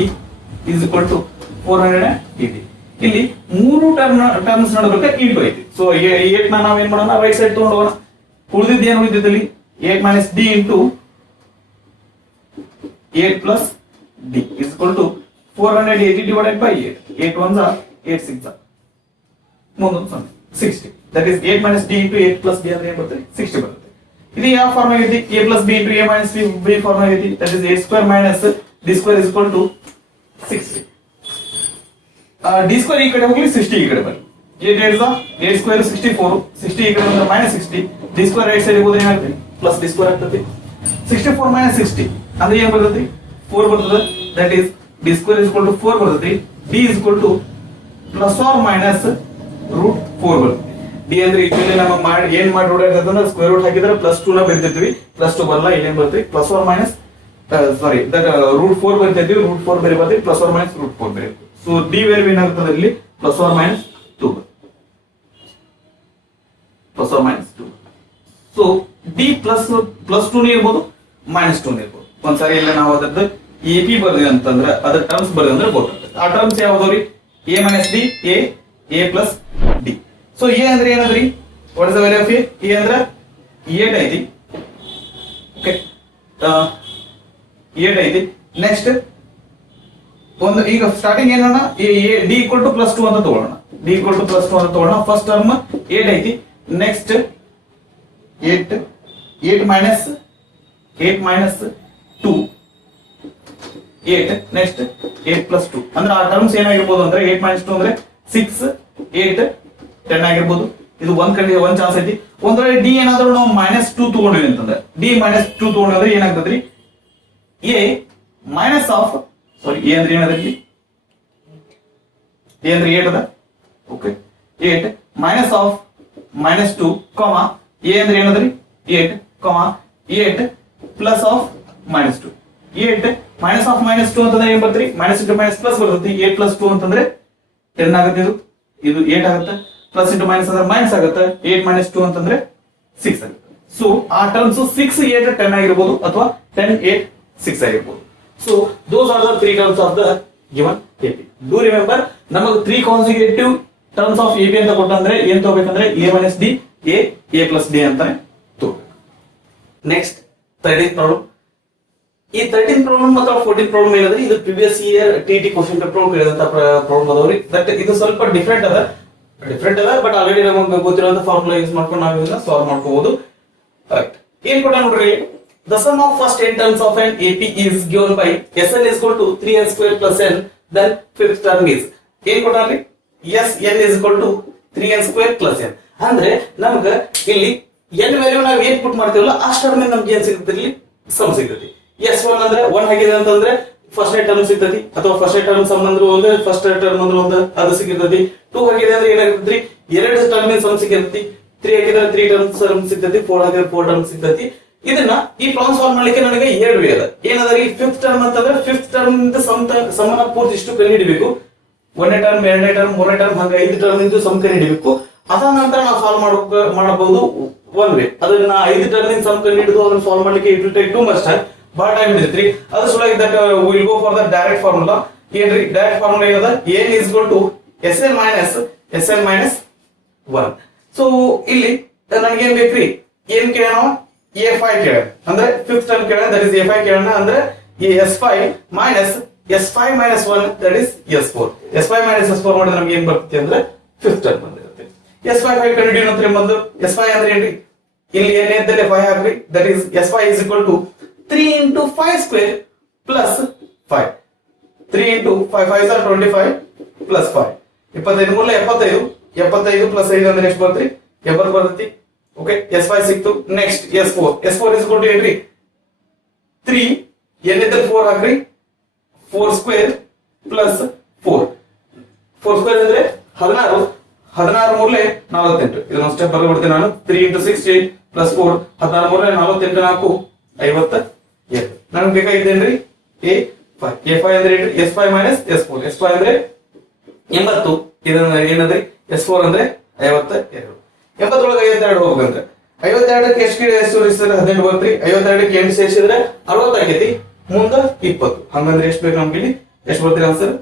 is equal to 480. ಇಲ್ಲಿ 3 terms ನಡುವೆ into ಐತಿ. ಸೊ 8 ನ ನಾವ್ ಏನ್ ಮಾಡೋಣ ರೈಟ್ ಸೈಡ್ ತಗೊಂಡು ಹೋಗೋಣ. ಉಳಿದಿದ್ದು ಏನು ಉಳಿದಿದ್ದಲ್ಲಿ 8 minus d into 8 plus d is equal to 480 divided by 8. 8 ones are 8 six are. 60. That is 8 minus d into 8 plus d ಅಂದ್ರೆ ಏನು ಬರುತ್ತೆ 60 ಬರುತ್ತೆ. ಇದು ಯಾವ ಫಾರ್ಮ್ ಆಗೈತಿ a plus b into a minus b form ಆಗೈತಿ. That is a square minus d square is equal to 60. d square ಈ ಕಡೆ ಹೋಗ್ಲಿ 60 ಈ ಕಡೆ ಬರಲಿ. 8 8 8 square 64 60 ಈ ಕಡೆ ಬಂದ್ರೆ minus 60 d square right side ಹೋದ್ರೆ ಏನಾಗುತ್ತೆ ಪ್ಲಸ್ d square ಆಗ್ತದೆ. 64 minus 60 ಅಂದ್ರೆ ಏನು ಬರ್ತದೆ 4 ಬರ್ತದೆ. That is d square is equal to 4 ಬರ್ತದೆ. d is equal to plus or minus root 4 ಬರುತ್ತೆ. ಡಿ ಅಂದ್ರೆ ಇಲ್ಲಿ ನಮ್ಮ ಏನ್ ಮಾಡಿ ರೂಟ್ ಸ್ಕ್ವೇರ್ ರೂಟ್ ಹಾಕಿದ್ರೆ +2 ನ ಬರೀತಿರ್ತೀವಿ. +2 ಬರಲ್ಲ, ಇಲ್ಲೇನ್ ಬರುತ್ತೆ plus or minus that root 4 ಬರೀತಿರ್ತೀವಿ. ರೂಟ್ 4 ಬರೀಬಾರ್ದು, ಪ್ಲಸ್ ಆರ್ ಮೈನಸ್ ರೂಟ್ 4 ಬರೀಬೇಕು. ಸೊ ಡಿ ವ್ಯಾಲ್ಯೂ ಏನಾಗುತ್ತದೆ ಇಲ್ಲಿ plus or minus 2 plus or minus 2. So D plus 2 ಇರ್ಬೋದು, -2 ಇರ್ಬೋದು. ಒಂದ್ಸಾರಿ ಇಲ್ಲ ನಾವು ಅದರದ್ದು ಎ ಪಿ ಬರ್ತೀವಿ ಅಂತಂದ್ರೆ ಅದರ ಟರ್ಮ್ಸ್ ಬರ್ತೀವಿ ಅಂದ್ರೆ ಗೊತ್ತಾಗ್ತದೆ. ಆ ಟರ್ಮ್ಸ್ ಯಾವ್ದವ್ರಿ a minus d a plus d. So a ಅಂದ್ರೆ ಏನದ್ರಿ what is the value of a? a ಅಂದ್ರೆ 8 ಐತಿ. ಓಕೆ 8 ಐತಿ. ನೆಕ್ಸ್ಟ್ ಒಂದು ಈಗ ಸ್ಟಾರ್ಟಿಂಗ್ ಏನೋಣ d equal to +2 ಅಂತ ತಗೊಳ್ಳೋಣ. d equal to +2 ಅಂತ ತಗೊಳ್ಳೋಣ. ಫಸ್ಟ್ ಟರ್ಮ್ 8 ಐತಿ. ನೆಕ್ಸ್ಟ್ 8 minus 2 8 ನೆಕ್ಸ್ಟ್ 8 plus 2 ಅಂದ್ರೆ ಆ ಟರ್ಮ್ಸ್ ಏನಾಗಿರ್ಬೋದು ಅಂದ್ರೆ 8 minus 2 ಅಂದ್ರೆ 6 8 10 ಆಗಿರ್ಬೋದು. ಇದು ಒಂದ್ ಚಾನ್ಸ್ ಐತಿ. ಒಂದ್ ವೇಳೆ ಡಿ ಏನಾದ್ರೂ ನಾವು -2 ತಗೊಂಡ್ವಿ ಅಂತಂದ್ರೆ ಡಿ -2 ತಗೊಂಡ್ರೆ ಏನಾಗ್ತದ್ರಿ A minus of sorry A ಅಂದ್ರೆ ಏನದ್ರಿ ಎ ಅಂದ್ರೆ 8 ಅದ. ಓಕೆ 8 ಮೈನಸ್ ಆಫ್ -2 ಕಾಮ ಎ ಅಂದ್ರೆ ಏನದ್ರಿ 8 ಕಾಮ 8 ಪ್ಲಸ್ ಆಫ್ -2. 8 ಮೈನಸ್ ಆಫ್ -2 ಅಂತಂದ್ರೆ ಏನ್ ಬರ್ತೀರಿ ಮೈನಸ್ ಇಂಟು ಮೈನಸ್ ಪ್ಲಸ್ ಬರ್ತೈತಿ. 8 plus 2 ಅಂತಂದ್ರೆ 10 ಆಗುತ್ತೆ. ಇದು 8 ಆಗುತ್ತೆ. ಪ್ಲಸ್ ಇಂಟು ಮೈನಸ್ ಅಂದ್ರೆ ಮೈನಸ್ ಆಗುತ್ತೆ. 8 minus 2 ಅಂತಂದ್ರೆ 6 ಆಗುತ್ತೆ. ಸೊ ಆ ಟರ್ಮ್ಸ್ 6 8 10 ಆಗಿರಬಹುದು ಅಥವಾ 10 8 6 ಆಗಿರಬಹುದು. So those are the 3 terms of the given AP. Do remember ನಮಗೆ 3 ಕಾನ್ಸಿಕ್ಯೂಟಿವ್ ಟರ್ಮ್ಸ್ ಆಫ್ AP ಅಂತ ಕೊಟ್ಟಂದ್ರೆ ಏನ್ ತಗೋಬೇಕಂದ್ರೆ a minus d a plus d ಅಂತಾನೆ ತಗೋಬೇಕು. Next 13th problem. ಈ 13th ಪ್ರಾಬ್ಲಮ್ ಅಥವಾ 14th ಪ್ರಾಬ್ಲಮ್ ಏನಂದ್ರೆ ಇದು previous year TT question paper ಕೇಳಿದಂತ ಪ್ರಾಬ್ಲಮ್ ಅದಾವ್ರಿ. ದಟ್ ಇದು ಸ್ವಲ್ಪ ಡಿಫರೆಂಟ್ ಅದ ಬಟ್ ಆಲ್ರೆಡಿ ನಮಗೆ ಗೊತ್ತಿರುವಂತ ಫಾರ್ಮುಲಾ ಯೂಸ್ ಮಾಡ್ಕೊಂಡು ನಾವು ಇದನ್ನ ಸಾಲ್ವ್ ಮಾಡ್ಕೋಬಹುದು. ಏನ್ ಕೊಟ್ಟ ನೋಡ್ರಿ the sum of first 10 terms of an AP is given by Sn is equal to 3n square plus n, then fifth term is ಏನ್ ಕೊಟ್ಟಾರ್ರಿ Sn is equal to 3n square plus n. ಅಂದ್ರೆ ನಮಗ ಇಲ್ಲಿ n value ನಾವು ಏನ್ ಪುಟ್ ಮಾಡ್ತೀವಲ್ಲ ಆ term ನಮ್ಗೆ ಏನ್ ಸಿಗುತ್ತೆ ಇಲ್ಲಿ ಸಮ್ ಸಿಗುತ್ತೆ. S1 ಅಂದ್ರೆ 1 ಆಗಿದೆ ಅಂತಂದ್ರೆ ಫಸ್ಟ್ ಟರ್ಮ್ ಸಿಗ್ತತಿ, ಅಥವಾ ಫಸ್ಟ್ ಟರ್ಮ್ ಸಮ್ ಅಂದ್ರೆ ಒಂದು ಫಸ್ಟ್ ಟರ್ಮ್ ಅಂದ್ರೆ ಒಂದು ಅದು ಸಿಗ್ತತಿ. 2 ಆಗಿದೆ ಅಂದ್ರೆ ಏನಾಗ್ತದ್ರಿ ಎರಡು ಟರ್ಮ್ ಸಮ್ ಸಿಗ್ತತಿ. 3 ಆಗಿದ್ರೆ 3 ಟರ್ಮ್ ಸಮ್ ಸಿಗ್ತತಿ. 4 ಆಗಿದ್ರೆ 4 ಟರ್ಮ್ ಸಿಗ್ತತಿ. ಇದನ್ನ ಈ ಪ್ರಾಬ್ಲಮ್ ಸಾಲ್ವ್ ಮಾಡ್ಲಿಕ್ಕೆ ನನಗೆ 2 ವೇ ಅದ. ಏನದ ಈ ಫಿಫ್ತ್ ಟರ್ಮ್ ಅಂತಂದ್ರೆ ಫಿಫ್ತ್ ಟರ್ಮ್ ಇಂದ ಸಮನ ಪೂರ್ತಿ ಇಷ್ಟು ಕಂಡು ಹಿಡಿಬೇಕು. 1ನೇ ಟರ್ಮ್ 2ನೇ ಟರ್ಮ್ 3ನೇ ಟರ್ಮ್ ಹಂಗ 5 ಟರ್ಮ್ ಇಂದ ಸಮ್ ಕಂಡು ಹಿಡಿಬೇಕು. ಅದಾದ ನಂತರ ನಾವು ಸಾಲ್ವ್ ಮಾಡಬಹುದು ಒನ್ ವೇ. ಅದನ್ನ 5 ಟರ್ಮ್ ಇಂದ ಸಮ್ ಕಂಡು ಹಿಡಿದು ಅದನ್ನ ಸಾಲ್ವ್ ಮಾಡ್ಲಿಕ್ಕೆ it will take too much time, ಬಹಳ ಟೈಮ್ ಹಿಡಿತ್ರಿ. ಅದ್ರ ಸಲುವಾಗಿ that will go for the direct formula. ಏನ್ರಿ ಡೈರೆಕ್ಟ್ ಫಾರ್ಮುಲಾ ಏನದ n is equal to Sn minus 1. So ಇಲ್ಲಿ ನನಗೆ ಏನ್ ಬೇಕ್ರಿ ಏನ್ ಕೇಳೋಣ a5 ಕೇಳ ಅಂದ್ರೆ ಫಿಫ್ತ್ ಟರ್ಮ್ ಕೇಳ ದಟ್ ಇಸ್ a5 ಕೇಳೋಣ ಅಂದ್ರೆ s5 minus 1 that is s4. s5 minus s4 ಮಾಡಿದ್ರೆ ನಮ್ಗೆ ಏನ್ ಬರುತ್ತೆ ಅಂದ್ರೆ ಫಿಫ್ತ್ ಟರ್ಮ್ ಬಂದಿರುತ್ತೆ. s5 5 ಕಂಡುಹಿಡಿಯೋಣ ಅಂದ್ರೆ ಮೊದಲು s5 ಅಂದ್ರೆ ಏನ್ರಿ ಇಲ್ಲಿ ಏನ್ ಇದ್ದಲ್ಲಿ 5 ಹಾಕ್ರಿ. That is s5 is equal to 3 into 5 square plus 5. 3 into 5 5 are 25 plus 5 25 ಮೂಲ 75. 75 plus 5 ಅಂದ್ರೆ ಎಷ್ಟು ಬರ್ತೈತಿ 70 ಬರ್ತೈತಿ. ಓಕೆ s5 ಸಿಕ್ತು. Next s4 is equal to ಏನ್ರಿ 3 n ಇದ್ದಲ್ಲಿ 4 ಹಾಕ್ರಿ. 4 square plus 4 square ಅಂದ್ರೆ 16 ಮೂಲೆ 48. ಇದನ್ನ ಸ್ಟೆಪ್ ಬರೆದು ನಾನು 3 into 60 plus 4 16 ಮೂಲೆ 48 4 52. ನನಗೆ ಬೇಕಾಗಿದ್ದೇನ್ರಿ a5 ಅಂದ್ರೆ s5 minus s4. s5 ಅಂದ್ರೆ 80. ಇದನ್ನ ಏನಂದ್ರೆ s4 ಅಂದ್ರೆ 52. 80 ಒಳಗೆ 52 ಹೋಗ್ಬೇಕಂದ್ರೆ 52ಕ್ಕೆ ಎಷ್ಟು 18 ಬರ್ತರಿ. 52ಕ್ಕೆ 8 ಸೇರಿಸಿದ್ರೆ 60 ಆಗೈತಿ. ಮುಂದ 20. ಹಂಗಂದ್ರೆ ಎಷ್ಟು ಬೇಕು ನಮ್ಗೆ ಇಲ್ಲಿ ಎಷ್ಟು ಬರ್ತೀರಿ ಆನ್ಸರ್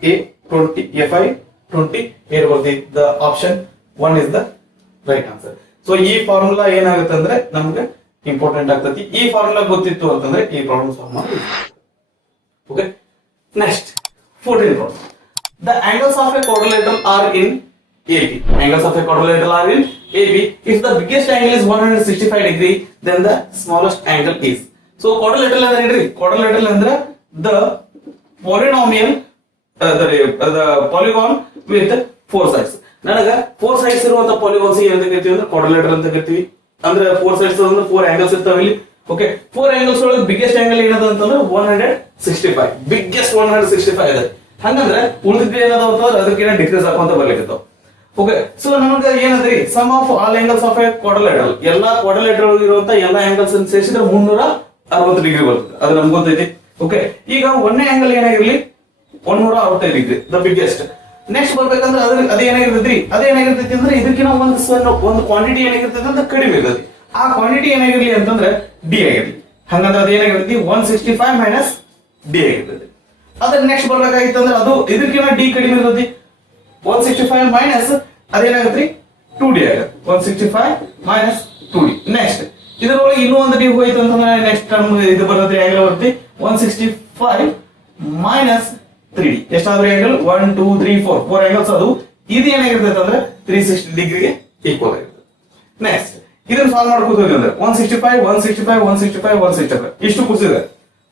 a5 28 ಬರ್ತೀವಿ. The option 1 is the right answer. So ಈ ಫಾರ್ಮುಲಾ ಏನಾಗುತ್ತೆ ಅಂದ್ರೆ ನಮ್ಗೆ ಇಂಪಾರ್ಟೆಂಟ್ ಆಗ್ತತಿ. ಈ ಫಾರ್ಮುಲಾ ಗೊತ್ತಿತ್ತು ಅಂತಂದ್ರೆ ಈ ಪ್ರಾಬ್ಲಮ್ ಸಾಲ್ವ್ ಮಾಡಿ. Okay, next 14th problem. The angles of a quadrilateral are in AB. Angles of a quadrilateral are in AB. If the biggest angle is 165 degree, then the smallest angle is. So quadrilateral ಅಂದ್ರೆ ಏನ್ರಿ? Quadrilateral ಅಂದ್ರೆ the polynomial the polygon with 4 sides. ನನಗ 4 sides ಇರುವಂತ polygons ಏನಂತ ಕರಿತೀವಿ ಅಂದ್ರೆ quadrilateral ಅಂತ ಕರಿತೀವಿ. ಅಂದ್ರೆ 4 sides ಅಂದ್ರೆ 4 angles ಇರ್ತಾವೆ ಇಲ್ಲಿ. ಓಕೆ, 4 angles ಒಳಗೆ ಬಿಗ್ಗೆಸ್ಟ್ ಆಂಗಲ್ ಏನದ ಅಂತಂದ್ರೆ 165. ಬಿಗ್ಗೆಸ್ಟ್ 165 ಇದೆ. ಹಂಗಂದ್ರೆ ಉಳಿದಿದ್ದು ಏನದ ಅಂತಂದ್ರೆ ಅದಕ್ಕೆ ಡಿಕ್ರೀಸ್ ಆಗುವಂತ ಬರ್ಲಿಕ್ಕೆ. ಓಕೆ, ಸೊ ನಮಗೆ ಏನಂದ್ರಿ sum of all angles of a quadrilateral, ಎಲ್ಲಾ ಕ್ವಾಡ್ರಿಲೇಟರಲ್ ಇರುವಂತ ಎಲ್ಲಾ ಆಂಗಲ್ಸ್ ಅನ್ನು ಸೇರಿಸಿದ್ರೆ 360 ಡಿಗ್ರಿ ಬರ್ತದೆ. ಅದು ನಮ್ಗೆ ಗೊತ್ತೈತಿ. ಓಕೆ, ಈಗ ಒಂದೇ ಆಂಗಲ್ ಏನಾಗಿರ್ಲಿ 165 ಡಿಗ್ರಿ ದ ಬಿಗ್ಗೆಸ್ಟ್. ನೆಕ್ಸ್ಟ್ ಬರ್ಬೇಕಂದ್ರೆ ಅದೇನಾಗಿರ್ತೈತಿ ಅಂದ್ರೆ ಇದಕ್ಕಿಂತ ಒಂದು ಕ್ವಾಂಟಿಟಿ ಏನಾಗಿರ್ತೈತಿ ಅಂದ್ರೆ ಕಡಿಮೆ ಇರ್ತೈತಿ. ಆ ಕ್ವಾಂಟಿಟಿ ಏನಾಗಿರ್ಲಿ ಅಂತಂದ್ರೆ ಡಿ ಆಗಿರ್ಲಿ. ಹಂಗಂದ್ರೆ ಅದೇನಾಗಿರ್ತೈತಿ 165 ಮೈನಸ್ ಡಿ ಆಗಿರ್ತೈತಿ. ಅದ್ರ ನೆಕ್ಸ್ಟ್ ಬರ್ಬೇಕಾಗಿತ್ತು ಅಂದ್ರೆ ಅದು ಇದಕ್ಕಿಂತ ಡಿ ಕಡಿಮೆ ಇರ್ತೈತಿ. 165 ಮೈನಸ್ ಅದೇನಾಗತ್ರಿ 2d ಆಗುತ್ತೆ. 165 ಮೈನಸ್ 2d. ನೆಕ್ಸ್ಟ್ ಇದರೊಳಗೆ ಇನ್ನೂ ಒಂದು ಡಿ ಹೋಯ್ತು ಅಂತಂದ್ರೆ ನೆಕ್ಸ್ಟ್ ಟರ್ಮ್ ಇದು ಬರ್ತೈತಿ ಆಂಗಲ್ ಬರ್ತೈತಿ 165 ಮೈನಸ್ 3d. ಎಷ್ಟಾದ್ರೂ ಆಂಗಲ್ 1 2 3 4 ಆಂಗಲ್ಸ್. ಅದು ಇದು ಏನಾಗಿರ್ತೈತೆ ಅಂದ್ರೆ 360 ಡಿಗ್ರಿಗೆ ಈಕ್ವಲ್ ಆಗಿರ್ತದೆ. ನೆಕ್ಸ್ಟ್ ಇದನ್ನ ಸಾಲ್ವ್ ಮಾಡ್ಕೋತೀವಿ ಅಂದ್ರೆ 165 165 165 165 ಇಷ್ಟು ಕೂಸಿದೆ.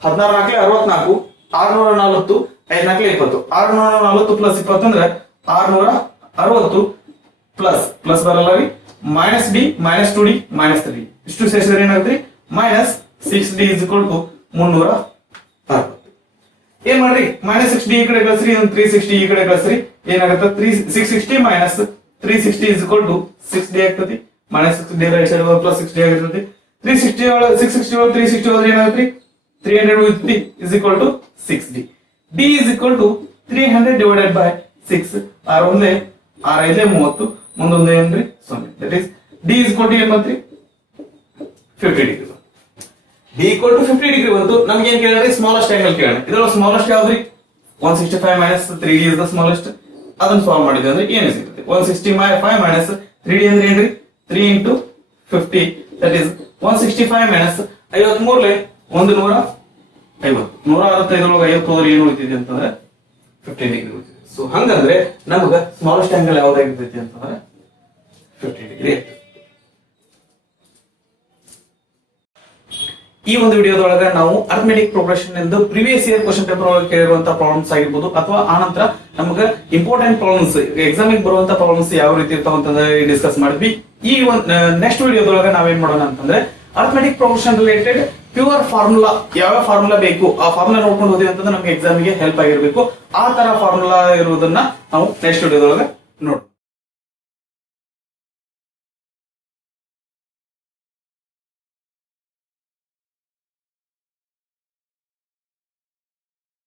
16 4 64 640 5 4 20 640 ಪ್ಲಸ್ 20 ಅಂದ್ರೆ 660 ಪ್ಲಸ್ ಬರಲ್ಲ ರೀ minus D minus 2d minus 3d. ಇಷ್ಟು ಸೇರಿಸಿದ್ರೆ ಏನಾಗುತ್ತೆ minus 6d is equal to 360. ಏನ್ ಮಾಡ್ರಿ ಮೈನಸ್ 6d ಈ ಕಡೆ ಕಳಿಸ್ರಿ, 360 ಈ ಕಡೆ ಕಳಿಸ್ರಿ, ಏನಾಗುತ್ತೆ 660 minus 360 is equal to 6d ಆಗ್ತದೆ. Minus 6d right side plus 6d ಆಗಿರ್ತದೆ. 360 ಒಳಗೆ 660 ಒಳಗೆ 360 ಹೋದ್ರೆ ಏನಾಗುತ್ತೆ 300 with d is equal to 6d. d is equal to 300 divided by 6. 6 ಒಂದೇ 6 5 30 ಮುಂದೊಂದೇ ಏನ್ರಿ 0. that is d is equal to ಏನು ಬಂತ್ರಿ 50 degree. d equal to 50 degree ಬಂತು. ನಮ್ಗೆ ಏನ್ ಕೇಳಿದ್ರೆ ಸ್ಮಾಲೆಸ್ಟ್ ಆಂಗಲ್ ಕೇಳೋಣ. ಇದರಲ್ಲಿ ಸ್ಮಾಲೆಸ್ಟ್ ಯಾವ್ದ್ರಿ 165 minus 3d is the smallest. ಅದನ್ನ ಸಾಲ್ವ್ ಮಾಡಿದ್ರೆ ಅಂದ್ರೆ ಏನು ಸಿಗುತ್ತೆ 165 minus 3d ಅಂದ್ರೆ ಏನ್ರಿ 3 into 50 that is 165 minus 53 150 165 ಒಳಗೆ 50 ಹೋದ್ರೆ ಏನು ಉಳಿತಿದೆ ಅಂತಂದ್ರೆ 15 ಡಿಗ್ರಿ ಉಳಿತಿದೆ. ಸೊ ಹಂಗಂದ್ರೆ ನಮಗ ಸ್ಮಾಲೆಸ್ಟ್ ಆಂಗಲ್ ಯಾವ್ದಾಗಿರ್ತೈತಿ ಅಂತಂದ್ರೆ 15 ಡಿಗ್ರಿ. ಈ ಒಂದು ವಿಡಿಯೋದೊಳಗೆ ನಾವು ಅರ್ಥಮೆಟಿಕ್ ಪ್ರೋಗ್ರೆಷನ್ ಎಂದು ಪ್ರಿವಿಯಸ್ ಇಯರ್ ಕ್ವಶನ್ ಪೇಪರ್ ಒಳಗೆ ಕೇಳಿರುವಂತಹ ಪ್ರಾಬ್ಲಮ್ಸ್ ಆಗಿರ್ಬೋದು ಅಥವಾ ಆನಂತರ ನಮಗೆ ಇಂಪಾರ್ಟೆಂಟ್ ಪ್ರಾಬ್ಲಮ್ಸ್ ಎಕ್ಸಾಮಿಗೆ ಬರುವಂತಹ ಪ್ರಾಬ್ಲಮ್ಸ್ ಯಾವ ರೀತಿ ಇರ್ತಾವ ಅಂತಂದ್ರೆ ಡಿಸ್ಕಸ್ ಮಾಡಿದ್ವಿ. ಈ ಒಂದು ನೆಕ್ಸ್ಟ್ ವಿಡಿಯೋದೊಳಗೆ ನಾವೇನ್ ಮಾಡೋಣ ಅಂತಂದ್ರೆ arithmetic progression related pure formula ಯಾವ ಫಾರ್ಮುಲಾ ಬೇಕು ಆ ಫಾರ್ಮುಲಾ ನೋಡ್ಕೊಂಡು ಹೋದ್ವಿ ಅಂತಂದ್ರೆ ನಮಗೆ ಎಕ್ಸಾಮಿಗೆ ಹೆಲ್ಪ್ ಆಗಿರ್ಬೇಕು. ಆ ತರ ಫಾರ್ಮುಲಾ ಇರುವುದನ್ನ ನಾವು ನೆಕ್ಸ್ಟ್ ವಿಡಿಯೋದೊಳಗೆ ನೋಡ್ತೀವಿ.